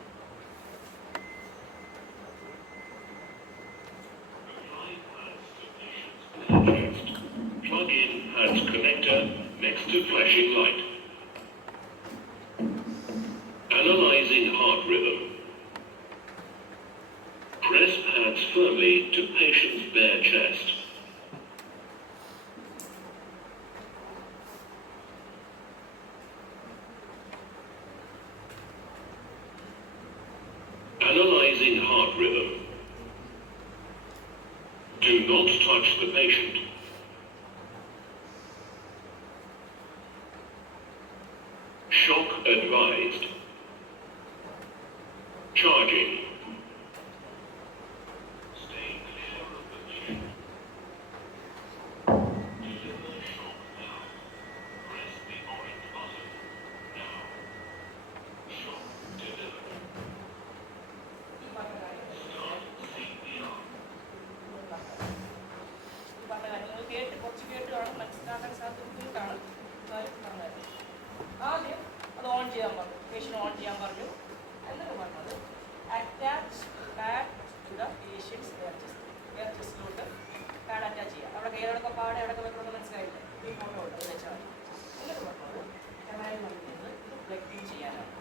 Close Plug-in hands connector next to flashing light. Analyzing heart rhythm. Press pads firmly to patient's bare chest. Analyzing heart rhythm. Do not touch the patient. Shock advised. Charging. Stay clear of the tube. Deliver shock now. Press the orange button. Now. Shock delivered. Start CPR. കുറച്ച് കേട്ട് കാണും മനസ്സിലാക്കാൻ സാധിക്കുന്നതാണ് ആദ്യം അത് on ചെയ്യാൻ പറഞ്ഞു, patient on ചെയ്യാൻ പറഞ്ഞു. എന്നിട്ട് പറഞ്ഞത് attach pad to the patient's air ചെസ്റ്റിലോട്ട് പാഡ് അറ്റാച്ച് ചെയ്യുക. അവിടെ എവിടെയൊക്കെ പാട് എവിടെയൊക്കെ വെക്കണമെന്ന് മനസ്സിലായില്ലേ? ഈ ഫോട്ടോ ഉണ്ട്, അത് വെച്ചാൽ മതി. എന്നിട്ട് പറഞ്ഞത് കമാൻഡ് വന്നിരുന്നത് ഇത് പ്ലഗ് ഇൻ ചെയ്യാനാണ്.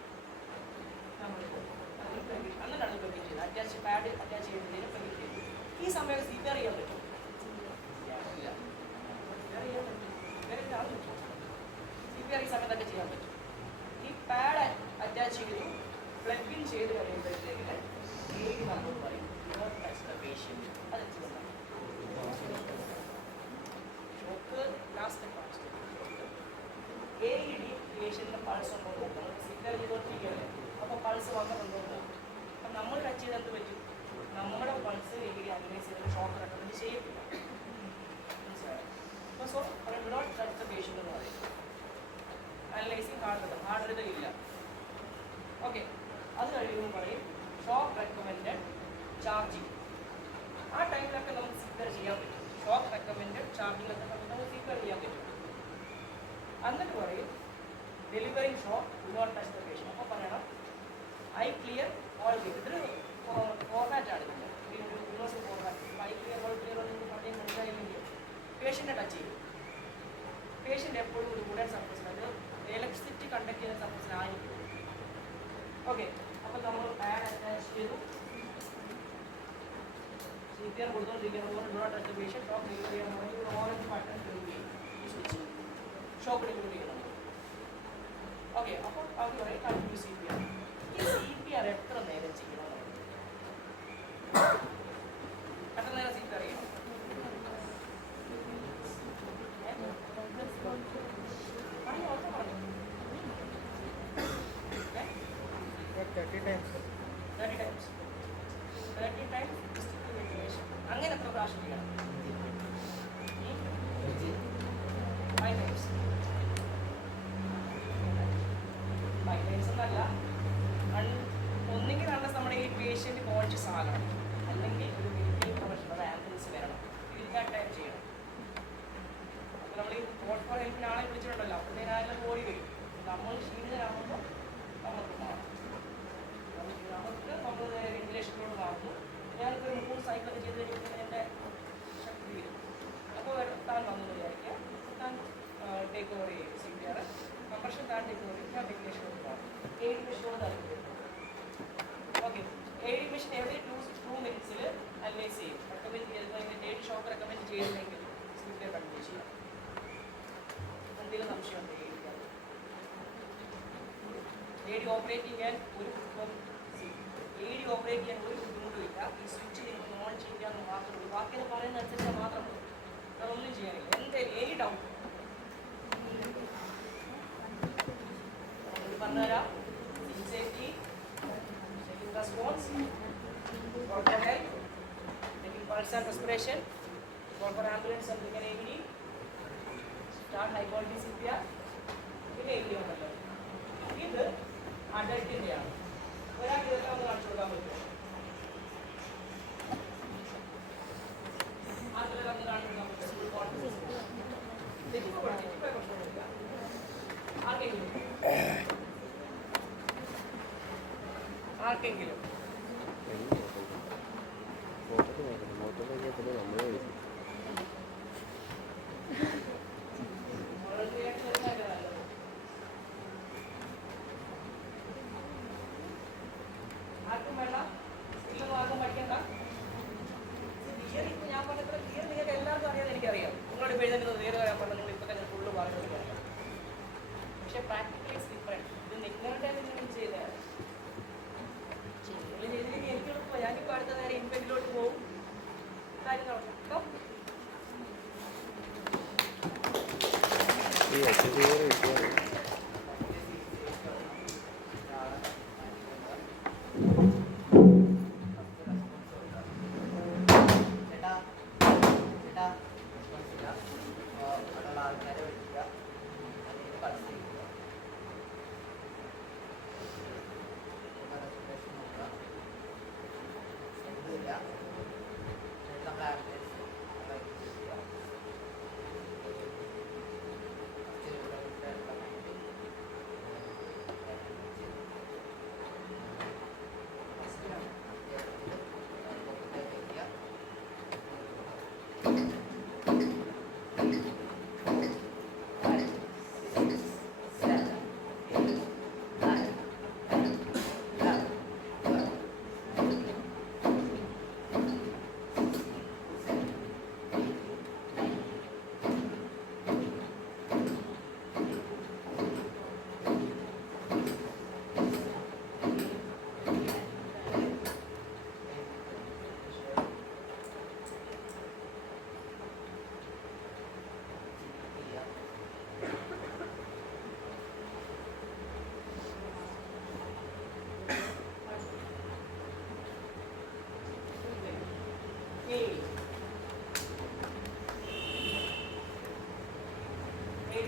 എന്നിട്ടാണ് പ്ലഗ് ഇൻ ചെയ്തത്. അറ്റാച്ച് പാഡ് അറ്റാച്ച് ചെയ്യുന്നതിന് പ്ലഗ് ഇൻ ചെയ്തു. ഈ സമയം CPR ചെയ്യാൻ പറ്റും? CPR ഈ സമയത്തൊക്കെ ചെയ്യാൻ പറ്റും. ഈ പാഡ് അറ്റാച്ച് ചെയ്തു പ്ലഗ് ഇൻ ചെയ്ത് കഴിയുമ്പോഴത്തേക്ക് നമ്മൾ പറയും പേഷ്യൻ്റ് അത് ഷോക്ക് ലാസ്റ്റ് AED പേഷ്യൻ്റെ പൾസ് ഉണ്ടോ നോക്കണം. സിഗ്നൽ ചെയ്തോണ്ടിരിക്കുകയല്ലേ, അപ്പോൾ പൾസ് വന്നിട്ടുണ്ടോ നോക്കും. അപ്പം നമ്മൾ ടച്ച് ചെയ്ത് എന്ത് പറ്റും? നമ്മുടെ പൾസ് AED അനലൈസ് ചെയ്ത് ഷോക്ക് റെക്കമെൻഡ് ചെയ്യത്തില്ല. മനസ്സിലായോ? അപ്പോൾ so not touch the patient എന്ന് പറയും. അനലൈസിങ് ഹാർഡ് റിതം ഇല്ല. ഓക്കെ, അത് കഴിയുമ്പോൾ പറയും ഷോക്ക് റെക്കമെൻഡഡ് ചാർജിങ്. ആ ടൈമിലൊക്കെ നമുക്ക് CPR ചെയ്യാൻ പറ്റും. ഷോക്ക് റെക്കമെൻഡഡ് ചാർജിങ്ങിലൊക്കെ നമുക്ക് CPR ചെയ്യാൻ പറ്റും. എന്നിട്ട് പറയും delivering shock do not touch the patient. അപ്പോൾ പറയണം ഐ ക്ലിയർ ഓൾ ക്ലിയർ. ഇതൊരു ഫോർമാറ്റാണ്, universal format. I clear all clear എന്ന് പറഞ്ഞാൽ മനസ്സിലായില്ലെങ്കിൽ പേഷ്യൻ്റെ ടച്ച് ചെയ്യും. പേഷ്യൻ്റ് എപ്പോഴും ഒരു വുഡൻ സർഫസിൽ, അത് ഇലക്ട്രിസിറ്റി കണ്ടക്ട് ചെയ്യുന്ന സർഫസിലായിരിക്കും. ഓക്കെ, അപ്പോൾ നമ്മൾ പാഡ് അറ്റാച്ച് ചെയ്തു. CPR കൊടുത്തുകൊണ്ടിരിക്കുന്ന ടച്ച് പേഷ്യൻ ഷോക്ക് ഡെലിവറി ചെയ്യാൻ വേണ്ടി ഒരു ഓറഞ്ച് ബട്ടൺ ഡെലിവറി ചെയ്യും. ഈ സ്വിച്ച് ഷോക്ക് ഡെലിവറി ചെയ്യണം. ഓക്കെ, അപ്പോൾ അവർ പറയും കണ്ടിന്യൂ CPR. ഈ CPR എത്ര നേരം ചെയ്യണം? എത്ര നേരം CPR ചെയ്യണം? 30 times. 30 times. 30 times ventilation. അങ്ങനെ എത്ര പ്രാവശ്യം ചെയ്യണം? 5 times. 5 times എന്നല്ല, ഒന്നെങ്കിൽ നമ്മുടെ ഈ പേഷ്യൻ്റ് കോൺഷ്യസ് ആകണം, അല്ലെങ്കിൽ ഒരു മെഡിക്കൽ പ്രൊഫഷണൽ ആംബുലൻസ് വരണം. ഇതിൽ ടൈം ചെയ്യണം. അപ്പോൾ നമ്മൾ ഈ കോൾ ഫോർ ഹെൽപ്പിന് ആളെ വിളിച്ചിട്ടുണ്ടല്ലോ, അപ്പോഴത്തേനായാലും ഓടി വരും. നമ്മൾ ക്ഷീണിതരാകുമ്പോൾ നമുക്ക് മാറും. നമുക്ക് നമ്മൾ വെന്റിലേഷനിലോട് മാറുന്നു. ഞാനിപ്പോൾ ഒരു 3 സൈക്കിളൊക്കെ ചെയ്ത് കഴിയുമ്പോൾ എൻ്റെ ശക്തി വരും. അപ്പോൾ താൻ വന്നു വിചാരിക്കുക, താൻ ടേക്ക് ഓവർ ചെയ്യും CPR. കംപ്രഷൻ താൻ ടേക്ക് ഓവർ ചെയ്യും, ഞാൻ വെന്റിലേഷനിലോട്ട് മാറും. AED മെഷീനോട് താല്പര്യം. ഓക്കെ, AED മെഷീൻ എവിടെ 2 മിനിറ്റ്സിൽ അനലൈസ് ചെയ്യും. റെക്കമെൻഡ് ചെയ്ത് AED ഷോക്ക് റെക്കമെൻഡ് ചെയ്തില്ലെങ്കിൽ CPR കണ്ടിന്യൂ ചെയ്യാം. എന്തെങ്കിലും സംശയമുണ്ട് AED ഓപ്പറേറ്റ് ചെയ്യാൻ ഒരു AED ഓപ്പറേറ്റ് ചെയ്യാൻ ഒരു ബുദ്ധിമുട്ടുമില്ല. ഈ സ്വിച്ച് നിങ്ങൾ ഓൺ ചെയ്യാന്ന് മാത്രമേ ഉള്ളൂ. ബാക്കിയൊക്കെ പറയുന്ന അനുസരിച്ച് മാത്രം മതി. അതൊന്നും ചെയ്യാനില്ല. എന്തായാലും ഏരി ഡൗട്ട് പറഞ്ഞുതരാം. Safety, second response, call for help, taking pulse and respiration, call for ambulance and begin AED, start high quality CPR. പിന്നെ AED ഉണ്ടല്ലോ, ഇത് അഡൽട്ടിൻ്റെയാണ്. ഒരാൾക്ക് ഇതെല്ലാം ഒന്ന് കാണിച്ചു കൊടുക്കാൻ പറ്റുമോ? ആർക്കെല്ലാം ഒന്ന് കാണിച്ചു കൊടുക്കാൻ പറ്റുമോ? ആർക്കെങ്കിലും ഫോട്ടോ നോക്കണം, ഫോട്ടോ നോക്കിയാൽ നമ്മളെ വിളിക്കും. പേര് വരാൻ പറഞ്ഞാൽ നിങ്ങൾ ഇപ്പം തന്നെ ഫുള്ള് പറഞ്ഞു പറയാം. പക്ഷേ പ്രാക്ടിക്കലി ഡിഫറെൻറ്റ്. ഇത് നിങ്ങളുടെ നിങ്ങൾ ചെയ്തതാണ്. നിങ്ങൾ ചെയ്തില്ലെങ്കിൽ എനിക്ക് എളുപ്പം. ഞാനിപ്പോൾ അടുത്ത നേരം ഇൻഫെൻറ്റിലോട്ട് പോകും, കാര്യങ്ങളൊക്കെ അപ്പം ഈ എക്സസൈസ് കിട്ടിയാൽ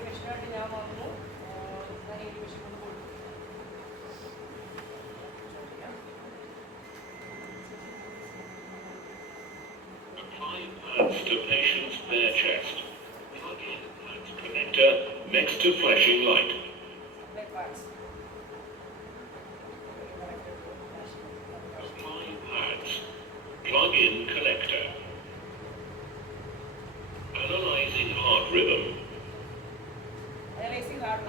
മെഷീനായിട്ട് ഞാൻ വന്നു. ഞാൻ ഈ മെഷീൻ കൊണ്ട് കൊടുത്തു. Apply pads to patient's bare chest. Plug in pads connector next to flashing light. Apply pads. Plug in connector. Analyzing heart rhythm.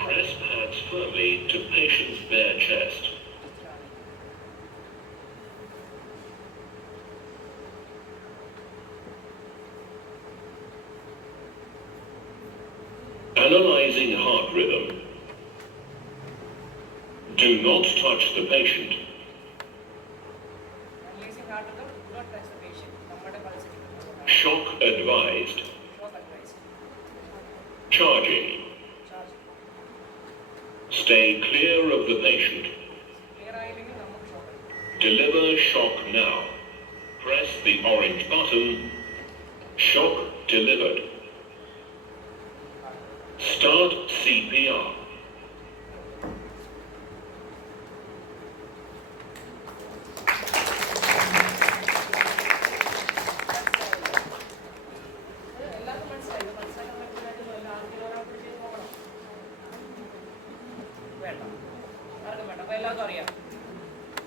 Press pads firmly to patient's bare chest. Analyzing heart rhythm. Do not touch the patient. Shock advised. Charging. Stay clear of the patient. Deliver shock now. Press the orange button. Shock delivered. Start CPR. എല്ലാവർക്കും അറിയാം.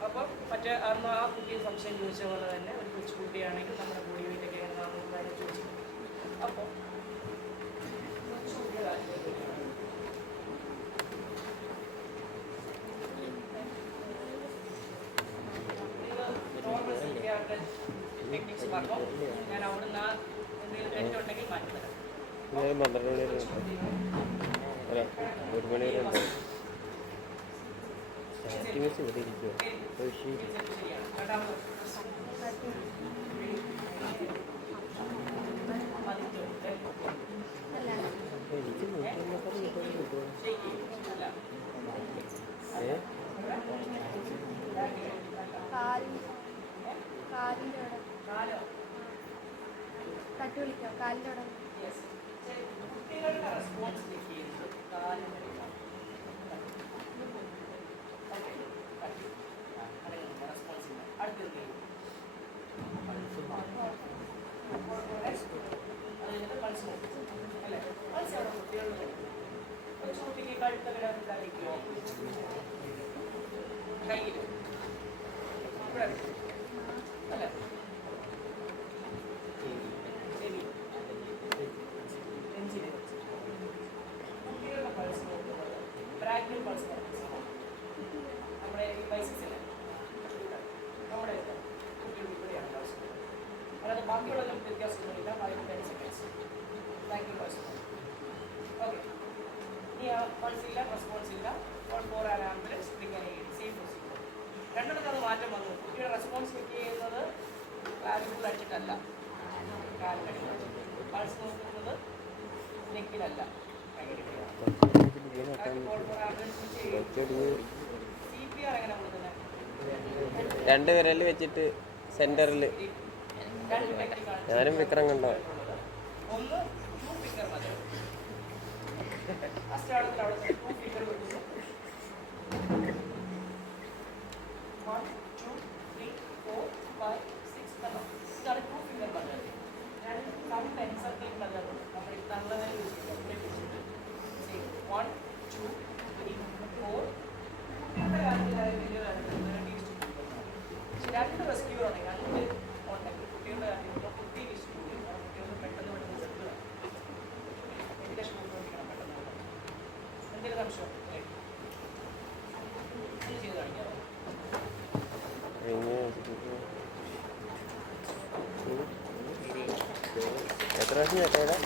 അപ്പോൾ മറ്റേ അന്ന് ആ കുട്ടി സംശയം ചോദിച്ച പോലെ തന്നെ ഒരു കൊച്ചുകുട്ടിയാണെങ്കിൽ നമ്മുടെ ബോഡി വെയിറ്റ് ഒക്കെ എങ്ങനെയാണെന്ന് കാര്യം ചോദിച്ചു. അപ്പോൾ കൊച്ചുകുട്ടിയുടെ ടെക്നിക്സ് പറഞ്ഞു. ഞാൻ അവിടുന്ന് എന്തെങ്കിലും തെറ്റുണ്ടെങ്കിൽ മാറ്റി തരാം. 12 മണി വരെ അല്ല 1 മണി വരെ ഉണ്ട്. സ്റ്റാർട്ടിങ്സ് ഇവിടെ ഇരിക്കുക. എനിക്ക് 150 കിട്ടുമോ? കാലിൻ്റെ അവിടെ തട്ടി വിളിക്കാം. കാലിൻ്റെ അവിടെ കുട്ടികളുടെ റെസ്പോൺസ് ചെയ്യുന്നത് കാലിൻ്റെ റെസ്പോൺസ് അടുത്തത് അതിൻ്റെ പൾസ് അല്ലേ? പൾസ് അവിടെ കുട്ടികളുടെ കൊച്ചുകുട്ടിക്ക് കഴുത്ത കിടക്കാതിരിക്കുമോ? കയ്യിൽ ഇവിടെ അല്ലേ? ശരി. നെഞ്ചിന് കുട്ടികളുടെ പൾസ് നോക്കുന്നത് ബ്രാഗ്നൽ പൾസ് നമ്മുടെ ഈ ബൈസിസിലെ നമ്മുടെ കുട്ടികളുടെ ഇവിടെയാണ് പൾസ്. അതായത് ബാക്കിയുള്ള നമുക്ക് വ്യത്യാസമൊന്നുമില്ല. 5 to 10 seconds brachial pulse. Pulse ഇല്ല, റെസ്പോൺസ് ഇല്ല, call for an ambulance, bring an aid, same procedure. രണ്ടിടത്ത് അത് മാറ്റം വന്നു. കുട്ടിയുടെ റെസ്പോൺസ് ചെക്ക് ചെയ്യുന്നത് ക്ലാവിക്യൂൾ അടിച്ചിട്ടല്ല, കാലിനടി പൾസ് നോക്കുന്നത് നെക്കിലല്ല. CPR എങ്ങനെ കൊടുക്കുന്നത്? 2 വിരൽ വെച്ചിട്ട് സെന്ററിൽ ഞാനും വിക്രം കണ്ടോ. ഒന്ന് 2 ഫിംഗർ മതി. അസ്ഥാനത്തിൽ അവിടെ 2 ഫിംഗർ കൊടുക്കുന്നു. 1 2 3 4 5 6 7. ഇതാണ് 2 ഫിംഗർ മെത്തേഡ്. സം എൻസർക്കിൾ മെത്തേഡ് നമ്മൾ നല്ല യൂസ് ചെയ്യുന്നത്. 1 2 3 4 രണ്ട് റെസ്ക്യൂ ആണെങ്കിൽ 2 ഉണ്ടെങ്കിൽ കുട്ടികളുടെ കാര്യത്തിൽ കുട്ടി കുട്ടികൾ പെട്ടെന്ന് സെറ്റിൽ മെഡിക്കേഷൻ കൊടുത്തുകൊണ്ടിരിക്കണം. പെട്ടെന്ന് എന്തെങ്കിലും സംശയം ഇത് ചെയ്ത് കാണിക്കാമോ? എത്ര പ്രാവശ്യം ചേട്ടാ?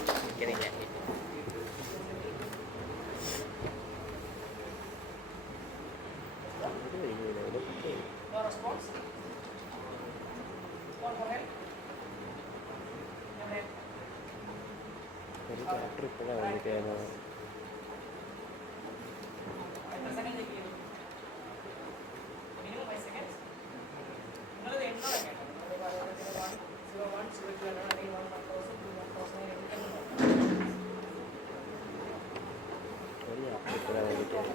റെസ്പോൺസ് ഒരു ചാപ്റ്റർ ഇപ്പോഴാണ് വിളിക്കാനാണ്. ഒരു ചാപ്റ്റർ ഇപ്പോഴാണ് വിളിക്കാൻ.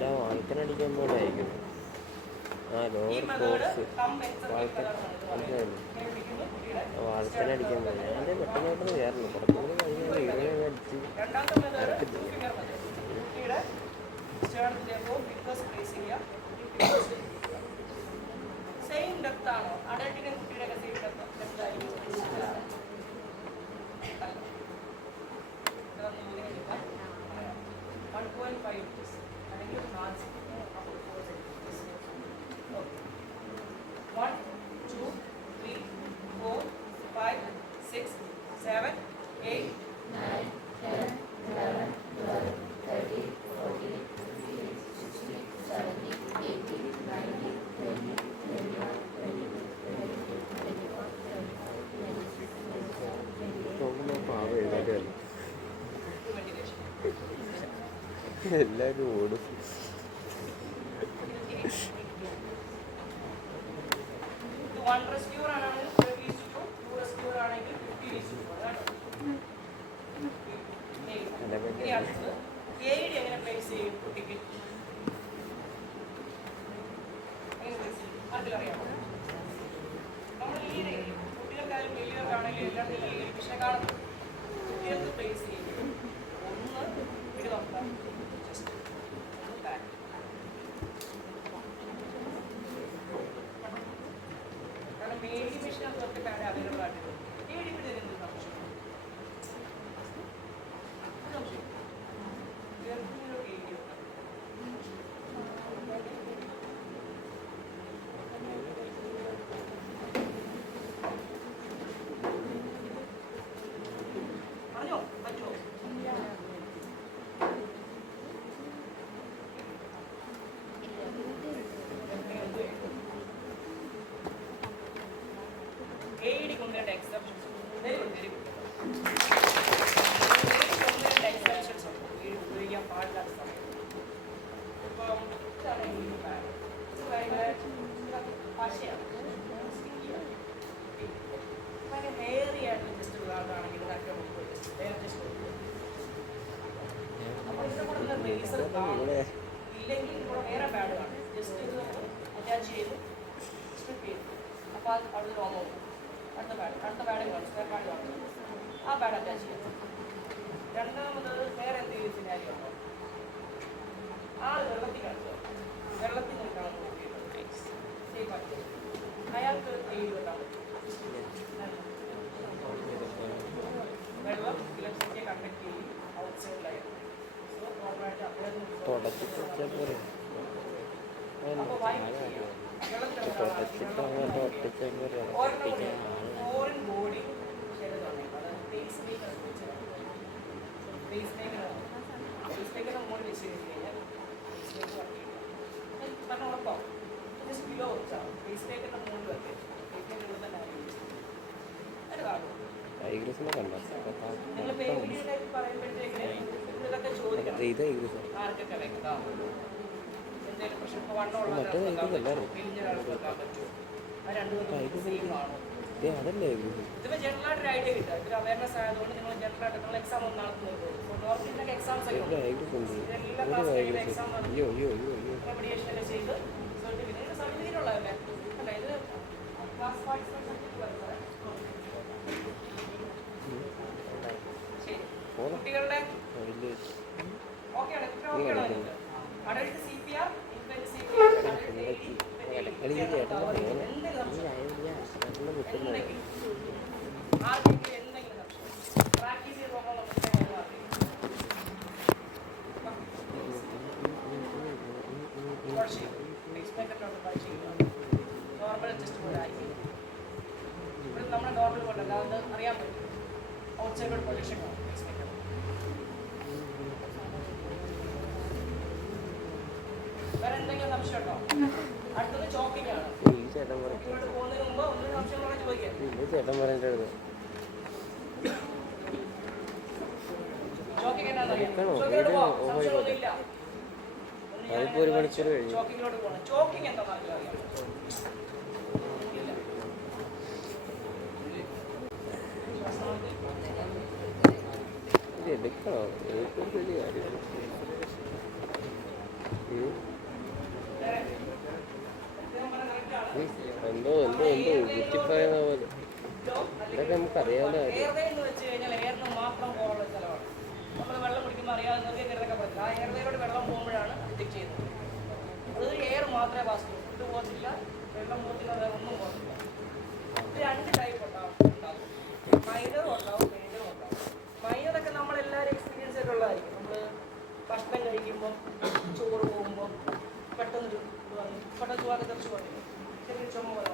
വാൾക്കനടിക്കാൻ പോലെ അയക്കുന്നു. ലോവർ കോഴ്സ് വാൾക്കനടിക്കാൻ പോലെ ഞാൻ പെട്ടെന്ന് കയറുന്നു. കുറച്ചുകൂടി കഴിഞ്ഞാൽ ഇങ്ങനെ അടിച്ച് സെയിം ഡെപ്ത് ആണോ? അഡൽട്ടിനും കുട്ടിയുടെ സെയിം ഡെപ്ത് ആയിരിക്കും. എല്ലാവരും ഓടും. ഇല്ലെങ്കിൽ ഇവിടെ വേറെ ബാഡ് കാണും. ജസ്റ്റ് ഇത് അറ്റാച്ച് ചെയ്ത് സ്ട്രിപ്പ് ചെയ്തു. അപ്പോൾ അവിടെ റോമോ അടുത്ത ബാഡ് കാണും, സ്പെയർ ബാഡ് കാണും. ആ ബാഡ് അറ്റാച്ച് ചെയ്യാം. രണ്ടാമത് വേറെ എന്തെങ്കിലും സിനാരിയോ ഉണ്ടോ? ആൾ വെള്ളത്തിൽ കളിച്ചോ, വെള്ളത്തിൽ നിൽക്കണം സേഫ് ആക്കി അയാൾക്ക് എഴുതി വെക്കാൻ പറ്റും. വെള്ളം ഇലക്ട്രിസിറ്റിയെ കണ്ടക്ട് ചെയ്യും ഔട്ട് സൈഡിലായിട്ട്. സോ പ്രോപ്പറായിട്ട് അദ്ദേഹത്തിന് തുടച്ചിട്ട് വെച്ചാൽ പോരെ. അപ്പോൾ വൈബ് ചെയ്യാം. ഫോറിൻ ബോഡി ചെയ്തതുണ്ടെങ്കിൽ അതായത് ഫേസ് മേക്കർ ഫേസ് മേക്കറിന്റെ മുകളിൽ വെച്ച് കഴിഞ്ഞാൽ ഫേസ് മേക്കർ വർക്ക് ചെയ്യും പറഞ്ഞ ഉറപ്പാവും. ജസ്റ്റ് ബിലോ വെച്ചാൽ ഫേസ് മേക്കറിന്റെ മുകളിൽ വെക്കുക. ഫേസ് മേക്കർ ഇവിടെ തന്നെ അത് കാണും. നിങ്ങൾ പേര് പറയുമ്പോഴത്തേക്ക് ഇതൊക്കെ ചോദിക്കണം ആർക്കൊക്കെ വെക്കാം, എന്തെങ്കിലും പ്രശ്നം ഇപ്പോൾ വണ്ണമുള്ള ഒരാൾക്ക് വെക്കാൻ പറ്റുമോ, ആ രണ്ടുപേർക്കും സെയിം ആണോ. ഇതിപ്പോൾ ജനറലായിട്ട് ഒരു ഐഡിയ കിട്ടുക. ഇതൊരു അവയർനെസ് ആയതുകൊണ്ട് നിങ്ങൾ ജനറലായിട്ട് നിങ്ങൾ എക്സാം ഒന്ന് നടത്തുന്നത് നോർമലിനൊക്കെ എക്സാംസ് ഒക്കെ ഉണ്ട്. ഇതെല്ലാം ക്ലാസ് എക്സാം റെമഡിയേഷനൊക്കെ ചെയ്ത് സർട്ടിഫിക്കറ്റ് ഉള്ളതല്ലേ അല്ല ഇത് ക്ലാസ് പാർട്ടിസിപ്പേഷൻ വരുന്നത്. ശരി, കുട്ടികളുടെ ഓക്കെയാണ് ഇത്ര ഓക്കെയാണോ നിങ്ങൾക്ക്? അഡൽട്ട് CPR, ഇൻഫന്റ് CPR, ആർക്കെങ്കിലും എന്തെങ്കിലും പ്രാക്ടീസ് ചെയ്ത് നോക്കാൻ നോർമൽ ടെസ്റ്റ് പോലെ ആയിരിക്കും. ഇവിടെ നമ്മുടെ നോർമൽ പോലെ അല്ലാതെ അറിയാൻ പറ്റും. ഔട്ട്സൈഡ് പ്രൊജക്ഷൻ വേറെ എന്തെങ്കിലും സംശയം ഉണ്ടോ? അടുത്തത് ചോക്കിംഗ് ആണ്. ഇങ്ങോട്ട് പോകുന്നതിന് മുമ്പ് ഒന്നും സംശയം പറഞ്ഞ് ചോദിക്കാം. ചോക്കിംഗ് എന്നാന്നറിയാം? ചോക്കിങ്ങിലോട്ട് പോവാം, സംശയമൊന്നും ഇല്ല. ചോക്കിങ്ങിലോട്ട് പോകണം. ചോക്കിംഗ് എന്താണെന്ന് അറിയാം? എന്തോ കുത്തിപ്പറയുന്ന പോലെ ഇതൊക്കെ നമുക്കറിയാവുന്ന കാര്യം. എയർവേ എന്ന് വെച്ച് കഴിഞ്ഞാൽ എയറിന് മാത്രം പോകാനുള്ള സ്ഥലമാണ്. നമ്മൾ വെള്ളം കുടിക്കുമ്പോൾ അറിയാതെ നിർത്തിയൊക്കെ പറ്റില്ല. ആ എയർവേയിലോട്ട് വെള്ളം പോകുമ്പോഴാണ് ഡിറ്റക്ട് ചെയ്യുന്നത്. അത് എയർ മാത്രമേ പാസ് ചെയ്യൂ. ഫുഡ് പോകത്തില്ല, വെള്ളം പോകത്തില്ല, വേറെ ഒന്നും പോകത്തില്ല. ഇത് രണ്ട് ടൈപ്പ് ഉണ്ടാവും. മൈനറും ഉണ്ടാവും, മേജറും ഉണ്ടാവും. മൈനറൊക്കെ നമ്മളെല്ലാവരും എക്സ്പീരിയൻസ് ആയിട്ടുള്ളതായിരിക്കും. നമ്മൾ ഭക്ഷണം കഴിക്കുമ്പോൾ ചോറ് പോകുമ്പോൾ പെട്ടെന്ന് ചോറൊക്കെ തെറിച്ച് പോകില്ല, ചെറിയ ചുമ പോലെ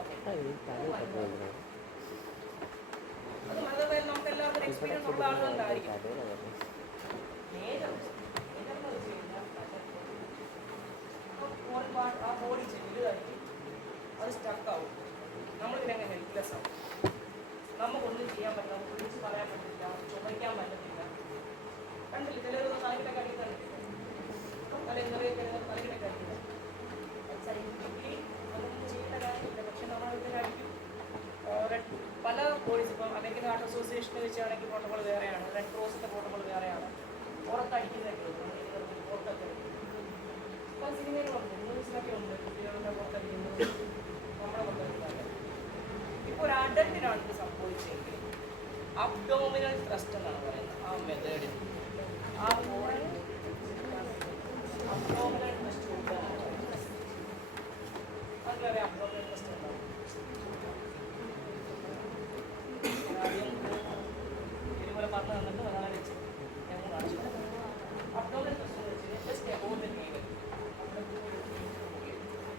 അത് അതേപോലെ നമുക്ക് എല്ലാവർക്കും എക്സ്പീരിയൻസ് ഉള്ള ആളുകളായിരിക്കും. ആ ബോഡി ചെല്ലുതായിരിക്കും, അത് സ്റ്റക്കാവും. നമ്മളിതിനെങ്ങനെ ഹെൽപ്ലെസ് ആവും. നമുക്കൊന്നും ചെയ്യാൻ പറ്റില്ല, നമുക്ക് വിളിച്ച് പറയാൻ പറ്റില്ല, ചുമയ്ക്കാൻ പറ്റത്തില്ല. കണ്ടില്ല ചിലരൊന്നും തലകിട്ടൊക്കെ അടിക്കാൻ പറ്റില്ല, തല നിറയൊക്കെ തലകിട്ടൊക്കെ അടിക്കില്ല. സയൻറ്റിഫിക്കലി അതൊന്നും ചെയ്യേണ്ട കാര്യമില്ല. പക്ഷെ നമ്മളിതിനെ അടിക്കും. പല ബോഡീസ് ഇപ്പം അമേരിക്കൻ ഹാർട്ട് അസോസിയേഷനെ വെച്ചാണെങ്കിൽ പ്രോട്ടോകോൾ വേറെയാണ്, റെഡ് ക്രോസിൻ്റെ പ്രോട്ടോകോൾ വേറെയാണ്. പുറത്തടിക്കുന്നതൊക്കെ പുറത്തൊക്കെ ഇപ്പം സിനിമയിലുണ്ട്, ന്യൂസിലൊക്കെ ഉണ്ട്, കുട്ടികളുടെ പുറത്തടിക്കുന്നത്, നമ്മുടെ പുറത്തടിക്കുന്നത്. ഇപ്പോൾ ഒരു അഡൽട്ടിനാണ് ഇത് സംഭവിച്ചെങ്കിൽ അബ്ഡോമിനൽ ത്രസ്റ്റ് എന്നാണ് പറയുന്നത്. ആ മെത്തേഡിൽ ആ ബോഡി അബ്ഡോമിനൽ ത്രസ്റ്റ് കൊടുക്കാനാണ് പറയുന്നത്. അതറിയാം അബ്ഡോമിനൽ ത്രസ്റ്റ് ഉണ്ടാവും. ആദ്യം ഇതുപോലെ പറഞ്ഞു തന്നിട്ട് ഒരാളെ വെച്ച് ഞങ്ങൾ കാണിച്ചു. അബ്ഡോമിനൽ ത്രസ്റ്റ് എന്ന് വെച്ച് കഴിഞ്ഞാൽ ജസ്റ്റ് എബോവ് ദ നേവൽ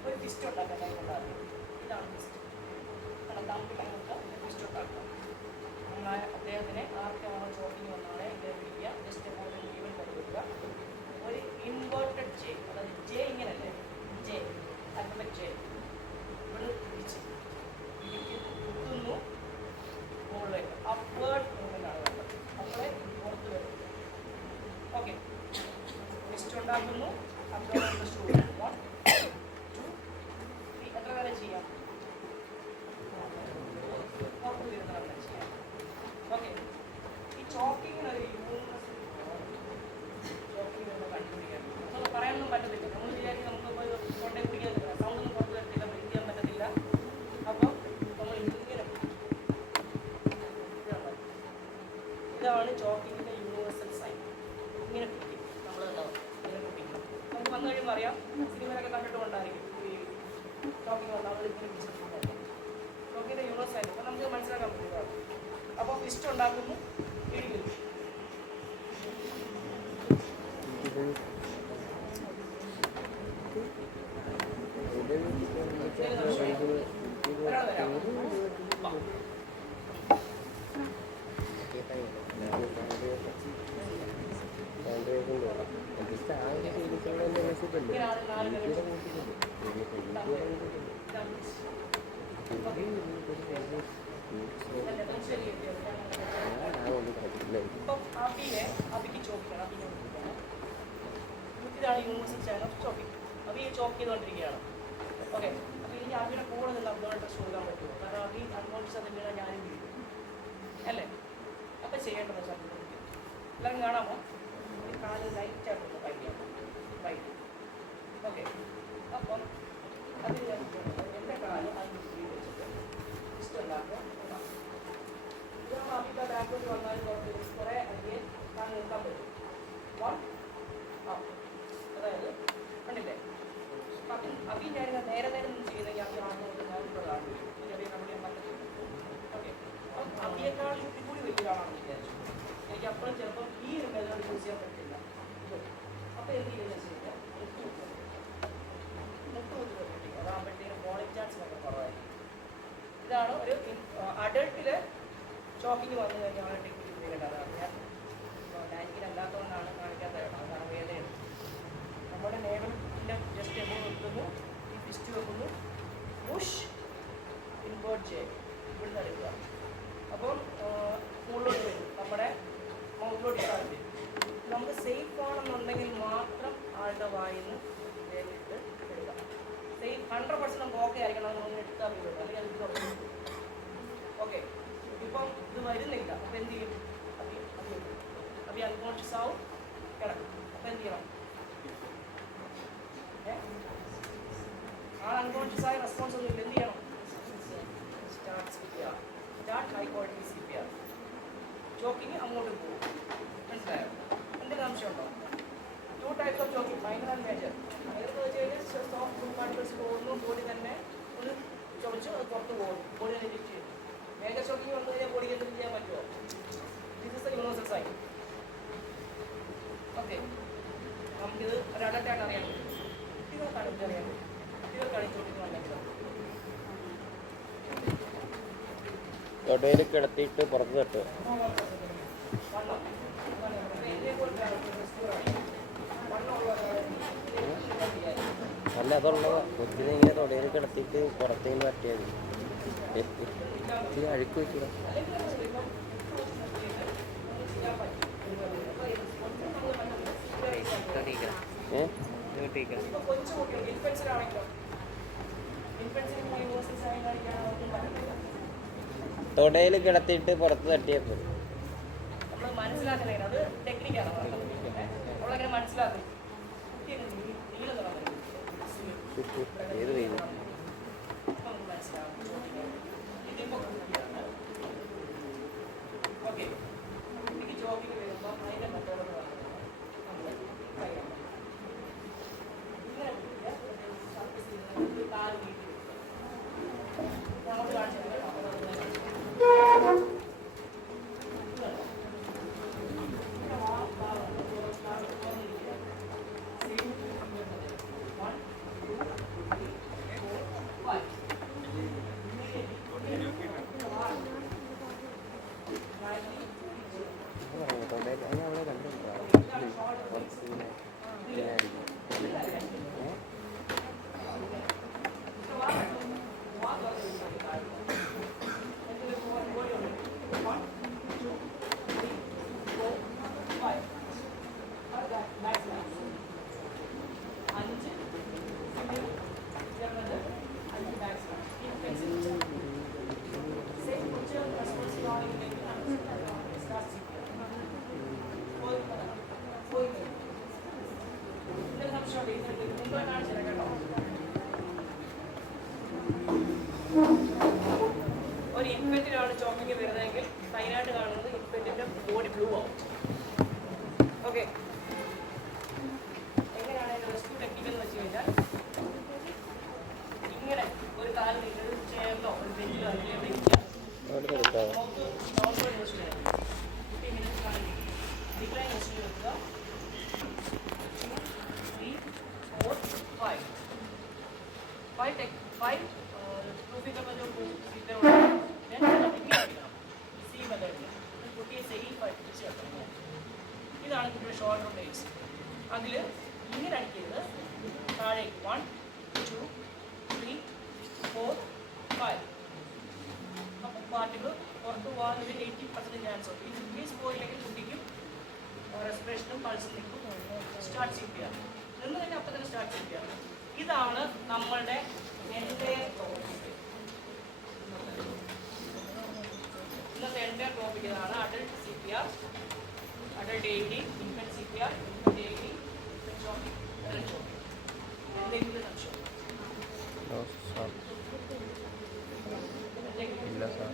ഒരു ഫിസ്റ്റ് ഉണ്ടാക്കാൻ ഉണ്ടാകും. ഇതാണ് ഫിസ്റ്റ്. തമ്പിലൊക്കെ ഫിസ്റ്റ് ഉണ്ടാക്കുക. നമ്മൾ അദ്ദേഹത്തിനെ ആർക്കാണോ ചോക്കിങ് വന്നാണ് ഇങ്ങനെ പിടിക്കുക, ജസ്റ്റ് എബോവ് ദ നേവൽ കൊടുക്കുക. ഒരു ഇൻവേർട്ടഡ് ജെ, അതായത് ജെ ഇങ്ങനല്ലേ, ജെ അൽഫബറ്റ് ജെ ഇവിടെ പിടിച്ച് കുത്തുന്നു മുകളിലേക്ക്. അപ്വേർഡ് മൂവ്മെൻ്റ് ആണ് വേണ്ടത്. അപ്പോഴേ പുറത്ത് വരും. ഓക്കെ, ഫിസ്റ്റ് ഉണ്ടാക്കുന്നു. അബ്ഡോമിനൽ ത്രസ്റ്റ് കൊടുക്കും. 1 2 3 എത്ര വരെ ചെയ്യാം? പുറത്ത് വരുന്നവരെ ചെയ്യാം. ഓക്കെ, ഈ ചോക്കിങ്ങിനൊരു യൂണിവേഴ്സൽ ചോക്കിങ് നമ്മൾ കണ്ടുപിടിക്കാൻ നമുക്ക് പറയാനൊന്നും പറ്റത്തില്ല. നമ്മൾ വിചാരിക്കും നമുക്ക് കൊണ്ടേ പിടിക്കാൻ പറ്റില്ല, സൗണ്ടൊന്നും പുറത്ത് വരത്തില്ല, ബ്രീത്ത് ചെയ്യാൻ പറ്റത്തില്ല. അപ്പം നമ്മൾ ഇങ്ങനെ ഇതാണ് ചോക്കിങ്ങിൻ്റെ യൂണിവേഴ്സൽ സൈൻ. ഇങ്ങനെ പിടിക്കും നമ്മൾ, ഇങ്ങനെ പിടിക്കും. നമുക്ക് വന്നു കഴിയുമ്പോൾ അറിയാം, സിനിമയിലൊക്കെ കണ്ടിട്ട് കൊണ്ടായിരിക്കും ഈ ചോക്കിങ് വന്നാൽ ഇങ്ങനെ പിടിച്ചിട്ടുണ്ട്. ചോക്കിങ്ങിൻ്റെ യൂണിവേഴ്സൽ സൈൻ അപ്പോൾ നമുക്ക് മനസ്സിലാക്കാൻ പറ്റുന്നതാണ്. അപ്പോൾ ഫിസ്റ്റ് ഉണ്ടാക്കുന്നു, ഇടിക്കുന്നു. ചെയ്തുകൊണ്ടിരിക്കുകയാണ്. ഓക്കെ, അപ്പോൾ എനിക്ക് അബിയുടെ കൂടെ നിന്ന് അബ്ഡോമിനൽ ടെസ്റ്റ് കൊടുക്കാൻ പറ്റുമോ? കാരണം അബി അൺകോൺഷ്യസ് ആയിട്ട് വീണാൽ ഞാനും വീഴും അല്ലേ? അപ്പോൾ ചെയ്യേണ്ടത് സാധ്യത എല്ലാവരും കാണാമോ? ഈ കാല് ലൈറ്റായിട്ടൊന്ന് വൈകിയാൽ വൈകി. ഓക്കെ, അപ്പം അതിൽ ഞാൻ എൻ്റെ കാല് അതിന് കീഴിൽ വെച്ചിട്ട് ജസ്റ്റ് ഉണ്ടാക്കുക. ഇതാകുമ്പോൾ അബിക്ക് ബാക്കോട്ട് വന്നാലും കുഴപ്പമില്ല, കുറേ അധികം ഞാൻ നിർത്താൻ പറ്റും. അതായത് കണ്ടില്ലേ, അബി ഞാൻ നേരെ നിന്ന് ചെയ്യുന്നെങ്കിൽ അബി ആണെന്നുകൊണ്ട് ഞാൻ ഇപ്പോൾ കാണുന്നു ചെറിയ നമ്മുടെ പറ്റത്തില്ല. ഓക്കെ, അപ്പം അബിയേക്കാൾ ചുറ്റി കൂടി വലിയ ആളാണെന്ന് വിചാരിച്ചു. എനിക്ക് അപ്പോഴും ചിലപ്പം ഈ ഒരു മെത്തേഡ് യൂസ് ചെയ്യാൻ പറ്റില്ല. അപ്പോൾ എന്ത് ചെയ്യുന്നത് വെച്ച് കഴിഞ്ഞാൽ മുട്ടുകുത്തി വെട്ടിട്ട് അതാകുമ്പോഴത്തേക്കും ബോളിംഗ് ചാൻസ് വളരെ കുറവായിരിക്കും. ഇതാണ് ഒരു അഡൾട്ടിൽ ചോക്കിങ് വന്നു കഴിഞ്ഞാൽ ടെക്നിക്ക് ഉപയോഗിക്കേണ്ടത്. അതാണ് ഞാൻ ഡാനിക്കിനല്ലാത്തതുകൊണ്ടാണ് കാണിക്കാത്തത്. അതാണ് വേദനയാണ്. നമ്മുടെ നേവലിൻ്റെ ജസ്റ്റ് എബോവ് വെക്കുന്നു, ഈ ഫിസ്റ്റ് വെക്കുന്നു, പുഷ് ഇൻവേർട്ട് ചെയ്യും, ഇവിടുന്ന് എടുക്കുക. അപ്പം മുകളിലോട്ട് വരും, നമ്മുടെ മൗത്തിലോട്ട് ഇട്ടാൽ മതി. നമുക്ക് സേഫ് ആണെന്നുണ്ടെങ്കിൽ മാത്രം ആളുടെ വായിൽ നിന്ന് വേണ്ടിയിട്ട് എടുക്കാം. സേഫ് 100% നമുക്ക് ഓക്കെ ആയിരിക്കണം, അത് നമ്മൾ എടുത്താൽ മതി, അല്ലെങ്കിൽ അത് തുറക്കും. ഓക്കെ, ഇപ്പം ഇത് വരുന്നില്ല. അപ്പോൾ എന്ത് ചെയ്യും? അബി അൺകോൺഷ്യസ് ആവും, കിടക്കും. അപ്പോൾ എന്ത് ചെയ്യണം? ആ അൺകോൺഷ്യസ് ആയ റെസ്പോൺസ് ഒന്നും ഇല്ല, എന്ത് ചെയ്യണം? Start CPR, start high quality CPR. Choking അങ്ങോട്ട് പോകും. മനസ്സിലായോ? എന്തെങ്കിലും സംശയമുണ്ടോ? 2 types of choking, minor and major. Minor എന്ന് വെച്ച് കഴിഞ്ഞാൽ സോഫ്റ്റ് ഫുഡ് പാർട്ടിക്കിൾസ് പോകുന്നു, ബോഡി തന്നെ ഒന്ന് ചുമച്ച് അത് പുറത്ത് പോകും, ബോഡി തന്നെ ലിഫ്റ്റ് ചെയ്യും. മേജർ ചോക്കിങ് വന്നു കഴിഞ്ഞാൽ ബോഡിക്ക് എന്തെങ്കിലും ചെയ്യാൻ പറ്റുമോ? This is a universal sign. Okay, നമുക്കിത് ഒരു അഡൽട്ടായിട്ട് അറിയാൻ പറ്റും. കുട്ടികൾക്കാണ് ഇത് അറിയാൻ പറ്റും. കുട്ടികൾക്കാണ് ഈ ചോക്കിങ് വന്നെങ്കിൽ തൊടയിൽ കിടത്തിയിട്ട് പുറത്ത് തട്ടുക. അല്ല, അതുള്ളതാ. കൊച്ചിനെ ഇങ്ങനെ തൊടയിൽ കിടത്തിയിട്ട് പുറത്തേക്ക് തട്ടിയാൽ മതി. ഇത്തിരി അഴുക്ക് വെച്ചിടാം. തൊടയിൽ കിടത്തിയിട്ട് പുറത്ത് തട്ടിയാൽ മതി. നമ്മൾ മനസ്സിലാക്കണേ, അത് ടെക്നിക്കാണ്. നമ്മളങ്ങനെ മനസ്സിലാക്കും. ഏത് വെയിലും ഓക്കെ, എനിക്ക് ജോബിന് വരുമ്പോൾ അതിൻ്റെ മെത്തേഡ് ഇങ്ങനെ കാല് വീട്ടിൽ നമുക്ക് കാണിച്ചു തൊടയിൽ അത് അവിടെ കണ്ടിട്ടുണ്ടോ? ഒരു ഇൻഫെന്റിനാണ് ചോക്കിങ് വരുന്നതെങ്കിൽ സൈനായിട്ട് കാണുന്നത് ഇൻഫെന്റിന്റെ ബോഡി ബ്ലൂ ആവും. ഓക്കെ, എങ്ങനെയാണ് അതിന്റെ റെസ്ക്യൂ ടെക്നിക് എന്ന് വെച്ച് കഴിഞ്ഞാൽ ഇങ്ങനെ ഒരു കാല് നിങ്ങൾ ചെയറിലോ ഒരു ബെഞ്ചിലോ അല്ലെങ്കിൽ വെക്കുക. ഡിക്ലൈൻ വെക്കുക. 2, 3, 4, 5. 5 2 फिगर में जो सीधे सी मेथड കുട്ടിയെ സെയിം പഠിപ്പിച്ച് വെക്കണം. ഇതാണ് കുട്ടിയുടെ ഷോൾഡർ ബ്ലേഡ്സ്. അതിൽ ഇങ്ങനെ അടിക്കരുത്, താഴേക്ക് 1, 2, 3, 4, 5. അപ്പോൾ പാർട്ടികൾ പുറത്ത് പോകാൻ ഒരു 80% ചാൻസ് ഉണ്ട്. ഈ ഫീസ് പോയില്ലെങ്കിൽ കുട്ടിക്കും റെസ്പിറേഷനും പൾസും നിൽക്കും. സ്റ്റാർട്ട് ചെയ്യുക നിന്ന് തന്നെ അപ്പം തന്നെ സ്റ്റാർട്ട് ചെയ്യുക. ഇതാണ് നമ്മളുടെ എൻ്റെ ഇന്നത്തെ എൻ്റെ ടോപ്പിക് ഇതാണ്. Adult CPR, adult AED, infant CPR, infant AED, infant shocking, adult shocking. എന്തെങ്കിലും സംശയം? ഇല്ല സാർ.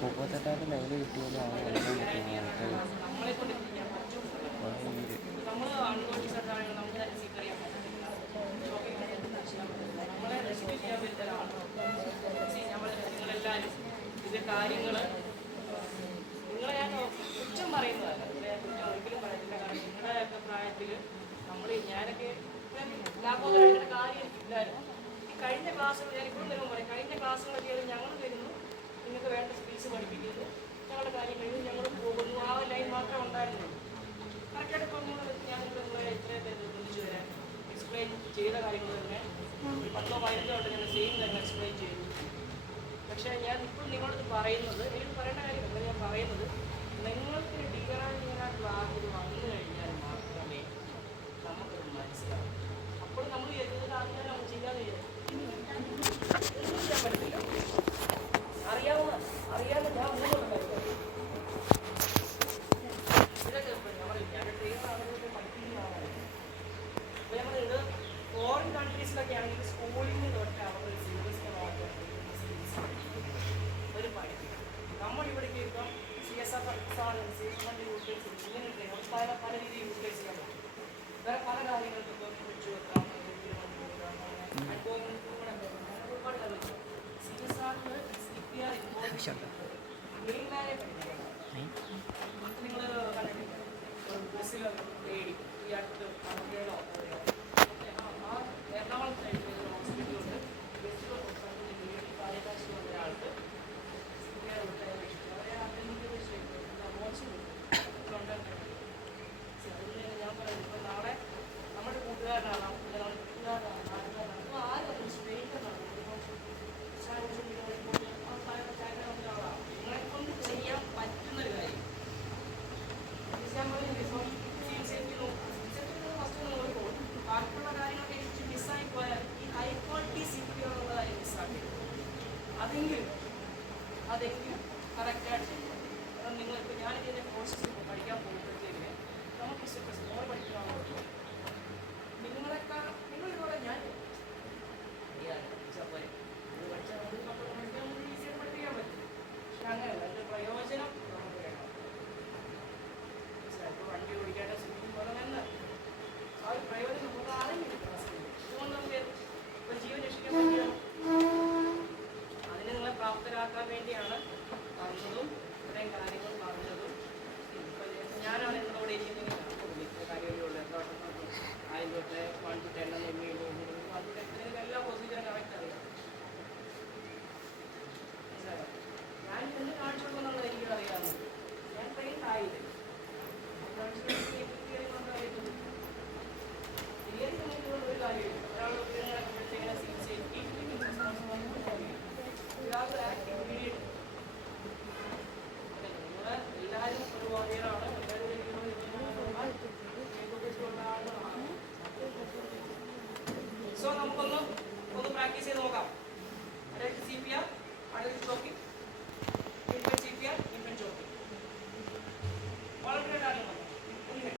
മുപ്പത്തെട്ടായിരം ലെവല് കിട്ടിയാലും നമ്മളെ കൊണ്ട് ചെയ്യാൻ പറ്റും. നമ്മൾ അൺകോൺഷ്യസ് ആണെങ്കിൽ നമുക്ക് തന്നെ സീക്കർ ചെയ്യാൻ പറ്റത്തില്ല. നമ്മളെ റെസ്ക്യൂ ചെയ്യാൻ പറ്റുന്നതാണ്. നിങ്ങളെല്ലാവരും ഇത് കാര്യങ്ങൾ നിങ്ങളെ ഞാൻ കുറ്റം പറയുന്നതല്ല, കുറ്റം ഒരിക്കലും പറയത്തില്ല. കാരണം നിങ്ങളുടെയൊക്കെ പ്രായത്തിൽ ഞാനൊക്കെ ലാഭോദരങ്ങളുടെ കാര്യം ഇല്ലായിരുന്നു. ഈ കഴിഞ്ഞ ക്ലാസ്സുകൾ ഞാൻ ഇപ്പോഴും നിന്നും പറയും, കഴിഞ്ഞ ക്ലാസ്സുകളൊക്കെ ഞങ്ങൾ വരുന്നു, നിങ്ങൾക്ക് വേണ്ട സ്കിൽസ് പഠിപ്പിക്കുന്നു, ഞങ്ങളുടെ കാര്യം കഴിഞ്ഞു, ഞങ്ങൾ പോകുന്നു. ആ ലൈൻ മാത്രമേ ഉണ്ടായിരുന്നുള്ളൂ. കറക്റ്റായിട്ട് ഇപ്പോൾ ഞാൻ നിങ്ങളെ ഇത്രയും നിർബന്ധിച്ചു തരാൻ എക്സ്പ്ലെയിൻ ചെയ്ത കാര്യങ്ങൾ തന്നെ 10-15 വട്ടം ഞാൻ സെയിം തന്നെ എക്സ്പ്ലെയിൻ ചെയ്തു. പക്ഷേ ഞാൻ ഇപ്പോൾ നിങ്ങളോട് പറയുന്നത്, എനിക്ക് പറയേണ്ട കാര്യമല്ല, ഞാൻ പറയുന്നത് നിങ്ങൾക്ക് ഡിഗ്രാനിങ്ങനെ ക്ലാസ് വന്നു കഴിഞ്ഞാൽ മാത്രമേ നമുക്കത് മനസ്സിലാവും. അപ്പോൾ നമ്മൾ വിചാരിക്കുന്നത് അതിനെ നമ്മൾ ചെയ്യാതെ ഒന്നും ചെയ്യാൻ പറ്റത്തില്ല. അറിയാവുന്ന ഞാൻ മൂന്നോട്ട് ഇതൊക്കെ ഞാൻ ട്രെയിനറാണെങ്കിലും പഠിപ്പിക്കുന്നതാണ്. അപ്പോൾ നമ്മളിത് ഫോറിൻ കൺട്രീസിലൊക്കെ ആണെങ്കിൽ സ്കൂളിൽ നിന്ന് തൊട്ട് അവർ സിലബസ് ഒരു പഠിപ്പിക്കും. നമ്മളിവിടേക്ക് ഇപ്പം CSR യൂട്ടിലൈസ് പല രീതിയിൽ യൂട്ടിലൈസ് ചെയ്യാൻ പറ്റും. വേറെ പല കാര്യങ്ങൾക്കും ഇപ്പം കുറിച്ച് വെക്കാം, ഒരുപാട് കാര്യങ്ങൾ CSR CPR മെയിൻമാനെ പഠിക്കണം. നിങ്ങൾ കണ്ടിട്ടില്ല ബസ്സിലോ ഈ അടുത്ത്